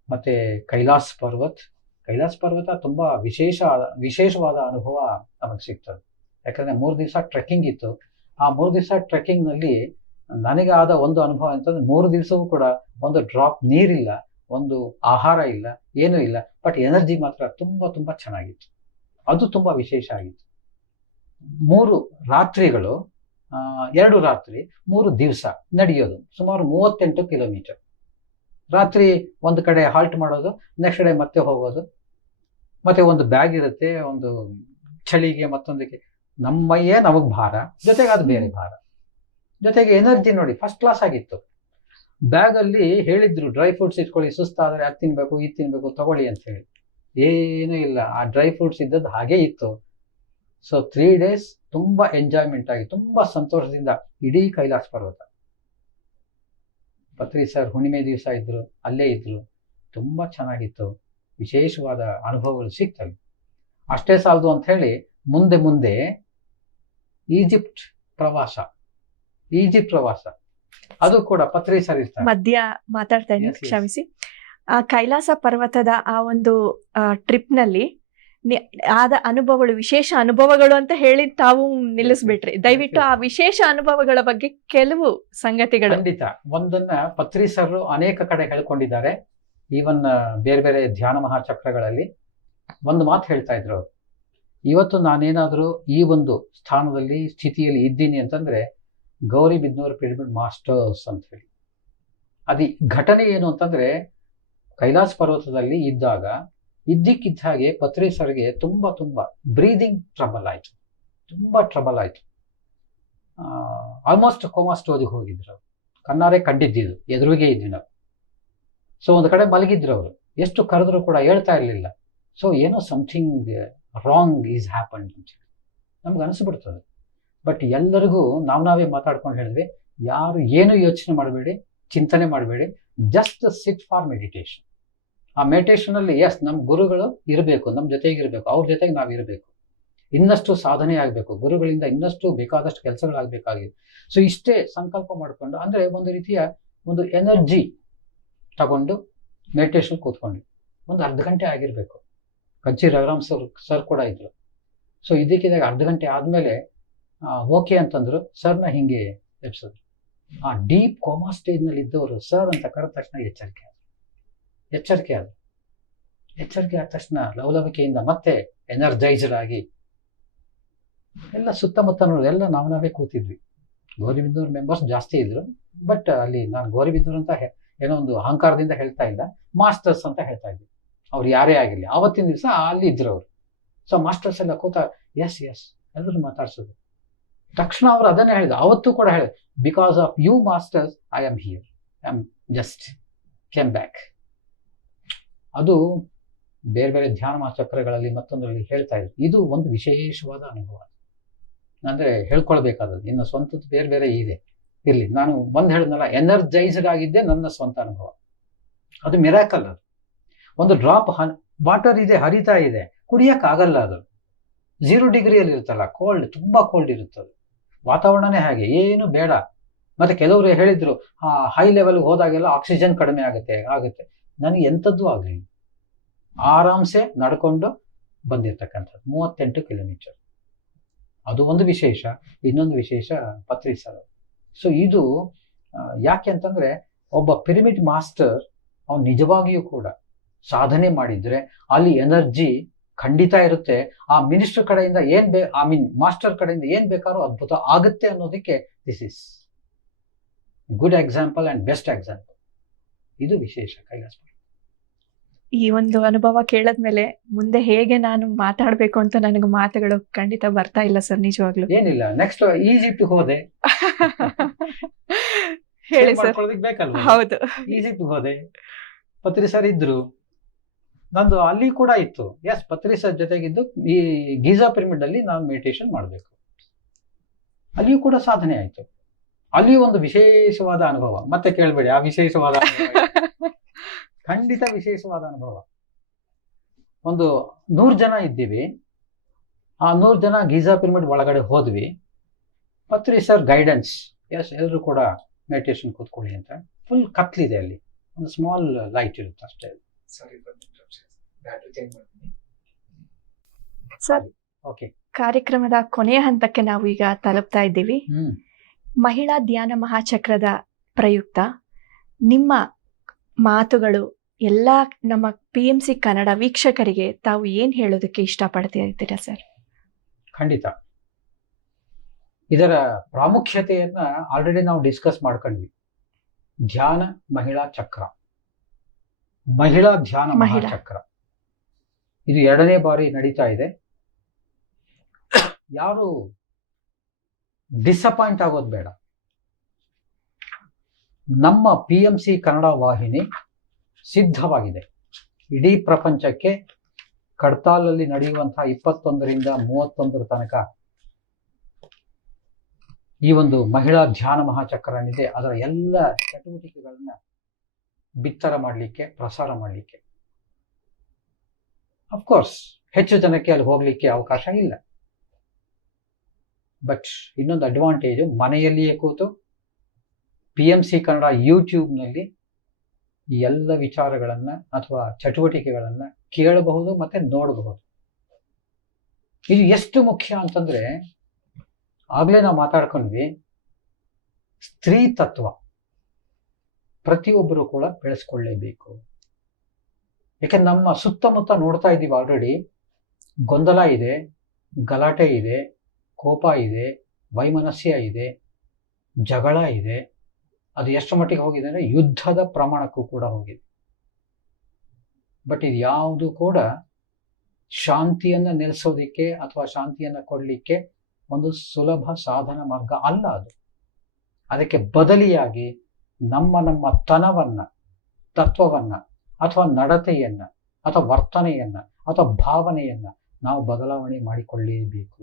ಮತ್ತೆ ಕೈಲಾಸ್ ಪರ್ವತ ತುಂಬಾ ವಿಶೇಷವಾದ ಅನುಭವ ನಮಗೆ ಸಿಗ್ತದೆ. ಯಾಕಂದ್ರೆ 3 ದಿವಸ ಟ್ರೆಕ್ಕಿಂಗ್ ಇತ್ತು. ಆ 3 ದಿವಸ ಟ್ರೆಕ್ಕಿಂಗ್ ನಲ್ಲಿ ನನಗೆ ಆದ ಒಂದು ಅನುಭವ ಅಂತಂದ್ರೆ, 3 ದಿವಸವೂ ಕೂಡ ಒಂದು ಡ್ರಾಪ್ ನೀರಿಲ್ಲ, ಒಂದು ಆಹಾರ ಇಲ್ಲ, ಏನೂ ಇಲ್ಲ, ಬಟ್ ಎನರ್ಜಿ ಮಾತ್ರ ತುಂಬಾ ತುಂಬಾ ಚೆನ್ನಾಗಿತ್ತು. ಅದು ತುಂಬಾ ವಿಶೇಷ ಆಗಿತ್ತು. 3 ರಾತ್ರಿಗಳು, 2 ರಾತ್ರಿ 3 ದಿವಸ ನಡೆಯೋದು, ಸುಮಾರು 38 ಕಿಲೋಮೀಟರ್. ರಾತ್ರಿ ಒಂದು ಕಡೆ ಹಾಲ್ಟ್ ಮಾಡೋದು, ನೆಕ್ಸ್ಟ್ ಡೇ ಮತ್ತೆ ಹೋಗೋದು. ಮತ್ತೆ ಒಂದು ಬ್ಯಾಗ್ ಇರುತ್ತೆ, ಒಂದು ಚಳಿಗೆ ಮತ್ತೊಂದಕ್ಕೆ. ನಮ್ಮ ಮೈಯೇ ನಮಗ್ ಭಾರ, ಜೊತೆಗೆ ಅದು ಬೇರೆ ಭಾರ, ಜೊತೆಗೆ ಎನರ್ಜಿ ನೋಡಿ ಫಸ್ಟ್ ಕ್ಲಾಸ್ ಆಗಿತ್ತು. ಬ್ಯಾಗ್ ಅಲ್ಲಿ ಹೇಳಿದ್ರು ಡ್ರೈ ಫ್ರೂಟ್ಸ್ ಇಟ್ಕೊಳ್ಳಿ, ಸುಸ್ತಾದ್ರೆ ಅದು ತಿನ್ಬೇಕು ಇದು ತಿನ್ಬೇಕು ತಗೊಳ್ಳಿ ಅಂತ ಹೇಳಿ. ಏನೂ ಇಲ್ಲ, ಆ ಡ್ರೈ ಫ್ರೂಟ್ಸ್ ಇದ್ದದ್ದು ಹಾಗೆ ಇತ್ತು. ಸೊ 3 days ತುಂಬಾ ಎಂಜಾಯ್ಮೆಂಟ್ ಆಗಿ ತುಂಬಾ ಸಂತೋಷದಿಂದ ಇಡೀ ಕೈಲಾಸ ಪರ್ವತ. ಪತ್ರಿ ಸರ್ ಹುಣ್ಣಿಮೆ ದಿವಸ ಇದ್ರು, ಅಲ್ಲೇ ಇದ್ರು, ತುಂಬಾ ಚೆನ್ನಾಗಿತ್ತು. ವಿಶೇಷವಾದ ಅನುಭವಗಳು ಸಿಗ್ತವೆ. ಅಷ್ಟೇ ಸಾಲದು ಅಂತ ಹೇಳಿ ಮುಂದೆ ಈಜಿಪ್ಟ್ ಪ್ರವಾಸ ಅದು ಕೂಡ ಪತ್ರಿ ಸರ್ ಇರ್ತಾರೆ. ಮಧ್ಯ ಮಾತಾಡ್ತಾ ಇದ್ದೀನಿ, Yes, yes. ಕ್ಷಮಿಸಿ. ಆ ಕೈಲಾಸ ಪರ್ವತದ ಆ ಒಂದು ಟ್ರಿಪ್ ನಲ್ಲಿ ಆದ ಅನುಭವಗಳು, ವಿಶೇಷ ಅನುಭವಗಳು ಅಂತ ಹೇಳಿ ತಾವು ನಿಲ್ಲಿಸ್ಬಿಟ್ರಿ. ದಯವಿಟ್ಟು ಆ ವಿಶೇಷ ಅನುಭವಗಳ ಬಗ್ಗೆ ಕೆಲವು ಸಂಗತಿಗಳು. ಖಂಡಿತ. ಒಂದನ್ನ ಪತ್ರಿ ಸರ್ ಅನೇಕ ಕಡೆ ಹೇಳ್ಕೊಂಡಿದ್ದಾರೆ. ಈವನ್ ಬೇರೆ ಬೇರೆ ಧ್ಯಾನ ಮಹಾಚಕ್ರಗಳಲ್ಲಿ ಒಂದು ಮಾತು ಹೇಳ್ತಾ ಇದ್ರು ಅವರು. ಇವತ್ತು ನಾನೇನಾದ್ರೂ ಈ ಒಂದು ಸ್ಥಾನದಲ್ಲಿ ಸ್ಥಿತಿಯಲ್ಲಿ ಇದ್ದೀನಿ ಅಂತಂದ್ರೆ ಗೌರಿಬಿದನೂರು ಪಿರಮಿಡ್ ಮಾಸ್ಟರ್ಸ್ ಅಂತ ಹೇಳಿ. ಅದು ಘಟನೆ ಏನು ಅಂತಂದ್ರೆ, ಕೈಲಾಸ ಪರ್ವತದಲ್ಲಿ ಇದ್ದಾಗ ಇದ್ದಕ್ಕಿದ್ದ ಹಾಗೆ ಪತ್ರಿ ಸರ್ಗೆ ತುಂಬಾ ಬ್ರೀದಿಂಗ್ ಟ್ರಬಲ್ ಆಯ್ತು. ಆಲ್ಮೋಸ್ಟ್ ಕೋಮಾ ಸ್ಟೇಜಿಗೆ ಹೋಗಿದ್ರು. ಕಣ್ಣಾರೆ ಕಂಡಿದ್ದು, ಎದುರಿಗೆ ಇದ್ವಿ ನಾವು. ಸೊ ಒಂದು ಕಡೆ ಮಲಗಿದ್ರು ಅವರು. ಎಷ್ಟು ಕರೆದ್ರು ಕೂಡ ಹೇಳ್ತಾ ಇರಲಿಲ್ಲ. ಸೊ ಏನೋ ಸಮಥಿಂಗ್ ರಾಂಗ್ ಈಸ್ ಹ್ಯಾಪನ್ಡ್ ಅಂತ ಹೇಳಿ ನಮ್ಗೆ ಅನಿಸ್ಬಿಡ್ತದೆ. ಬಟ್ ಎಲ್ಲರಿಗೂ ನಾವೇ ಮಾತಾಡ್ಕೊಂಡು ಹೇಳಿದ್ವಿ, ಯಾರು ಏನು ಯೋಚನೆ ಮಾಡಬೇಡಿ, ಚಿಂತನೆ ಮಾಡಬೇಡಿ, ಜಸ್ಟ್ ಸಿಟ್ ಫಾರ್ ಮೆಡಿಟೇಷನ್. ಆ ಮೆಡಿಟೇಷನ್ ಅಲ್ಲಿ ನಮ್ಮ ಗುರುಗಳು ಇರಬೇಕು, ನಮ್ಮ ಜೊತೆಗೆ ಇರಬೇಕು, ಅವ್ರ ಜೊತೆಗೆ ನಾವು ಇರಬೇಕು. ಇನ್ನಷ್ಟು ಸಾಧನೆ ಆಗಬೇಕು, ಗುರುಗಳಿಂದ ಇನ್ನಷ್ಟು ಬೇಕಾದಷ್ಟು ಕೆಲಸಗಳಾಗಬೇಕಾಗಿದೆ. ಸೊ ಇಷ್ಟೇ ಸಂಕಲ್ಪ ಮಾಡಿಕೊಂಡು, ಅಂದ್ರೆ ಒಂದು ರೀತಿಯ ಒಂದು ಎನರ್ಜಿ ತಗೊಂಡು ಮೆಡಿಟೇಷನ್ ಕೂತ್ಕೊಂಡು ಒಂದು ಅರ್ಧ ಗಂಟೆ ಆಗಿರ್ಬೇಕು. ಕಚ್ಚಿ ರಘುರಾಮ್ ಸರ್ ಕೂಡ ಇದ್ರು. ಸೊ ಇದಕ್ಕಿದಾಗ ಅರ್ಧ ಗಂಟೆ ಆದ್ಮೇಲೆ ಓಕೆ ಅಂತಂದ್ರು. ಸರ್ನ ಹಿಂಗೆ ಎಬ್ಸಿದ್ರು. ಆ ಡೀಪ್ ಕೋಮಾ ಸ್ಟೇಜ್ ನಲ್ಲಿ ಇದ್ದವರು ಸರ್ ಅಂತ ಕರೆದ ತಕ್ಷಣ ಎಚ್ಚರಿಕೆ ಆದ ತಕ್ಷಣ ಲವಲವಿಕೆಯಿಂದ ಮತ್ತೆ ಎನರ್ಜೈಸ್ಡ್ ಆಗಿ ಎಲ್ಲ ಸುತ್ತಮುತ್ತ ನೋಡಿದ್ರೆ ಎಲ್ಲ ನಾವೇ ಕೂತಿದ್ವಿ. ಗೌರಿಬಿದನೂರು ಮೆಂಬರ್ಸ್ ಜಾಸ್ತಿ ಇದ್ರು. ಬಟ್ ಅಲ್ಲಿ ನಾನು ಗೌರಿಬಿದನೂರು ಅಂತ ಏನೋ ಒಂದು ಅಹಂಕಾರದಿಂದ ಹೇಳ್ತಾ ಇಲ್ಲ, ಮಾಸ್ಟರ್ಸ್ ಅಂತ ಹೇಳ್ತಾ ಇದ್ವಿ. ಅವ್ರು ಯಾರೇ ಆಗಿರ್ಲಿ, ಆವತ್ತಿನ ದಿವಸ ಅಲ್ಲಿ ಇದ್ರು ಅವರು. ಸೊ ಮಾಸ್ಟರ್ಸ್ ಎಲ್ಲ ಕೂತ ಎಸ್ ಎಲ್ಲರೂ ಮಾತಾಡ್ಸೋದು. ತಕ್ಷಣ ಅವರು ಅದನ್ನೇ ಹೇಳಿದ್ರು. ಅವತ್ತು ಕೂಡ ಹೇಳಿದ್ರು, because of you masters I am here, I am just came back. ಅದು ಬೇರೆ ಬೇರೆ ಧ್ಯಾನ ಚಕ್ರಗಳಲ್ಲಿ ಮತ್ತೊಂದರಲ್ಲಿ ಹೇಳ್ತಾ ಇದ್ರು. ಇದು ಒಂದು ವಿಶೇಷವಾದ ಅನುಭವ. ಅಂದ್ರೆ ಹೇಳ್ಕೊಳ್ಬೇಕಾದದ್ದು. ಇನ್ನು ಸ್ವಂತದ್ದು ಬೇರೆ ಬೇರೆ ಇರ್ಲಿ. ನಾನು ಬಂದು ಹೇಳಿದ್ನಲ್ಲ, ಎನರ್ಜೈಸ್ಡ್ ಆಗಿದ್ದೆ ನನ್ನ ಸ್ವಂತ ಅನುಭವ. ಅದು ಮಿರಾಕಲ್. ಅದು ಒಂದು ಡ್ರಾಪ್ ವಾಟರ್ ಇದೆ, ಹರಿತಾ ಇದೆ, ಕುಡಿಯಕ್ ಆಗಲ್ಲ. ಅದು 0 ಡಿಗ್ರಿಯಲ್ಲಿ ಇರುತ್ತಲ್ಲ, ತುಂಬಾ ಕೋಲ್ಡ್ ಇರುತ್ತದೆ. ವಾತಾವರಣನೇ ಹಾಗೆ, ಏನು ಬೇಡ. ಮತ್ತೆ ಕೆಲವರು ಹೇಳಿದ್ರು ಹೈ ಲೆವೆಲ್ ಹೋದಾಗೆಲ್ಲ ಆಕ್ಸಿಜನ್ ಕಡಿಮೆ ಆಗುತ್ತೆ. ನನಗೆ ಎಂಥದ್ದು ಆಗಲಿಲ್ಲ. ಆರಾಮ್ಸೆ ನಡ್ಕೊಂಡು ಬಂದಿರ್ತಕ್ಕಂಥದ್ದು 38 ಕಿಲೋಮೀಟರ್. ಅದು ಒಂದು ವಿಶೇಷ. ಇನ್ನೊಂದು ವಿಶೇಷ ಪತ್ರಿ ಸರ್. ಸೊ ಇದು ಯಾಕೆ ಅಂತಂದ್ರೆ, ಒಬ್ಬ ಪಿರಮಿಡ್ ಮಾಸ್ಟರ್ ಅವ್ನು ನಿಜವಾಗಿಯೂ ಕೂಡ ಸಾಧನೆ ಮಾಡಿದ್ರೆ ಅಲ್ಲಿ ಎನರ್ಜಿ ಖಂಡಿತ ಇರುತ್ತೆ. ಆ ಮಿನಿಸ್ಟರ್ ಕಡೆಯಿಂದ ಮಾಸ್ಟರ್ ಕಡೆಯಿಂದ ಏನ್ ಬೇಕಾದ್ರೂ ಅದ್ಭುತ ಆಗುತ್ತೆ ಅನ್ನೋದಕ್ಕೆ this is good example and best example. ಇದು ವಿಶೇಷ ಕೈಲಾಸ. ಈ ಒಂದು ಅನುಭವ ಕೇಳದ್ಮೇಲೆ ಮುಂದೆ ಹೇಗೆ ನಾನು ಮಾತಾಡ್ಬೇಕು ಅಂತ ನನಗೆ ಮಾತುಗಳು ಖಂಡಿತ ಬರ್ತಾ ಇಲ್ಲ ಸರ್, ನಿಜವಾಗ್ಲು. ಏನಿಲ್ಲ, ನೆಕ್ಸ್ಟ್ ಈಜಿಪ್ಟ್ ಹೋದೆ. ಹೇಳಿ ಸರ್. ಬೇಕಲ್ವ? ಹೌದು, ಈಜಿಪ್ಟ್ ಹೋದೆ. ಪತ್ರಿ ಸರ್ ಇದ್ರು, ನಂದು ಅಲ್ಲಿ ಕೂಡ ಇತ್ತು. ಎಸ್, ಪತ್ರಿ ಸರ್ ಜೊತೆಗಿದ್ದು ಈ ಗೀಜಾ ಪಿರಮಿಡ್ ಅಲ್ಲಿ ನಾನು ಮೆಡಿಟೇಷನ್ ಮಾಡಬೇಕು. ಅಲ್ಲಿಯೂ ಕೂಡ ಸಾಧನೆ ಆಯ್ತು. ಅಲ್ಲಿಯೂ ಒಂದು ವಿಶೇಷವಾದ ಅನುಭವ. ಮತ್ತೆ ಕೇಳಬೇಡಿ ಆ ವಿಶೇಷವಾದ ಅನುಭವ. ಖಂಡಿತ ವಿಶೇಷವಾದ ಅನುಭವ. ಒಂದು 100 ಜನ ಇದ್ದೀವಿ. ಆ 100 ಜನ ಗೀಜಾ ಪಿರಮಿಡ್ ಒಳಗಡೆ ಹೋದ್ವಿ. ಪತ್ರಿ ಸರ್ ಗೈಡೆನ್ಸ್, ಎಸ್ ಎಲ್ಲರೂ ಕೂಡ ಮೆಡಿಟೇಷನ್ ಕೂತ್ಕೊಳ್ಳಿ ಅಂತ. ಫುಲ್ ಕತ್ಲಿದೆ ಅಲ್ಲಿ, ಒಂದು ಸ್ಮಾಲ್ ಲೈಟ್ ಇರುತ್ತೆ ಅಷ್ಟೇ. ಸರ್, ಓಕೆ, ಕಾರ್ಯಕ್ರಮದ ಕೊನೆಯ ಹಂತಕ್ಕೆ ನಾವು ಈಗ ತಲುಪ್ತಾ ಇದ್ದೀವಿ. ಮಹಿಳಾ ಧ್ಯಾನ ಮಹಾಚಕ್ರದ ಪ್ರಯುಕ್ತ ನಿಮ್ಮ ಮಾತುಗಳು ಎಲ್ಲ ನಮ್ಮ PMC ಕನ್ನಡ ವೀಕ್ಷಕರಿಗೆ ತಾವು ಏನ್ ಹೇಳೋದಕ್ಕೆ ಇಷ್ಟಪಡ್ತಾ ಇದ್ದೀರಾ ಸರ್? ಖಂಡಿತ ಇದರ ಪ್ರಾಮುಖ್ಯತೆಯನ್ನ ಆಲ್ರೆಡಿ ನಾವು ಡಿಸ್ಕಸ್ ಮಾಡ್ಕೊಂಡ್ವಿ. ಧ್ಯಾನ ಮಹಿಳಾ ಚಕ್ರ ಮಹಿಳಾ ಧ್ಯಾನ ಮಹಿಳಾ. ಮಹಾಚಕ್ರ ಇದು 2ನೇ ಬಾರಿ ನಡೀತಾ ಇದೆ. ಯಾರು ಡಿಸಪಾಯಿಂಟ್ ಆಗೋದು ಬೇಡ. ನಮ್ಮ PMC ಕನ್ನಡ ವಾಹಿನಿ ಸಿದ್ಧವಾಗಿದೆ. ಇಡೀ ಪ್ರಪಂಚಕ್ಕೆ ಕಡ್ತಾಲಲ್ಲಿ ನಡೆಯುವಂತಹ 21ರಿಂದ 31 ತನಕ ಈ ಒಂದು ಮಹಿಳಾ ಧ್ಯಾನ ಮಹಾಚಕ್ರ ಏನಿದೆ ಅದರ ಎಲ್ಲ ಚಟುವಟಿಕೆಗಳನ್ನ ಬಿತ್ತರ ಮಾಡಲಿಕ್ಕೆ, ಪ್ರಸಾರ ಮಾಡಲಿಕ್ಕೆ. ಅಫ್ಕೋರ್ಸ್ ಹೆಚ್ಚು ಜನಕ್ಕೆ ಅಲ್ಲಿ ಹೋಗ್ಲಿಕ್ಕೆ ಅವಕಾಶ ಇಲ್ಲ. ಬಟ್ ಇನ್ನೊಂದು ಅಡ್ವಾಂಟೇಜ್, ಮನೆಯಲ್ಲಿಯೇ ಕೂತು PMC ಕನ್ನಡ ಯೂಟ್ಯೂಬ್ನಲ್ಲಿ ಈ ಎಲ್ಲ ವಿಚಾರಗಳನ್ನ ಅಥವಾ ಚಟುವಟಿಕೆಗಳನ್ನ ಕೇಳಬಹುದು ಮತ್ತೆ ನೋಡಬಹುದು. ಇದು ಎಷ್ಟು ಮುಖ್ಯ ಅಂತಂದ್ರೆ, ಆಗ್ಲೇ ನಾವು ಮಾತಾಡ್ಕೊಂಡ್ವಿ, ಸ್ತ್ರೀ ತತ್ವ ಪ್ರತಿಯೊಬ್ಬರು ಕೂಡ ಬೆಳೆಸ್ಕೊಳ್ಳೇಬೇಕು. ಯಾಕೆ ನಮ್ಮ ಸುತ್ತಮುತ್ತ ನೋಡ್ತಾ ಇದ್ದೀವಿ, ಆಲ್ರೆಡಿ ಗೊಂದಲ ಇದೆ, ಗಲಾಟೆ ಇದೆ, ಕೋಪ ಇದೆ, ವೈಮನಸ್ಯ ಇದೆ, ಜಗಳ ಇದೆ. ಅದು ಎಷ್ಟು ಮಟ್ಟಿಗೆ ಹೋಗಿದೆ ಅಂದರೆ ಯುದ್ಧದ ಪ್ರಮಾಣಕ್ಕೂ ಕೂಡ ಹೋಗಿದೆ. ಬಟ್ ಇದು ಯಾವುದು ಕೂಡ ಶಾಂತಿಯನ್ನ ನೆಲೆಸೋದಿಕ್ಕೆ ಅಥವಾ ಶಾಂತಿಯನ್ನ ಕೊಡಲಿಕ್ಕೆ ಒಂದು ಸುಲಭ ಸಾಧನ ಮಾರ್ಗ ಅಲ್ಲ ಅದು. ಅದಕ್ಕೆ ಬದಲಿಯಾಗಿ ನಮ್ಮ ತನವನ್ನ, ತತ್ವವನ್ನ ಅಥವಾ ನಡತೆಯನ್ನ ಅಥವಾ ವರ್ತನೆಯನ್ನ ಅಥವಾ ಭಾವನೆಯನ್ನ ನಾವು ಬದಲಾವಣೆ ಮಾಡಿಕೊಳ್ಳಲೇಬೇಕು.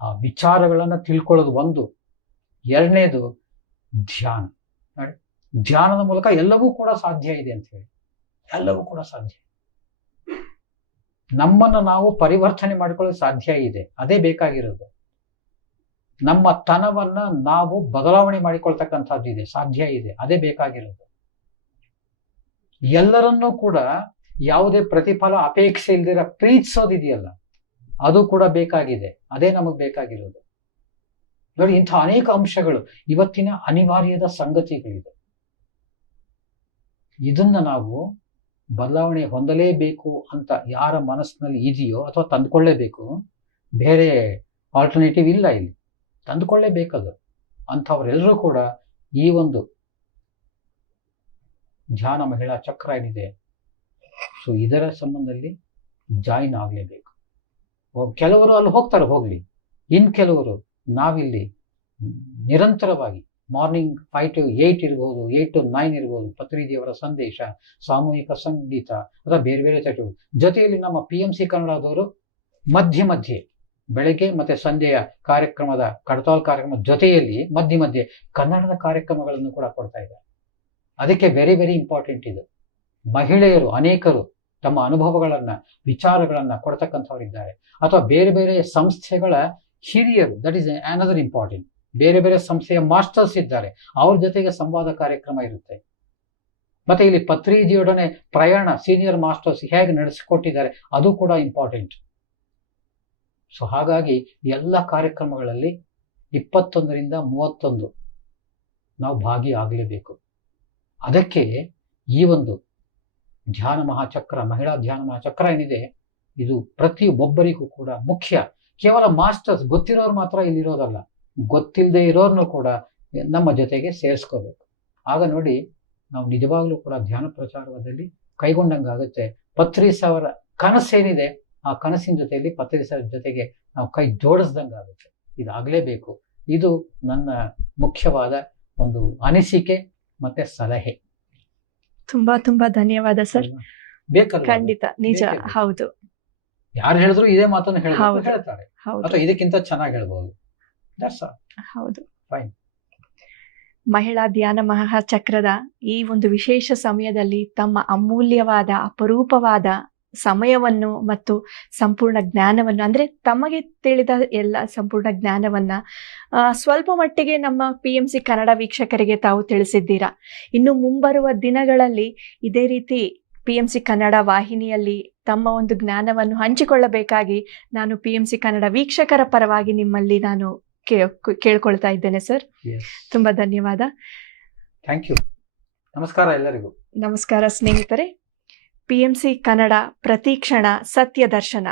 ಆ ವಿಚಾರಗಳನ್ನ ತಿಳ್ಕೊಳ್ಳೋದು ಒಂದು. 2ನೇದು ಧ್ಯಾನ. ಧ್ಯಾನದ ಮೂಲಕ ಎಲ್ಲವೂ ಕೂಡ ಸಾಧ್ಯ ಇದೆ ಅಂತ ಹೇಳಿ, ಎಲ್ಲವೂ ಕೂಡ ಸಾಧ್ಯ. ನಮ್ಮನ್ನು ನಾವು ಪರಿವರ್ತನೆ ಮಾಡಿಕೊಳ್ಳೋದು ಸಾಧ್ಯ ಇದೆ, ಅದೇ ಬೇಕಾಗಿರೋದು. ನಮ್ಮ ತನವನ್ನ ನಾವು ಬದಲಾವಣೆ ಮಾಡಿಕೊಳ್ತಕ್ಕಂಥದ್ದು ಇದೆ, ಸಾಧ್ಯ ಇದೆ, ಅದೇ ಬೇಕಾಗಿರೋದು. ಎಲ್ಲರನ್ನೂ ಕೂಡ ಯಾವುದೇ ಪ್ರತಿಫಲ ಅಪೇಕ್ಷೆ ಇಲ್ದಿರ ಪ್ರೀತಿಸೋದಿದೆಯಲ್ಲ, ಅದು ಕೂಡ ಬೇಕಾಗಿದೆ, ಅದೇ ನಮಗೆ ಬೇಕಾಗಿರೋದು. ನೋಡಿ, ಇಂಥ ಅನೇಕ ಅಂಶಗಳು ಇವತ್ತಿನ ಅನಿವಾರ್ಯದ ಸಂಗತಿಗಳಿದೆ. ಇದನ್ನ ನಾವು ಬದಲಾವಣೆ ಹೊಂದಲೇಬೇಕು ಅಂತ ಯಾರ ಮನಸ್ಸಿನಲ್ಲಿ ಇದೆಯೋ ಅಥವಾ ತಂದುಕೊಳ್ಳೇಬೇಕು, ಬೇರೆ ಆಲ್ಟರ್ನೇಟಿವ್ ಇಲ್ಲ, ಇಲ್ಲಿ ತಂದುಕೊಳ್ಳೇಬೇಕದು. ಅಂಥವರೆಲ್ಲರೂ ಕೂಡ ಈ ಒಂದು ಧ್ಯಾನ ಮಹಿಳಾ ಚಕ್ರ ಏನಿದೆ, ಸೊ ಇದರ ಸಂಬಂಧದಲ್ಲಿ ಜಾಯಿನ್ ಆಗಲೇಬೇಕು. ಕೆಲವರು ಅಲ್ಲಿ ಹೋಗ್ತಾರೆ, ಹೋಗ್ಲಿ. ಇನ್ ಕೆಲವರು ನಾವಿಲ್ಲಿ ನಿರಂತರವಾಗಿ ಮಾರ್ನಿಂಗ್ 5 to 8 ಇರ್ಬೋದು, 8 to 9 ಇರ್ಬೋದು, ಪತ್ರಿಜಿಯವರ ಸಂದೇಶ, ಸಾಮೂಹಿಕ ಸಂಗೀತ ಅಥವಾ ಬೇರೆ ಬೇರೆ ಚಟುವಟಿಕೆ ಜೊತೆಯಲ್ಲಿ ನಮ್ಮ PMC ಕನ್ನಡದವರು ಮಧ್ಯೆ ಮಧ್ಯೆ ಬೆಳಗ್ಗೆ ಮತ್ತೆ ಸಂಜೆಯ ಕಾರ್ಯಕ್ರಮದ ಕಡತಾಲ್ ಕಾರ್ಯಕ್ರಮದ ಜೊತೆಯಲ್ಲಿ ಮಧ್ಯೆ ಮಧ್ಯೆ ಕನ್ನಡದ ಕಾರ್ಯಕ್ರಮಗಳನ್ನು ಕೂಡ ಕೊಡ್ತಾ ಇದ್ದಾರೆ. ಅದಕ್ಕೆ ವೆರಿ ವೆರಿ ಇಂಪಾರ್ಟೆಂಟ್ ಇದು. ಮಹಿಳೆಯರು ಅನೇಕರು ತಮ್ಮ ಅನುಭವಗಳನ್ನ, ವಿಚಾರಗಳನ್ನ ಕೊಡ್ತಕ್ಕಂಥವರಿದ್ದಾರೆ. ಅಥವಾ ಬೇರೆ ಬೇರೆ ಸಂಸ್ಥೆಗಳ ಹಿರಿಯರು, ದಟ್ ಈಸ್ ಅನದರ್ ಇಂಪಾರ್ಟೆಂಟ್. ಬೇರೆ ಬೇರೆ ಸಂಸ್ಥೆಯ ಮಾಸ್ಟರ್ಸ್ ಇದ್ದಾರೆ, ಅವ್ರ ಜೊತೆಗೆ ಸಂವಾದ ಕಾರ್ಯಕ್ರಮ ಇರುತ್ತೆ. ಮತ್ತೆ ಇಲ್ಲಿ ಪತ್ರಿಜಿಯೊಡನೆ ಪ್ರಯಾಣ ಸೀನಿಯರ್ ಮಾಸ್ಟರ್ಸ್ ಹೇಗೆ ನಡೆಸಿಕೊಟ್ಟಿದ್ದಾರೆ, ಅದು ಕೂಡ ಇಂಪಾರ್ಟೆಂಟ್. ಸೊ ಹಾಗಾಗಿ ಎಲ್ಲ ಕಾರ್ಯಕ್ರಮಗಳಲ್ಲಿ 21ರಿಂದ 31 ನಾವು ಭಾಗಿಯಾಗಲೇಬೇಕು. ಅದಕ್ಕೆ ಈ ಒಂದು ಧ್ಯಾನ ಮಹಾಚಕ್ರ, ಮಹಿಳಾ ಧ್ಯಾನ ಮಹಾಚಕ್ರ ಏನಿದೆ, ಇದು ಪ್ರತಿಯೊಬ್ಬರಿಗೂ ಕೂಡ ಮುಖ್ಯ. ಕೇವಲ ಮಾಸ್ಟರ್ಸ್ ಗೊತ್ತಿರೋರು ಮಾತ್ರ ಇಲ್ಲಿರೋದಲ್ಲ, ಗೊತ್ತಿಲ್ಲದೆ ಇರೋರ್ನು ಕೂಡ ನಮ್ಮ ಜೊತೆಗೆ ಸೇರಿಸ್ಕೋಬೇಕು. ಆಗ ನೋಡಿ, ನಾವು ನಿಜವಾಗ್ಲೂ ಕೂಡ ಧ್ಯಾನ ಪ್ರಚಾರದಲ್ಲಿ ಕೈಗೊಂಡಂಗಾಗುತ್ತೆ. ಪತ್ರಿಸ್ ಅವರ ಕನಸೇನಿದೆ, ಆ ಕನಸಿನ ಜೊತೆಯಲ್ಲಿ ಪತ್ರಿಸ್ ಅವರ ಜೊತೆಗೆ ನಾವು ಕೈ ಜೋಡಿಸ್ದಂಗಾಗುತ್ತೆ. ಇದಾಗಲೇಬೇಕು. ಇದು ನನ್ನ ಮುಖ್ಯವಾದ ಒಂದು ಅನಿಸಿಕೆ ಮತ್ತೆ ಸಲಹೆ. ತುಂಬಾ ತುಂಬಾ ಧನ್ಯವಾದ ಸರ್. ಬೇಕಲ್ಲ, ಖಂಡಿತ, ನಿಜ, ಬೇಕೇ. ಹೌದು ಯಾರು ಹೇಳಿದ್ರು ಇದೇ ಮಾತನ್ನು ಹೌದು. ಹೇಳ್ತಾರೆ, ಹೌದು ಅಥವಾ ಇದಕ್ಕಿಂತ ಚೆನ್ನಾಗಿ ಹೇಳ್ಬೋದು. That's all. ಹೌದು. Fine. ಮಹಿಳಾ ಧ್ಯಾನ ಮಹಾಚಕ್ರದ ಈ ಒಂದು ವಿಶೇಷ ಸಮಯದಲ್ಲಿ ತಮ್ಮ ಅಮೂಲ್ಯವಾದ, ಅಪರೂಪವಾದ ಸಮಯವನ್ನು ಮತ್ತು ಸಂಪೂರ್ಣ ಜ್ಞಾನವನ್ನು, ಅಂದ್ರೆ ತಮಗೆ ತಿಳಿದ ಎಲ್ಲ ಸಂಪೂರ್ಣ ಜ್ಞಾನವನ್ನ ಸ್ವಲ್ಪ ಮಟ್ಟಿಗೆ ನಮ್ಮ PMC ಕನ್ನಡ ವೀಕ್ಷಕರಿಗೆ ತಾವು ತಿಳಿಸಿದ್ದೀರಾ. ಇನ್ನು ಮುಂಬರುವ ದಿನಗಳಲ್ಲಿ ಇದೇ ರೀತಿ PMC ಕನ್ನಡ ವಾಹಿನಿಯಲ್ಲಿ ತಮ್ಮ ಒಂದು ಜ್ಞಾನವನ್ನು ಹಂಚಿಕೊಳ್ಳಬೇಕಾಗಿ ನಾನು PMC ಕನ್ನಡ ವೀಕ್ಷಕರ ಪರವಾಗಿ ನಿಮ್ಮಲ್ಲಿ ನಾನು ಕೇಳ್ಕೊಳ್ತಾ ಇದ್ದೇನೆ ಸರ್. Yes. ತುಂಬಾ ಧನ್ಯವಾದ. Thank you. ನಮಸ್ಕಾರ ಎಲ್ಲರಿಗೂ. ನಮಸ್ಕಾರ ಸ್ನೇಹಿತರೆ. PMC ಕನ್ನಡ ಪ್ರತಿಕ್ಷಣ ಸತ್ಯ ದರ್ಶನ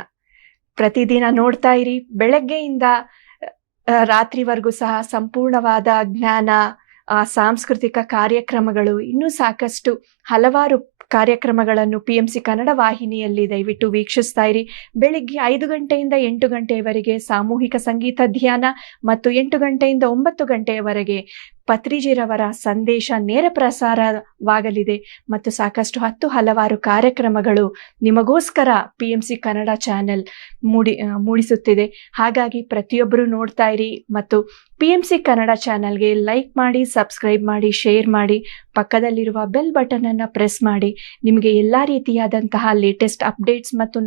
ಪ್ರತಿದಿನ ನೋಡ್ತಾ ಇರಿ. ಬೆಳಗ್ಗೆಯಿಂದ ರಾತ್ರಿವರೆಗೂ ಸಹ ಸಂಪೂರ್ಣವಾದ ಜ್ಞಾನ, ಸಾಂಸ್ಕೃತಿಕ ಕಾರ್ಯಕ್ರಮಗಳು, ಇನ್ನೂ ಸಾಕಷ್ಟು ಹಲವಾರು ಕಾರ್ಯಕ್ರಮಗಳನ್ನು PMC ಕನ್ನಡ ವಾಹಿನಿಯಲ್ಲಿ ದಯವಿಟ್ಟು ವೀಕ್ಷಿಸ್ತಾ ಇರಿ. ಬೆಳಿಗ್ಗೆ 5 ಗಂಟೆಯಿಂದ 8 ಗಂಟೆಯವರೆಗೆ ಸಾಮೂಹಿಕ ಸಂಗೀತ ಧ್ಯಾನ ಮತ್ತು 8 ಗಂಟೆಯಿಂದ 9 ಗಂಟೆಯವರೆಗೆ ಪತ್ರಿಜಿರವರ ಸಂದೇಶ ನೇರ ಪ್ರಸಾರವಾಗಲಿದೆ. ಮತ್ತು ಸಾಕಷ್ಟು ಹಲವಾರು ಕಾರ್ಯಕ್ರಮಗಳು ನಿಮಗೋಸ್ಕರ PMC ಕನ್ನಡ ಚಾನೆಲ್ ಮೂಡಿಸುತ್ತಿದೆ. ಹಾಗಾಗಿ ಪ್ರತಿಯೊಬ್ಬರು ನೋಡ್ತಾ ಇರಿ ಮತ್ತು PMC ಕನ್ನಡ ಚಾನೆಲ್ಗೆ ಲೈಕ್ ಮಾಡಿ, ಸಬ್ಸ್ಕ್ರೈಬ್ ಮಾಡಿ, ಶೇರ್ ಮಾಡಿ, ಪಕ್ಕದಲ್ಲಿರುವ ಬೆಲ್ ಬಟನ್ ಅನ್ನು ಪ್ರೆಸ್ ಮಾಡಿ. ನಿಮಗೆ ಎಲ್ಲ ರೀತಿಯಾದಂತಹ ಲೇಟೆಸ್ಟ್ ಅಪ್ಡೇಟ್ಸ್ ಮತ್ತು